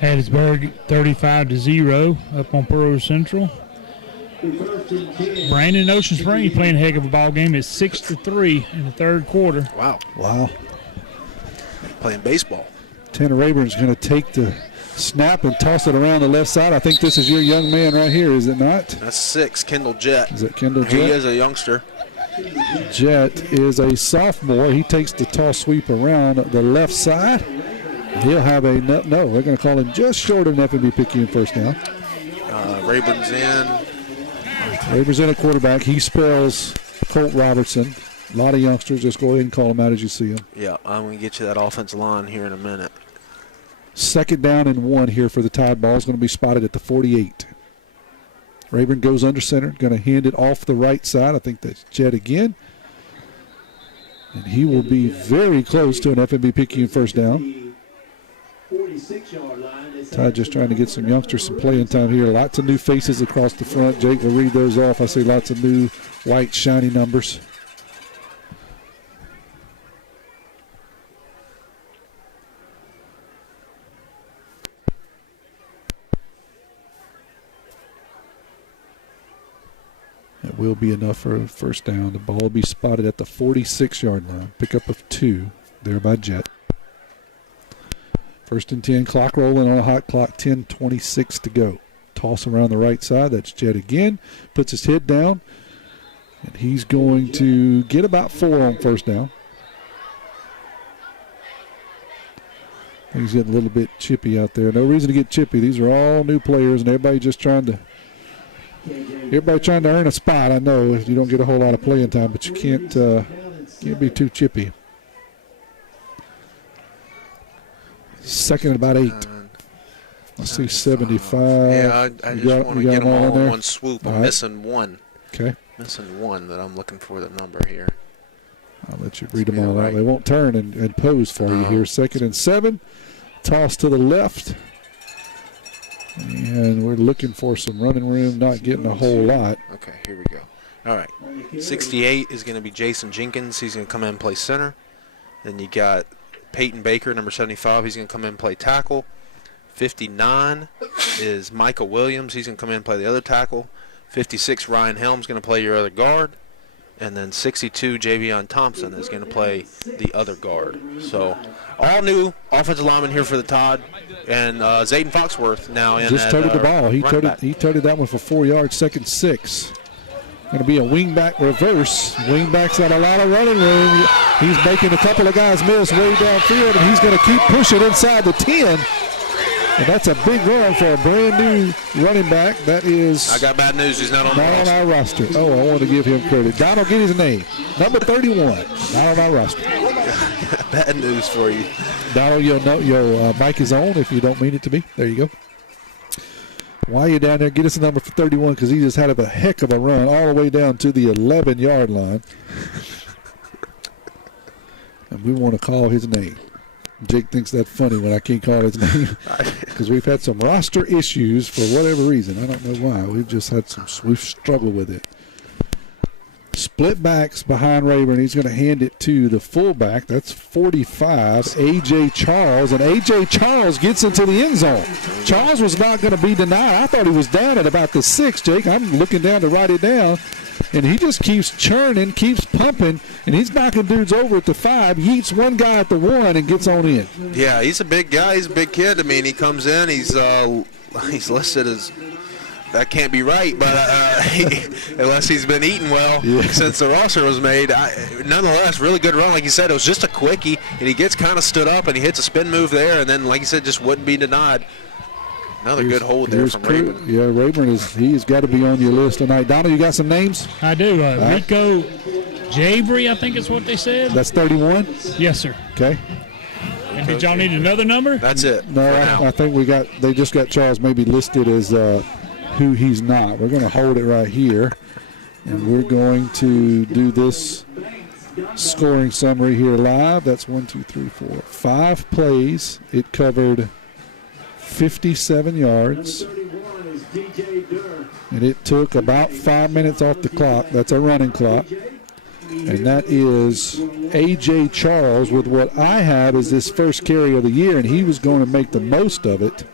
Hattiesburg 35-0 up on Pearl Central. Brandon Ocean Springs playing a heck of a ball game. It's 6-3 in the third quarter. Wow. Playing baseball. Tanner Rayburn's going to take the snap and toss it around the left side. I think this is your young man right here, is it not? That's 6, Kendall Jett. Is it Kendall Jett? He is a youngster. Jett is a sophomore. He takes the toss sweep around the left side. He'll have a no. We're going to call him just short of an F&B Picayune first down. Rayburn's in. Rayburn's in a quarterback. He spells Colt Robertson. A lot of youngsters. Just go ahead and call them out as you see them. Yeah, I'm going to get you that offensive line here in a minute. Second down and 1 here for the Tide. Ball is going to be spotted at the 48. Rayburn goes under center, going to hand it off the right side. I think that's Jett again. And he will be very close to an F&B Picayune first down. Tide just trying to get some youngsters some playing time here. Lots of new faces across the front. Jake will read those off. I see lots of new white shiny numbers. That will be enough for a first down. The ball will be spotted at the 46-yard line. Pickup of 2 there by Jett. First and 10, clock rolling on a hot clock, 10:26 to go. Toss around the right side. That's Jett again. Puts his head down, and he's going to get about 4 on first down. I think he's getting a little bit chippy out there. No reason to get chippy. These are all new players, and everybody just trying to earn a spot. I know you don't get a whole lot of playing time, but you can't be too chippy. Second and about 8. I see 75. Yeah, I just want to get them all in one swoop. I'm missing one. Okay. Missing one that I'm looking for the number here. I'll let you read them all out. They won't turn and pose for you here. Second and 7. Toss to the left. And we're looking for some running room, not getting a whole lot. Okay, here we go. All right. 68 is going to be Jason Jenkins. He's going to come in and play center. Then you got Peyton Baker, number 75. He's going to come in and play tackle. 59 is Michael Williams. He's going to come in and play the other tackle. 56, Ryan Helms, going to play your other guard. And then 62, Javion Thompson is going to play the other guard. So all new offensive lineman here for the Tide. And Zayden Foxworth now in. Just toted the ball. He toted that one for 4 yards, second 6. Going to be a wingback reverse. Wingback's got a lot of running room. He's making a couple of guys miss way downfield, and he's going to keep pushing inside the 10. And that's a big run for a brand new running back. That is. I got bad news. He's not on our roster. Oh, I want to give him credit. Donald, get his name. Number 31. Not on our roster. Bad news for you. Donald, your mic is on if you don't mean it to be. There you go. While you're down there, get us a number for 31 because he just had a heck of a run all the way down to the 11-yard line. And we want to call his name. Jake thinks that's funny when I can't call his name because we've had some roster issues for whatever reason. I don't know why. We've struggled with it. Split backs behind Rayburn. He's going to hand it to the fullback. That's 45, A.J. Charles. And A.J. Charles gets into the end zone. Charles was not going to be denied. I thought he was down at about the 6, Jake. I'm looking down to write it down. and he just keeps churning, keeps pumping, and he's knocking dudes over at the 5, yeets one guy at the 1, and gets on in. Yeah, he's a big guy. He's a big kid. I mean, he comes in, he's listed as, that can't be right, but unless he's been eating well since the roster was made. Nonetheless, really good run. Like you said, it was just a quickie, and he gets kind of stood up, and he hits a spin move there, and then, like you said, just wouldn't be denied. Another good hold there from Rayburn. Yeah, Rayburn he's got to be on your list tonight. Donna, you got some names? I do. Rico Jabry, I think is what they said. That's 31? Yes, sir. Okay. And did y'all need another number? That's it. No, I think they just got Charles maybe listed as who he's not. We're going to hold it right here, and we're going to do this scoring summary here live. That's 1, 2, 3, 4, 5 plays. It covered 57 yards, and it took about 5 minutes off the clock. That's a running clock. And that is A.J. Charles with what I have as his first carry of the year, and he was going to make the most of it.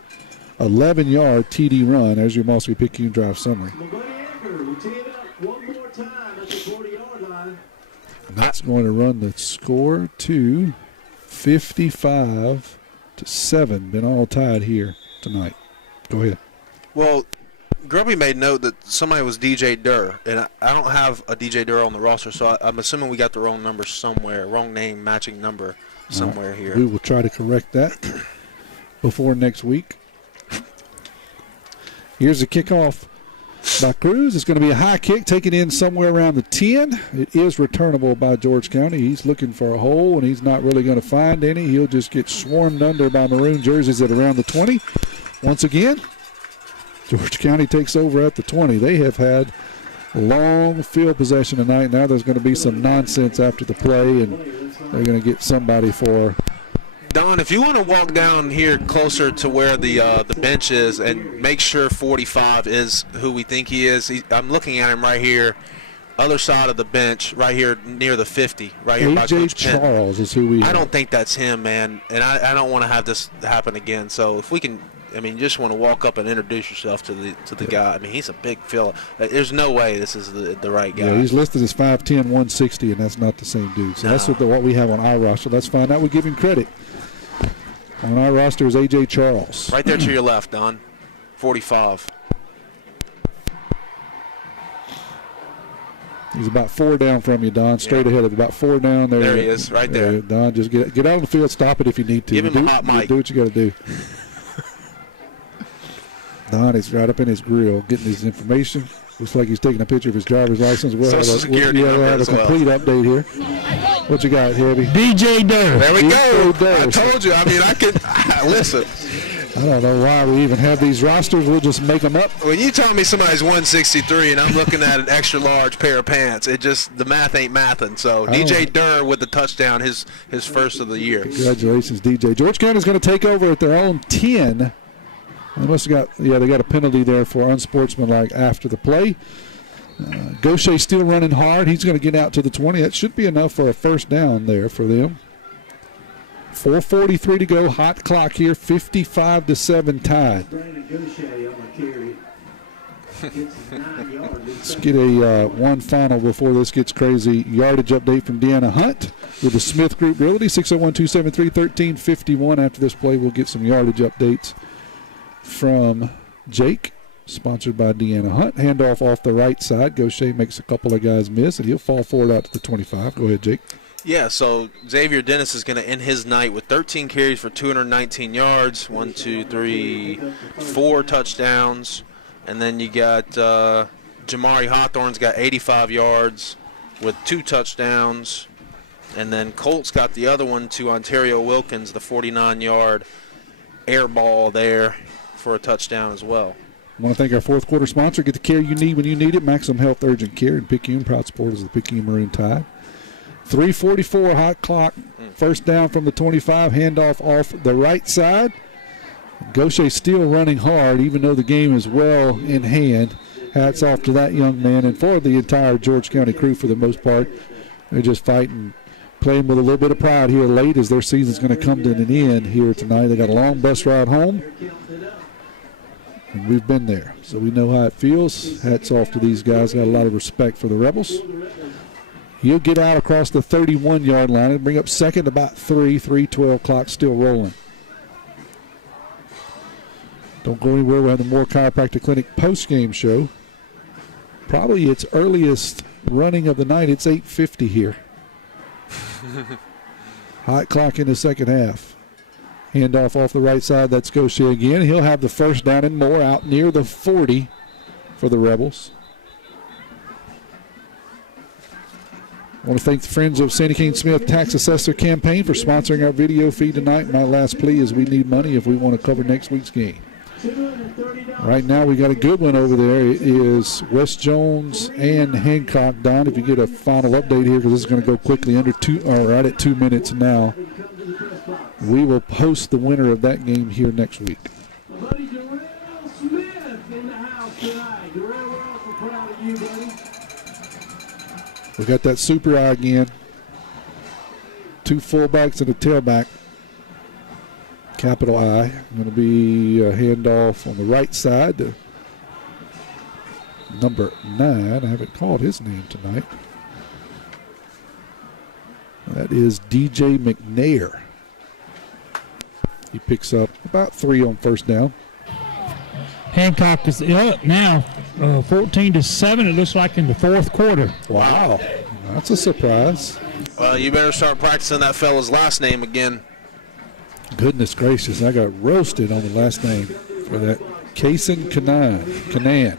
11-yard TD run. There's your Mossy Picayune Drive summary. That's going to run the score to 55-7. Been all tied here tonight. Go ahead. Well, Grubby made note that somebody was DJ Durr, and I don't have a DJ Durr on the roster, so I'm assuming we got the wrong number somewhere, wrong name, matching number somewhere here. We will try to correct that before next week. Here's the kickoff by Cruz. It's going to be a high kick, taken in somewhere around the 10. It is returnable by George County. He's looking for a hole, and he's not really going to find any. He'll just get swarmed under by maroon jerseys at around the 20. Once again, George County takes over at the 20. They have had long field possession tonight. Now there's going to be some nonsense after the play, and they're going to get somebody for. Don, if you want to walk down here closer to where the bench is and make sure 45 is who we think he is. I'm looking at him right here, other side of the bench, right here near the 50, right here by Coach Penn. Charles is who we have. I don't think that's him, man, and I don't want to have this happen again. So if we can, I mean, you just want to walk up and introduce yourself to the guy. I mean, he's a big fella. There's no way this is the right guy. Yeah, he's listed as 5'10", 160, and that's not the same dude. So that's what we have on our roster. Let's find out. We give him credit. On our roster is A.J. Charles. Right there to your left, Don. 45. He's about 4 down from you, Don. Straight ahead of about 4 down. There he is, right there. Don, just get out on the field. Stop it if you need to. Give him a hot mic. Do what you got to do. Don is right up in his grill getting his information. Looks like he's taking a picture of his driver's license. We'll have a complete update here. What you got, Heavy? DJ Durr. There we go. I told you. I mean, I could listen. I don't know why we even have these rosters. We'll just make them up. When you tell me somebody's 163 and I'm looking at an extra large pair of pants, the math ain't mathing. So DJ Durr with the touchdown, his first of the year. Congratulations, DJ. George County's going to take over at their own 10. They must have got, they got a penalty there for unsportsmanlike after the play. Gaucher still running hard. He's going to get out to the 20. That should be enough for a first down there for them. 4:43 to go. Hot clock here. 55-7 tied. Let's get a one final before this gets crazy. Yardage update from Deanna Hunt with the Smith Group Realty. 601-273-1351. After this play, we'll get some yardage updates from Jake, sponsored by Deanna Hunt. Handoff off the right side. Gaucher makes a couple of guys miss, and he'll fall forward out to the 25. Go ahead, Jake. Yeah, so Xavier Dennis is going to end his night with 13 carries for 219 yards, 4 touchdowns. And then you got Jamari Hawthorne's got 85 yards with 2 touchdowns. And then Colt's got the other one to Ontario Wilkins, the 49-yard air ball there for a touchdown as well. I want to thank our fourth quarter sponsor. Get the care you need when you need it. Maximum Health Urgent Care in Picayune. Proud supporters of the Picayune Maroon Tide. 3:44 hot clock. First down from the 25. Handoff off the right side. Gaucher still running hard, even though the game is well in hand. Hats off to that young man and for the entire George County crew for the most part. They're just fighting, playing with a little bit of pride here late as their season's going to come to an end here tonight. They got a long bus ride home. And we've been there, so we know how it feels. Hats off to these guys. Got a lot of respect for the Rebels. He'll get out across the 31-yard line and bring up second about 3:12 clock still rolling. Don't go anywhere. We'll have the Moore Chiropractic Clinic post-game show. Probably its earliest running of the night. It's 8:50 here. Hot clock in the second half. Handoff off the right side. That's Gaucher again. He'll have the first down and more out near the 40 for the Rebels. I want to thank the Friends of Sandy Kane Smith Tax Assessor Campaign for sponsoring our video feed tonight. My last plea is we need money if we want to cover next week's game. Right now we got a good one over there. It is West Jones and Hancock. Don, if you get a final update here, because this is going to go quickly, right at 2 minutes now. We will post the winner of that game here next week. We got that super eye again. 2 fullbacks and a tailback. Capital I. Going to be a handoff on the right side to number 9. I haven't called his name tonight. That is DJ McNair. He picks up about 3 on first down. Hancock is up now, 14-7. It looks like in the fourth quarter. Wow, that's a surprise. Well, you better start practicing that fella's last name again. Goodness gracious, I got roasted on the last name for that. Kason Kanan.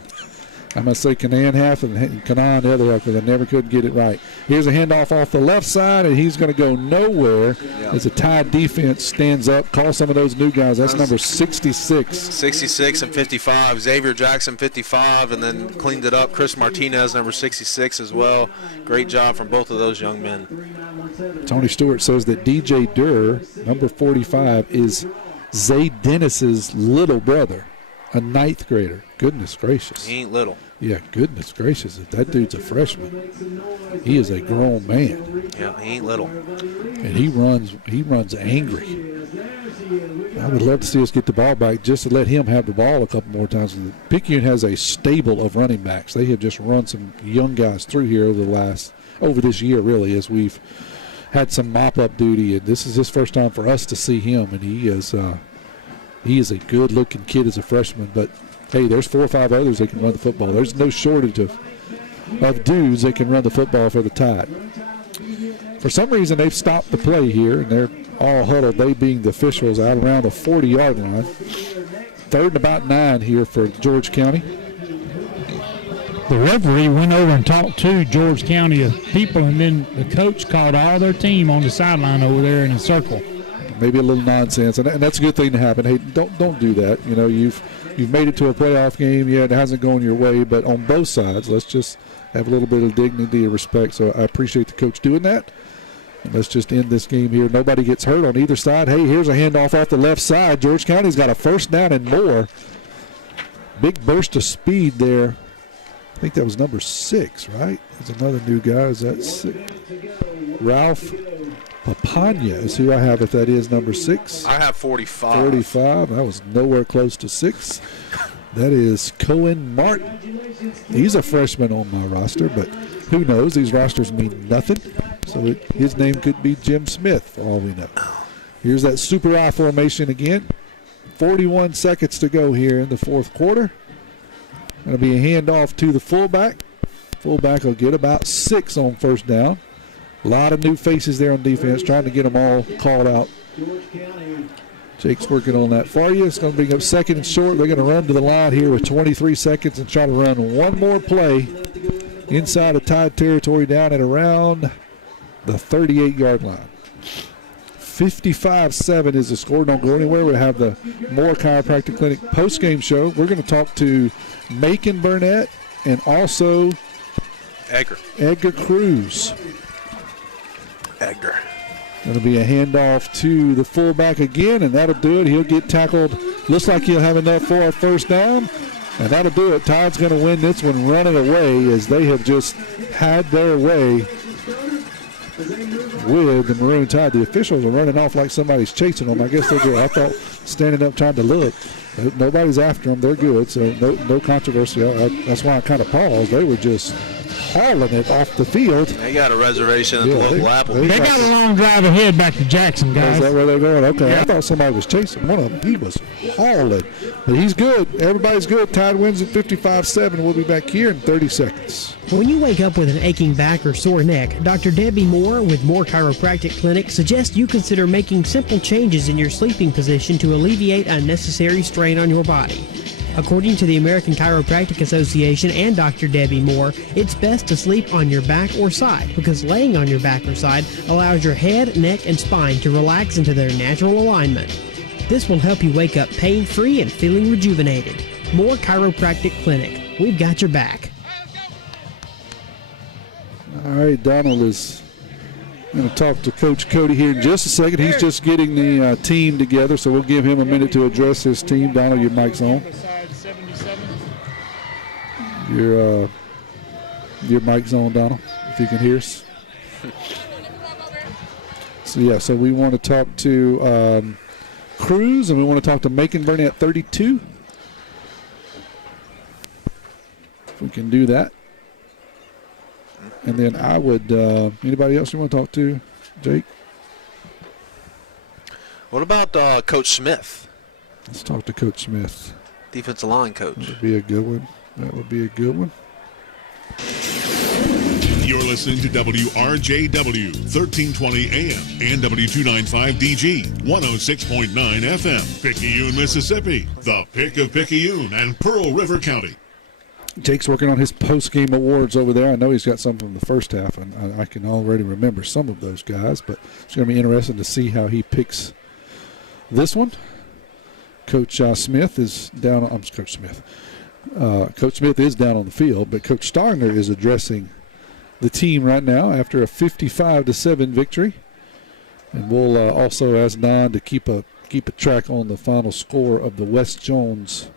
I'm going to say Kanan half and Kanan the other half because I never could get it right. Here's a handoff off the left side, and he's going to go nowhere as a Tide defense stands up. Call some of those new guys. That's number 66. 66 and 55. Xavier Jackson, 55, and then cleaned it up. Chris Martinez, number 66 as well. Great job from both of those young men. Tony Stewart says that DJ Durr, number 45, is Zay Dennis's little brother, a 9th grader. Goodness gracious. He ain't little. Yeah, goodness gracious. If that dude's a freshman, he is a grown man. Yeah, he ain't little. And he runs angry. I would love to see us get the ball back just to let him have the ball a couple more times. Picayune has a stable of running backs. They have just run some young guys through here over this year, really, as we've had some mop-up duty. And this is his first time for us to see him, and he is a good-looking kid as a freshman, but hey, there's 4 or 5 others that can run the football. There's no shortage of dudes that can run the football for the Tide. For some reason, they've stopped the play here, and they're all huddled, they being the officials, out around the 40-yard line. 3rd and about 9 here for George County. The referee went over and talked to George County people, and then the coach called all their team on the sideline over there in a circle. Maybe a little nonsense, and that's a good thing to happen. Hey, don't do that. You know, you've made it to a playoff game. Yeah, it hasn't gone your way, but on both sides, let's just have a little bit of dignity and respect. So I appreciate the coach doing that. And let's just end this game here. Nobody gets hurt on either side. Hey, here's a handoff off the left side. George County's got a first down and more. Big burst of speed there. I think that was number 6, right? There's another new guy. Is that 6? Ralph Papania is who I have, if that is number 6. I have 45. 45. I was nowhere close to 6. That is Cohen Martin. He's a freshman on my roster, but who knows? These rosters mean nothing. So his name could be Jim Smith, for all we know. Here's that super I formation again. 41 seconds to go here in the fourth quarter. Going to be a handoff to the fullback. Fullback will get about 6 on first down. A lot of new faces there on defense, trying to get them all called out. Jake's working on that for you. It's going to bring up 2nd and short. They're going to run to the line here with 23 seconds and try to run one more play inside of Tide territory down at around the 38-yard line. 55-7 is the score. Don't go anywhere. We have the Moore Chiropractic Clinic post-game show. We're going to talk to Macon Burnett and also Edgar Cruz. Edgar. Going to be a handoff to the fullback again, and that'll do it. He'll get tackled. Looks like he'll have enough for a first down, and that'll do it. Tide's going to win this one running away as they have just had their way with the Maroon Tide. The officials are running off like somebody's chasing them. I guess they're, I thought, standing up trying to look. Nobody's after them. They're good, so no controversy. That's why I kind of paused. They were just hauling it off the field. They got a reservation at the local Applebee's. They got a long drive ahead back to Jackson, guys. Is that where they're going? Okay, Yeah. I thought somebody was chasing one of them. He was hauling. But he's good. Everybody's good. Tide wins at 55-7. We'll be back here in 30 seconds. When you wake up with an aching back or sore neck, Dr. Debbie Moore with Moore Chiropractic Clinic suggests you consider making simple changes in your sleeping position to alleviate unnecessary strain on your body. According to the American Chiropractic Association and Dr. Debbie Moore, it's best to sleep on your back or side because laying on your back or side allows your head, neck, and spine to relax into their natural alignment. This will help you wake up pain-free and feeling rejuvenated. Moore Chiropractic Clinic. We've got your back. All right, Donald is going to talk to Coach Cody here in just a second. He's just getting the team together, so we'll give him a minute to address his team. Donald, your mic's on. Your mic's on, Donald, if you can hear us. So we want to talk to Cruz, and we want to talk to Macon Burnett 32. If we can do that. And then I would, anybody else you want to talk to, Jake? What about Coach Smith? Let's talk to Coach Smith. Defensive line coach. That would be a good one. You're listening to WRJW, 1320 AM and W295DG, 106.9 FM, Picayune, Mississippi, the pick of Picayune and Pearl River County. Jake's working on his post-game awards over there. I know he's got some from the first half, and I can already remember some of those guys, but it's going to be interesting to see how he picks this one. Coach Smith is down. Coach Smith. Coach Smith is down on the field, but Coach Stogner is addressing the team right now after a 55-7 victory. And we'll also ask Don to keep a track on the final score of the West Jones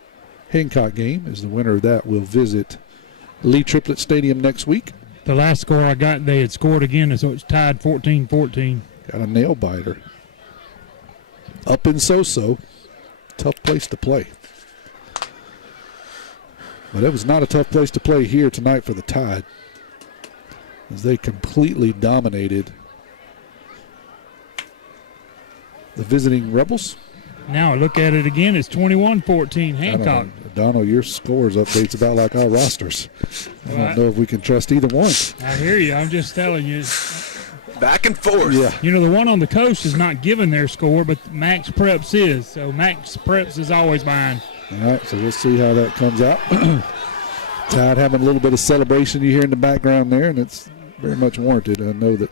Hancock game, as the winner of that will visit Lee Triplett Stadium next week. The last score I got, they had scored again, so it's tied 14-14. Got a nail biter. Up in So-So. Tough place to play. But it was not a tough place to play here tonight for the Tide, as they completely dominated the visiting Rebels. Now I look at it again, it's 21-14 Hancock. Donald, your scores update's about like our rosters. I don't know if we can trust either one. I hear you. I'm just telling you. Back and forth. Yeah. You know, the one on the coast is not giving their score, but Max Preps is. So Max Preps is always behind. All right, so we'll see how that comes out. Tide having a little bit of celebration you hear in the background there, and it's very much warranted. I know that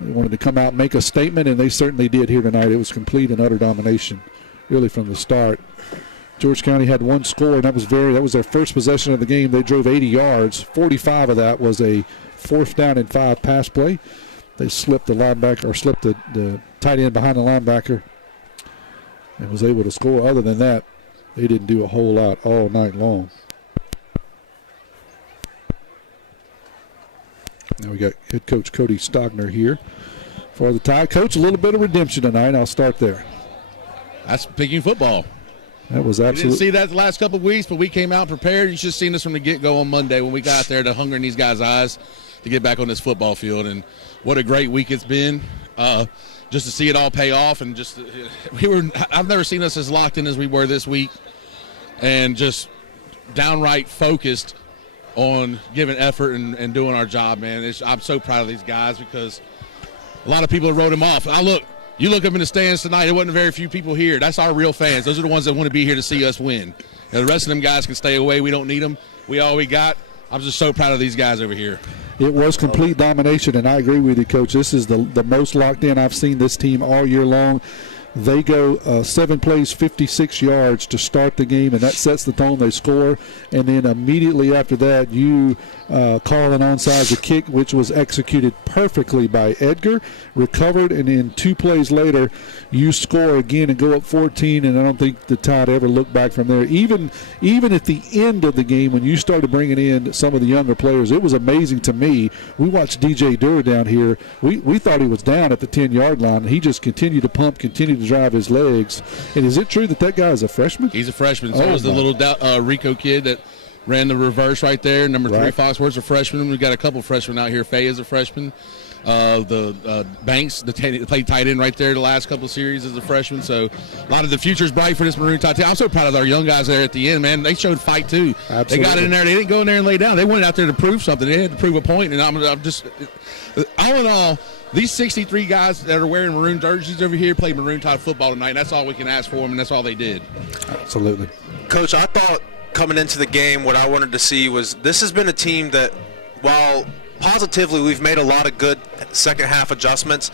they wanted to come out and make a statement, and they certainly did here tonight. It was complete and utter domination, really, from the start. George County had one score, and that was their first possession of the game. They drove 80 yards. 45 of that was a 4th down and 5 pass play. They slipped the linebacker, or slipped the tight end behind the linebacker, and was able to score. Other than that, they didn't do a whole lot all night long. Now we got head coach Cody Stogner here for the Tide. Coach, a little bit of redemption tonight. I'll start there. That's Picayune football. That was We absolutely. didn't see that the last couple of weeks, but we came out prepared. You should have seen us from the get-go on Monday when we got out there, the hunger in these guys' eyes to get back on this football field. And what a great week it's been. Just to see it all pay off, and I've never seen us as locked in as we were this week, and just downright focused on giving effort and doing our job, man. I'm so proud of these guys because a lot of people have wrote them off. You look up in the stands tonight, there wasn't very few people here. That's our real fans. Those are the ones that want to be here to see us win. And the rest of them guys can stay away. We don't need them. We all we got. I'm just so proud of these guys over here. It was complete domination, and I agree with you, Coach. This is the most locked in I've seen this team all year long. They go 7 plays, 56 yards to start the game, and that sets the tone. They score, and then immediately after that, you call an onside kick, which was executed perfectly by Edgar, recovered, and then 2 plays later, you score again and go up 14, and I don't think the Tide ever looked back from there. Even at the end of the game, when you started bringing in some of the younger players, it was amazing to me. We watched DJ Durr down here. We thought he was down at the 10-yard line. He just continued to pump, continued to drive his legs. And is it true that guy is a freshman? He's a freshman. So was the little Rico kid that ran the reverse right there. Number 3, Foxworth's a freshman. We've got a couple freshmen out here. Faye is a freshman. Banks, played tight end right there the last couple of series as a freshman. So a lot of the future's bright for this Maroon Tide team. I'm so proud of our young guys there at the end, man. They showed fight too. Absolutely. They got in there. They didn't go in there and lay down. They went out there to prove something. They had to prove a point. And I'm just, all in all, these 63 guys that are wearing maroon jerseys over here played Maroon Tide football tonight. And that's all we can ask for them, and that's all they did. Absolutely. Coach, I thought coming into the game, what I wanted to see was this has been a team that, while positively we've made a lot of good second half adjustments,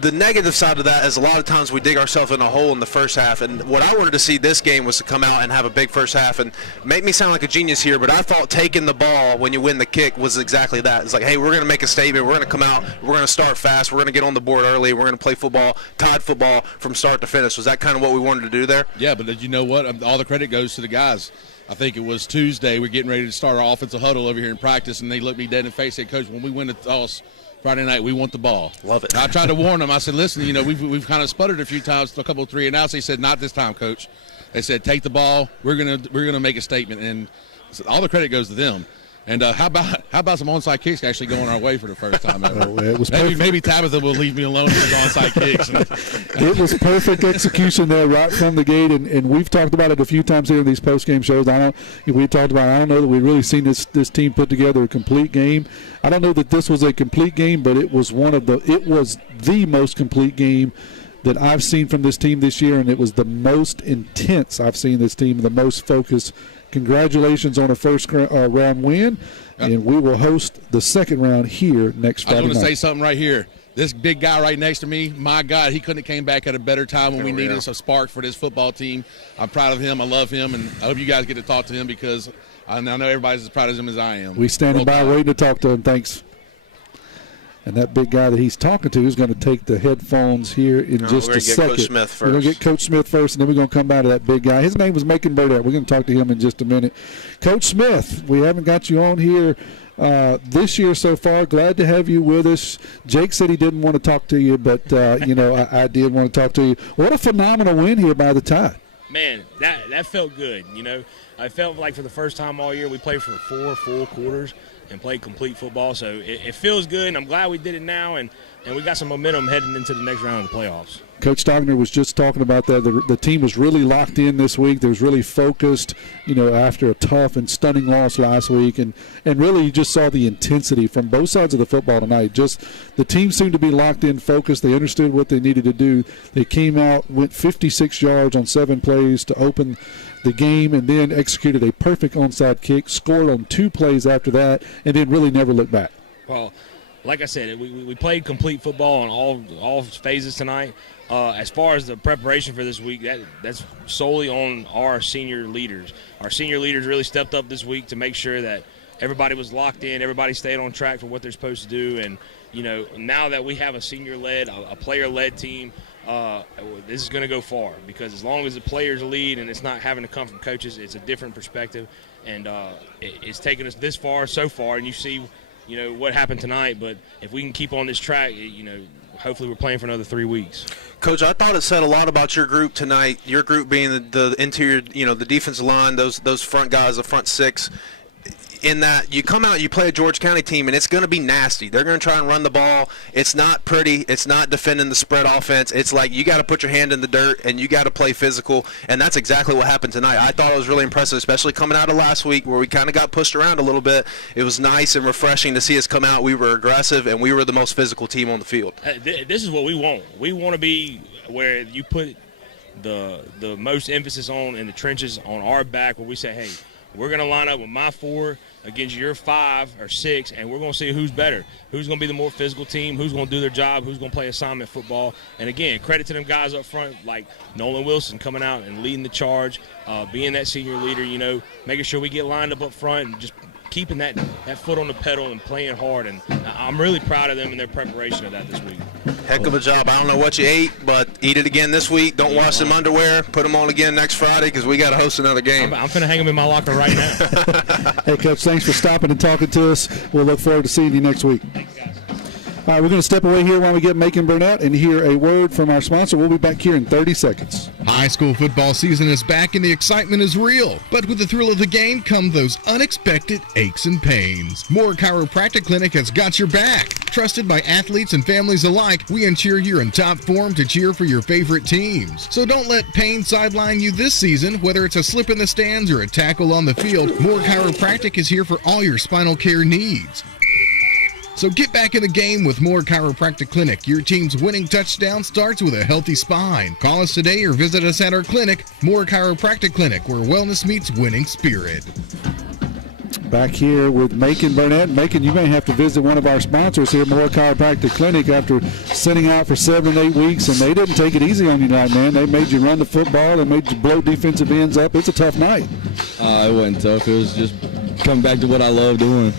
the negative side of that is a lot of times we dig ourselves in a hole in the first half. And what I wanted to see this game was to come out and have a big first half. And make me sound like a genius here, but I thought taking the ball when you win the kick was exactly that. It's like, hey, we're going to make a statement. We're going to come out. We're going to start fast. We're going to get on the board early. We're going to play football, Tide football from start to finish. Was that kind of what we wanted to do there? Yeah, but you know what? All the credit goes to the guys. I think it was Tuesday. We're getting ready to start our offensive huddle over here in practice, and they looked me dead in the face and said, Coach, when we win the toss Friday night, we want the ball. Love it. And I tried to warn them. I said, listen, we've kind of sputtered a few times, a couple of 3 and outs. They said, not this time, Coach. They said, take the ball. We're gonna make a statement, and all the credit goes to them. And how about some onside kicks actually going our way for the first time ever? It was maybe Tabitha will leave me alone with onside kicks. It was perfect execution there right from the gate, and we've talked about it a few times here in these post-game shows. I don't know that we've really seen this team put together a complete game. I don't know that this was a complete game, but it was the most complete game that I've seen from this team this year, and it was the most intense I've seen this team, the most focused. Congratulations on a first round win, and we will host the second round here next Friday night. I was going to say something right here. This big guy right next to me, my God, he couldn't have came back at a better time when we needed a spark for this football team. I'm proud of him. I love him, and I hope you guys get to talk to him because I know everybody's as proud of him as I am. We standing by waiting to talk to him. Thanks. And that big guy that he's talking to is going to take the headphones here in just a second. Coach Smith first. We're going to get Coach Smith first, and then we're going to come back to that big guy. His name was Macon Burdett. We're going to talk to him in just a minute. Coach Smith, we haven't got you on here this year so far. Glad to have you with us. Jake said he didn't want to talk to you, but, I did want to talk to you. What a phenomenal win here by the Tide. Man, that felt good, I felt like for the first time all year we played for 4 full quarters and played complete football. So it feels good, and I'm glad we did it now, and we got some momentum heading into the next round of the playoffs. Coach Stogner was just talking about that. The team was really locked in this week. They was really focused, after a tough and stunning loss last week. And really you just saw the intensity from both sides of the football tonight. Just the team seemed to be locked in, focused. They understood what they needed to do. They came out, went 56 yards on 7 plays to open the game, and then executed a perfect onside kick, scored on 2 plays after that, and then really never looked back. Well, like I said, we played complete football on all phases tonight. As far as the preparation for this week, that's solely on our senior leaders. Our senior leaders really stepped up this week to make sure that everybody was locked in, everybody stayed on track for what they're supposed to do. And, now that we have a senior-led, a player-led team, this is going to go far, because as long as the players lead and it's not having to come from coaches, it's a different perspective. And it's taken us this far so far, and you see what happened tonight. But if we can keep on this track, hopefully we're playing for another 3 weeks. Coach, I thought it said a lot about your group tonight, your group being the interior, the defensive line, those front guys, the front 6, in that you come out, you play a George County team, and it's going to be nasty. They're going to try and run the ball. It's not pretty. It's not defending the spread offense. It's like you got to put your hand in the dirt, and you got to play physical, and that's exactly what happened tonight. I thought it was really impressive, especially coming out of last week where we kind of got pushed around a little bit. It was nice and refreshing to see us come out. We were aggressive, and we were the most physical team on the field. This is what we want. We want to be where you put the most emphasis on in the trenches on our back, where we say, hey, we're going to line up with my 4 against your 5 or 6, and we're going to see who's better, who's going to be the more physical team, who's going to do their job, who's going to play assignment football. And, again, credit to them guys up front like Nolan Wilson coming out and leading the charge, being that senior leader, making sure we get lined up front and just keeping that foot on the pedal and playing hard. And I'm really proud of them in their preparation of that this week. Heck of a job. I don't know what you ate, but eat it again this week. Don't wash them underwear. Put them on again next Friday because we got to host another game. I'm going to hang them in my locker right now. Hey, Coach, thanks for stopping and talking to us. We'll look forward to seeing you next week. Thanks, guys. All right, we're going to step away here while we get Macon Burnett and hear a word from our sponsor. We'll be back here in 30 seconds. High school football season is back and the excitement is real. But with the thrill of the game come those unexpected aches and pains. Moore Chiropractic Clinic has got your back. Trusted by athletes and families alike, we ensure you're in top form to cheer for your favorite teams. So don't let pain sideline you this season. Whether it's a slip in the stands or a tackle on the field, Moore Chiropractic is here for all your spinal care needs. So get back in the game with Moore Chiropractic Clinic. Your team's winning touchdown starts with a healthy spine. Call us today or visit us at our clinic, Moore Chiropractic Clinic, where wellness meets winning spirit. Back here with Macon Burnett. Macon, you may have to visit one of our sponsors here, Moore Chiropractic Clinic, after sitting out for 7 or 8 weeks, and they didn't take it easy on you tonight, man. They made you run the football. They made you blow defensive ends up. It's a tough night. It wasn't tough. It was just coming back to what I love doing.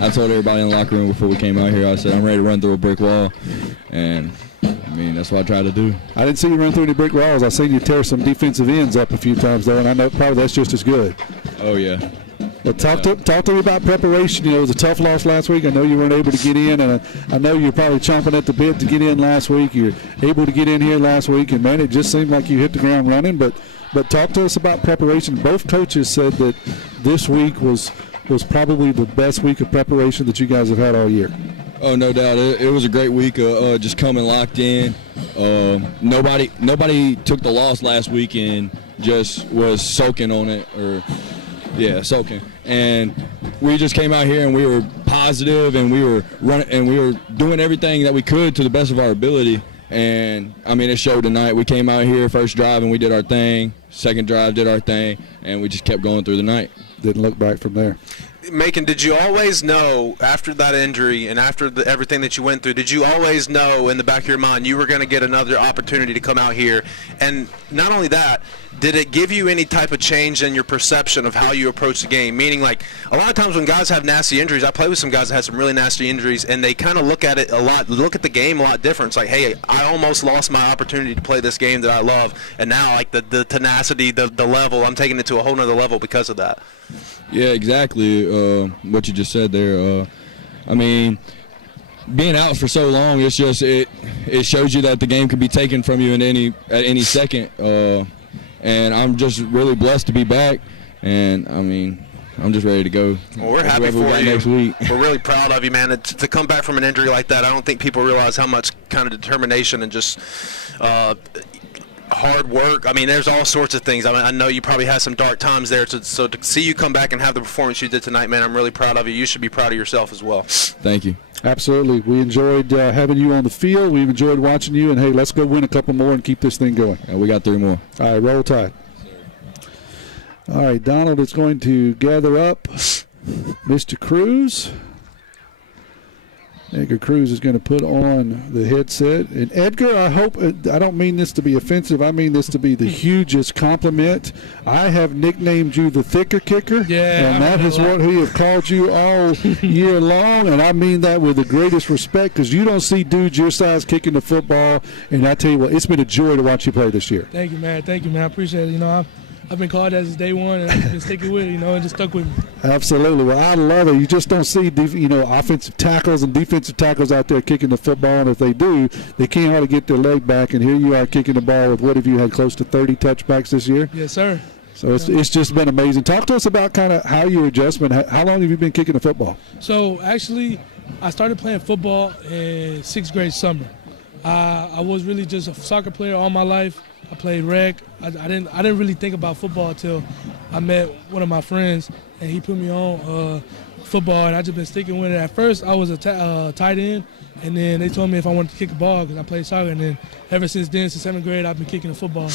I told everybody in the locker room before we came out here, I said, I'm ready to run through a brick wall, and that's what I try to do. I didn't see you run through any brick walls. I seen you tear some defensive ends up a few times, though, and I know probably that's just as good. Oh, yeah. Well, talk to me about preparation. You know, it was a tough loss last week. I know you weren't able to get in, and I know you're probably chomping at the bit to get in last week. You're able to get in here last week, and, man, it just seemed like you hit the ground running. But talk to us about preparation. Both coaches said that this week was probably the best week of preparation that you guys have had all year. Oh, no doubt. It was a great week just coming locked in. Nobody took the loss last week and just was soaking on it, soaking. And we just came out here and we were positive and we were running and we were doing everything that we could to the best of our ability. And, it showed tonight. We came out here, first drive, and we did our thing. Second drive, did our thing, and we just kept going through the night. Didn't look back from there. Macon, did you always know after that injury and after everything that you went through, did you always know in the back of your mind you were going to get another opportunity to come out here? And not only that, did it give you any type of change in your perception of how you approach the game? Meaning, like, a lot of times when guys have nasty injuries, I play with some guys that had some really nasty injuries, and they kind of look at it look at the game a lot different. It's like, hey, I almost lost my opportunity to play this game that I love, and now, like, the tenacity, the level, I'm taking it to a whole nother level because of that. Yeah, exactly. What you just said there. Being out for so long, it's just it shows you that the game could be taken from you at any second. And I'm just really blessed to be back. And I'm just ready to go. Well, we're happy for you. Next week. We're really proud of you, man. To come back from an injury like that, I don't think people realize how much kind of determination and just hard work. There's all sorts of things. I know you probably had some dark times there. So to see you come back and have the performance you did tonight, man, I'm really proud of you. You should be proud of yourself as well. Thank you. Absolutely. We enjoyed having you on the field. We've enjoyed watching you. And, hey, let's go win a couple more and keep this thing going. We got 3 more. All right, roll tide. All right, Donald is going to gather up Mr. Cruz. Edgar Cruz is going to put on the headset. And, Edgar, I don't mean this to be offensive. I mean this to be the hugest compliment. I have nicknamed you the thicker kicker. Yeah. And that is what we have called you all year long. And I mean that with the greatest respect because you don't see dudes your size kicking the football. And I tell you what, it's been a joy to watch you play this year. Thank you, man. I appreciate it. I've been called that since day one, and I've been sticking with it, and just stuck with me. Absolutely. Well, I love it. You just don't see, offensive tackles and defensive tackles out there kicking the football, and if they do, they can't hardly get their leg back, and here you are kicking the ball with, what have you had, close to 30 touchbacks this year? Yes, sir. So it's just been amazing. Talk to us about kind of how your adjustment, how long have you been kicking the football? So, actually, I started playing football in 6th grade summer. I was really just a soccer player all my life. I played rec. I didn't really think about football until I met one of my friends, and he put me on football, and I just been sticking with it. At first, I was a tight end, and then they told me if I wanted to kick a ball because I played soccer, and then ever since then, since 7th grade, I've been kicking the football.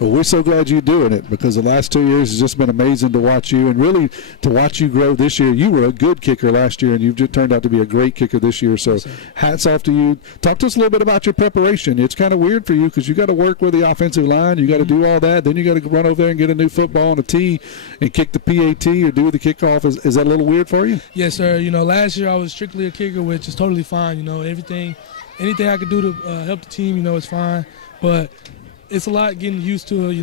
Well, we're so glad you're doing it because the last 2 years has just been amazing to watch you and really to watch you grow this year. You were a good kicker last year, and you've just turned out to be a great kicker this year. So hats off to you. Talk to us a little bit about your preparation. It's kind of weird for you because you got to work with the offensive line. You got to do all that. Then you got to run over there and get a new football and a tee and kick the PAT or do the kickoff. Is that a little weird for you? Yes, sir. Last year I was strictly a kicker, which is totally fine. Anything I could do to help the team, it's fine. But it's a lot getting used to,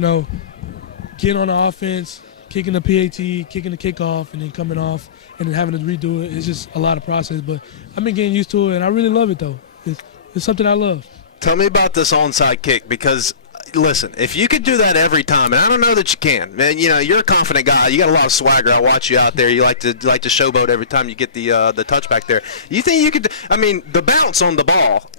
getting on the offense, kicking the PAT, kicking the kickoff, and then coming off, and then having to redo it. It's just a lot of process, but I've been getting used to it, and I really love it, though. It's something I love. Tell me about this onside kick, because listen, if you could do that every time, and I don't know that you can, man. You know, you're a confident guy. You got a lot of swagger. I watch you out there. You like to showboat every time you get the touchback there. You think you could? I mean, the bounce on the ball.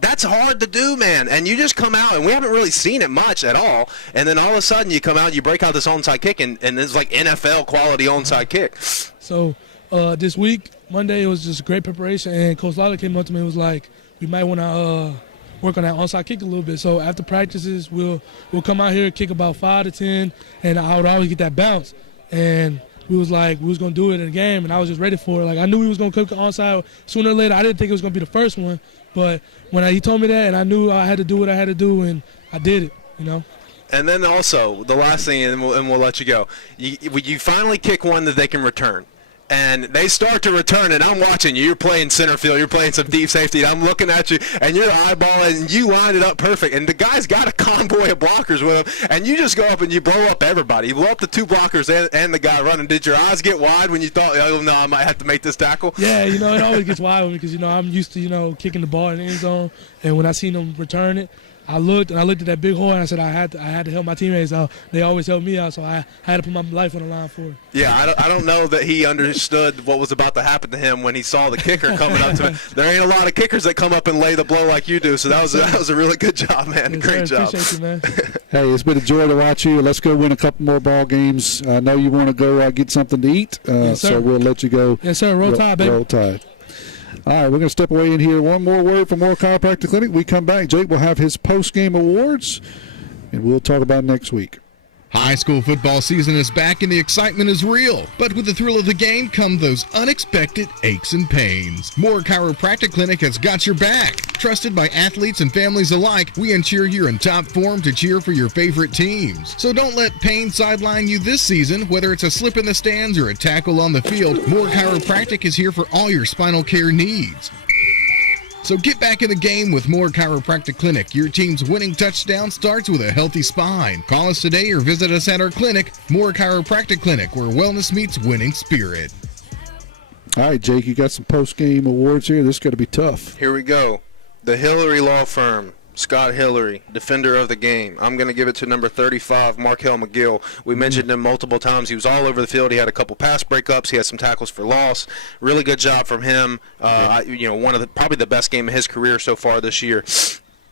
That's hard to do, man. And you just come out, and we haven't really seen it much at all. And then all of a sudden, you come out, you break out this onside kick, and it's like NFL quality onside kick. So this week, Monday, it was just great preparation, and Coach Lawler came up to me and was like, "We might want to work on that onside kick a little bit." So after practices, we'll come out here, kick about 5 to 10, and I would always get that bounce. And we was like, we was going to do it in the game, and I was just ready for it. Like, I knew we was going to cook onside sooner or later. I didn't think it was going to be the first one, but when he told me that, and I knew I had to do what I had to do, and I did it, you know. And then also, the last thing, and we'll let you go. You finally kick one that they can return. And they start to return, and I'm watching you. You're playing center field. You're playing some deep safety. And I'm looking at you, and you're eyeballing, and you line it up perfect. And the guy's got a convoy of blockers with him, and you just go up and you blow up everybody. You blow up the two blockers and the guy running. Did your eyes get wide when you thought, oh, no, I might have to make this tackle? Yeah, you know, it always gets wide with me because, you know, I'm used to, you know, kicking the ball in the end zone. And when I seen them return it, I looked at that big hole, and I said I had to help my teammates out. They always help me out, so I had to put my life on the line for it. Yeah, I don't know that he understood what was about to happen to him when he saw the kicker coming up to him. There ain't a lot of kickers that come up and lay the blow like you do, so that was a really good job, man. Yes, Great sir. job. Appreciate you, man. Hey, it's been a joy to watch you. Let's go win a couple more ball games. I know you want to go get something to eat, Yes, sir. so we'll let you go. Yes, sir. Roll Tide, baby. Roll Tide. All right, we're going to step away in here. One more word from Moore Chiropractic Clinic. We come back. Jake will have his post-game awards, and we'll talk about it next week. High school football season is back and the excitement is real. But with the thrill of the game come those unexpected aches and pains. Moore Chiropractic Clinic has got your back. Trusted by athletes and families alike, we ensure you're in top form to cheer for your favorite teams. So don't let pain sideline you this season, whether it's a slip in the stands or a tackle on the field. Moore Chiropractic is here for all your spinal care needs. So get back in the game with Moore Chiropractic Clinic. Your team's winning touchdown starts with a healthy spine. Call us today or visit us at our clinic, Moore Chiropractic Clinic, where wellness meets winning spirit. All right, Jake, you got some post-game awards here. This is going to be tough. Here we go. The Hillary Law Firm. Scott Hillary, defender of the game. I'm going to give it to number 35, Markel McGill. We mentioned him multiple times. He was all over the field. He had a couple pass breakups. He had some tackles for loss. Really good job from him. One of probably the best game of his career so far this year.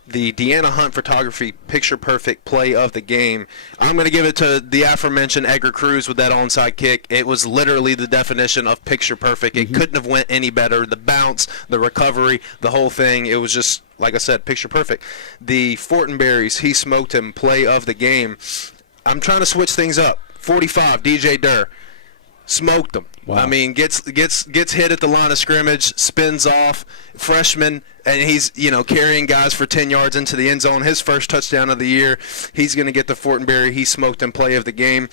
The Deanna Hunt Photography Picture Perfect Play of the Game. I'm going to give it to the aforementioned Edgar Cruz with that onside kick. It was literally the definition of picture perfect. It couldn't have went any better. The bounce, the recovery, the whole thing. It was just, like I said, picture perfect. The Fortenberries, he smoked him, Play of the Game. I'm trying to switch things up. 45, DJ Durr. Smoked him. Wow. I mean, gets hit at the line of scrimmage, spins off, freshman, and he's carrying guys for 10 yards into the end zone. His first touchdown of the year. He's going to get the Fortenberry. He smoked him, Play of the Game.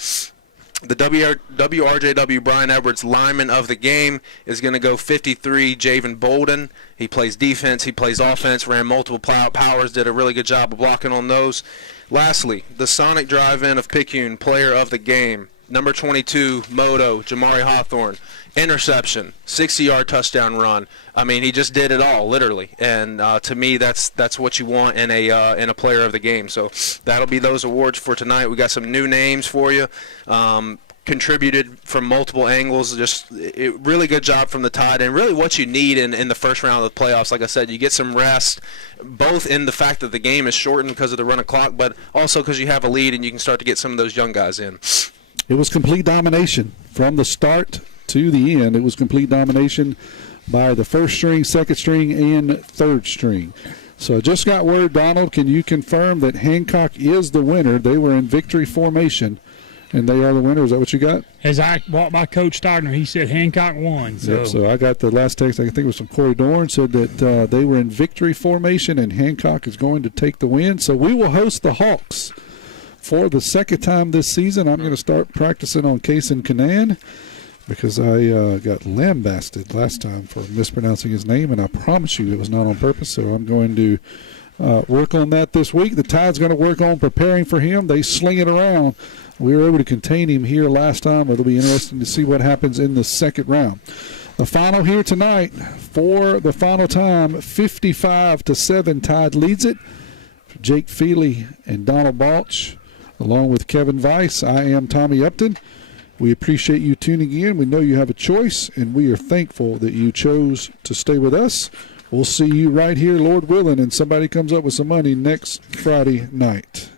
The WRJW Brian Edwards lineman of the game is going to go 53, Javen Bolden. He plays defense. He plays offense, ran multiple powers, did a really good job of blocking on those. Lastly, the Sonic Drive-In of Picayune player of the game. Number 22, Moto, Jamari Hawthorne. Interception, 60-yard touchdown run. I mean, he just did it all, literally. And to me, that's what you want in a player of the game. So that'll be those awards for tonight. We got some new names for you. Contributed from multiple angles. Just really good job from the Tide, and really what you need in the first round of the playoffs. Like I said, you get some rest, both in the fact that the game is shortened because of the run of clock, but also because you have a lead and you can start to get some of those young guys in. It was complete domination from the start to the end. It was complete domination by the first string, second string, and third string. So I just got word, Donald, can you confirm that Hancock is the winner? They were in victory formation, and they are the winner. Is that what you got? As I walked by Coach Stardner, he said Hancock won. So. Yep, so I got the last text, I think it was from Corey Dorn, said that they were in victory formation, and Hancock is going to take the win. So we will host the Hawks for the second time this season. I'm going to start practicing on Kason Kanan because I got lambasted last time for mispronouncing his name, and I promise you it was not on purpose. So I'm going to work on that this week. The Tide's going to work on preparing for him. They sling it around. We were able to contain him here last time. It'll be interesting to see what happens in the second round. The final here tonight, for the final time, 55-7, Tide leads it. Jake Feely and Donald Balch, along with Kevin Weiss. I am Tommy Upton. We appreciate you tuning in. We know you have a choice, and we are thankful that you chose to stay with us. We'll see you right here, Lord willing, and somebody comes up with some money next Friday night.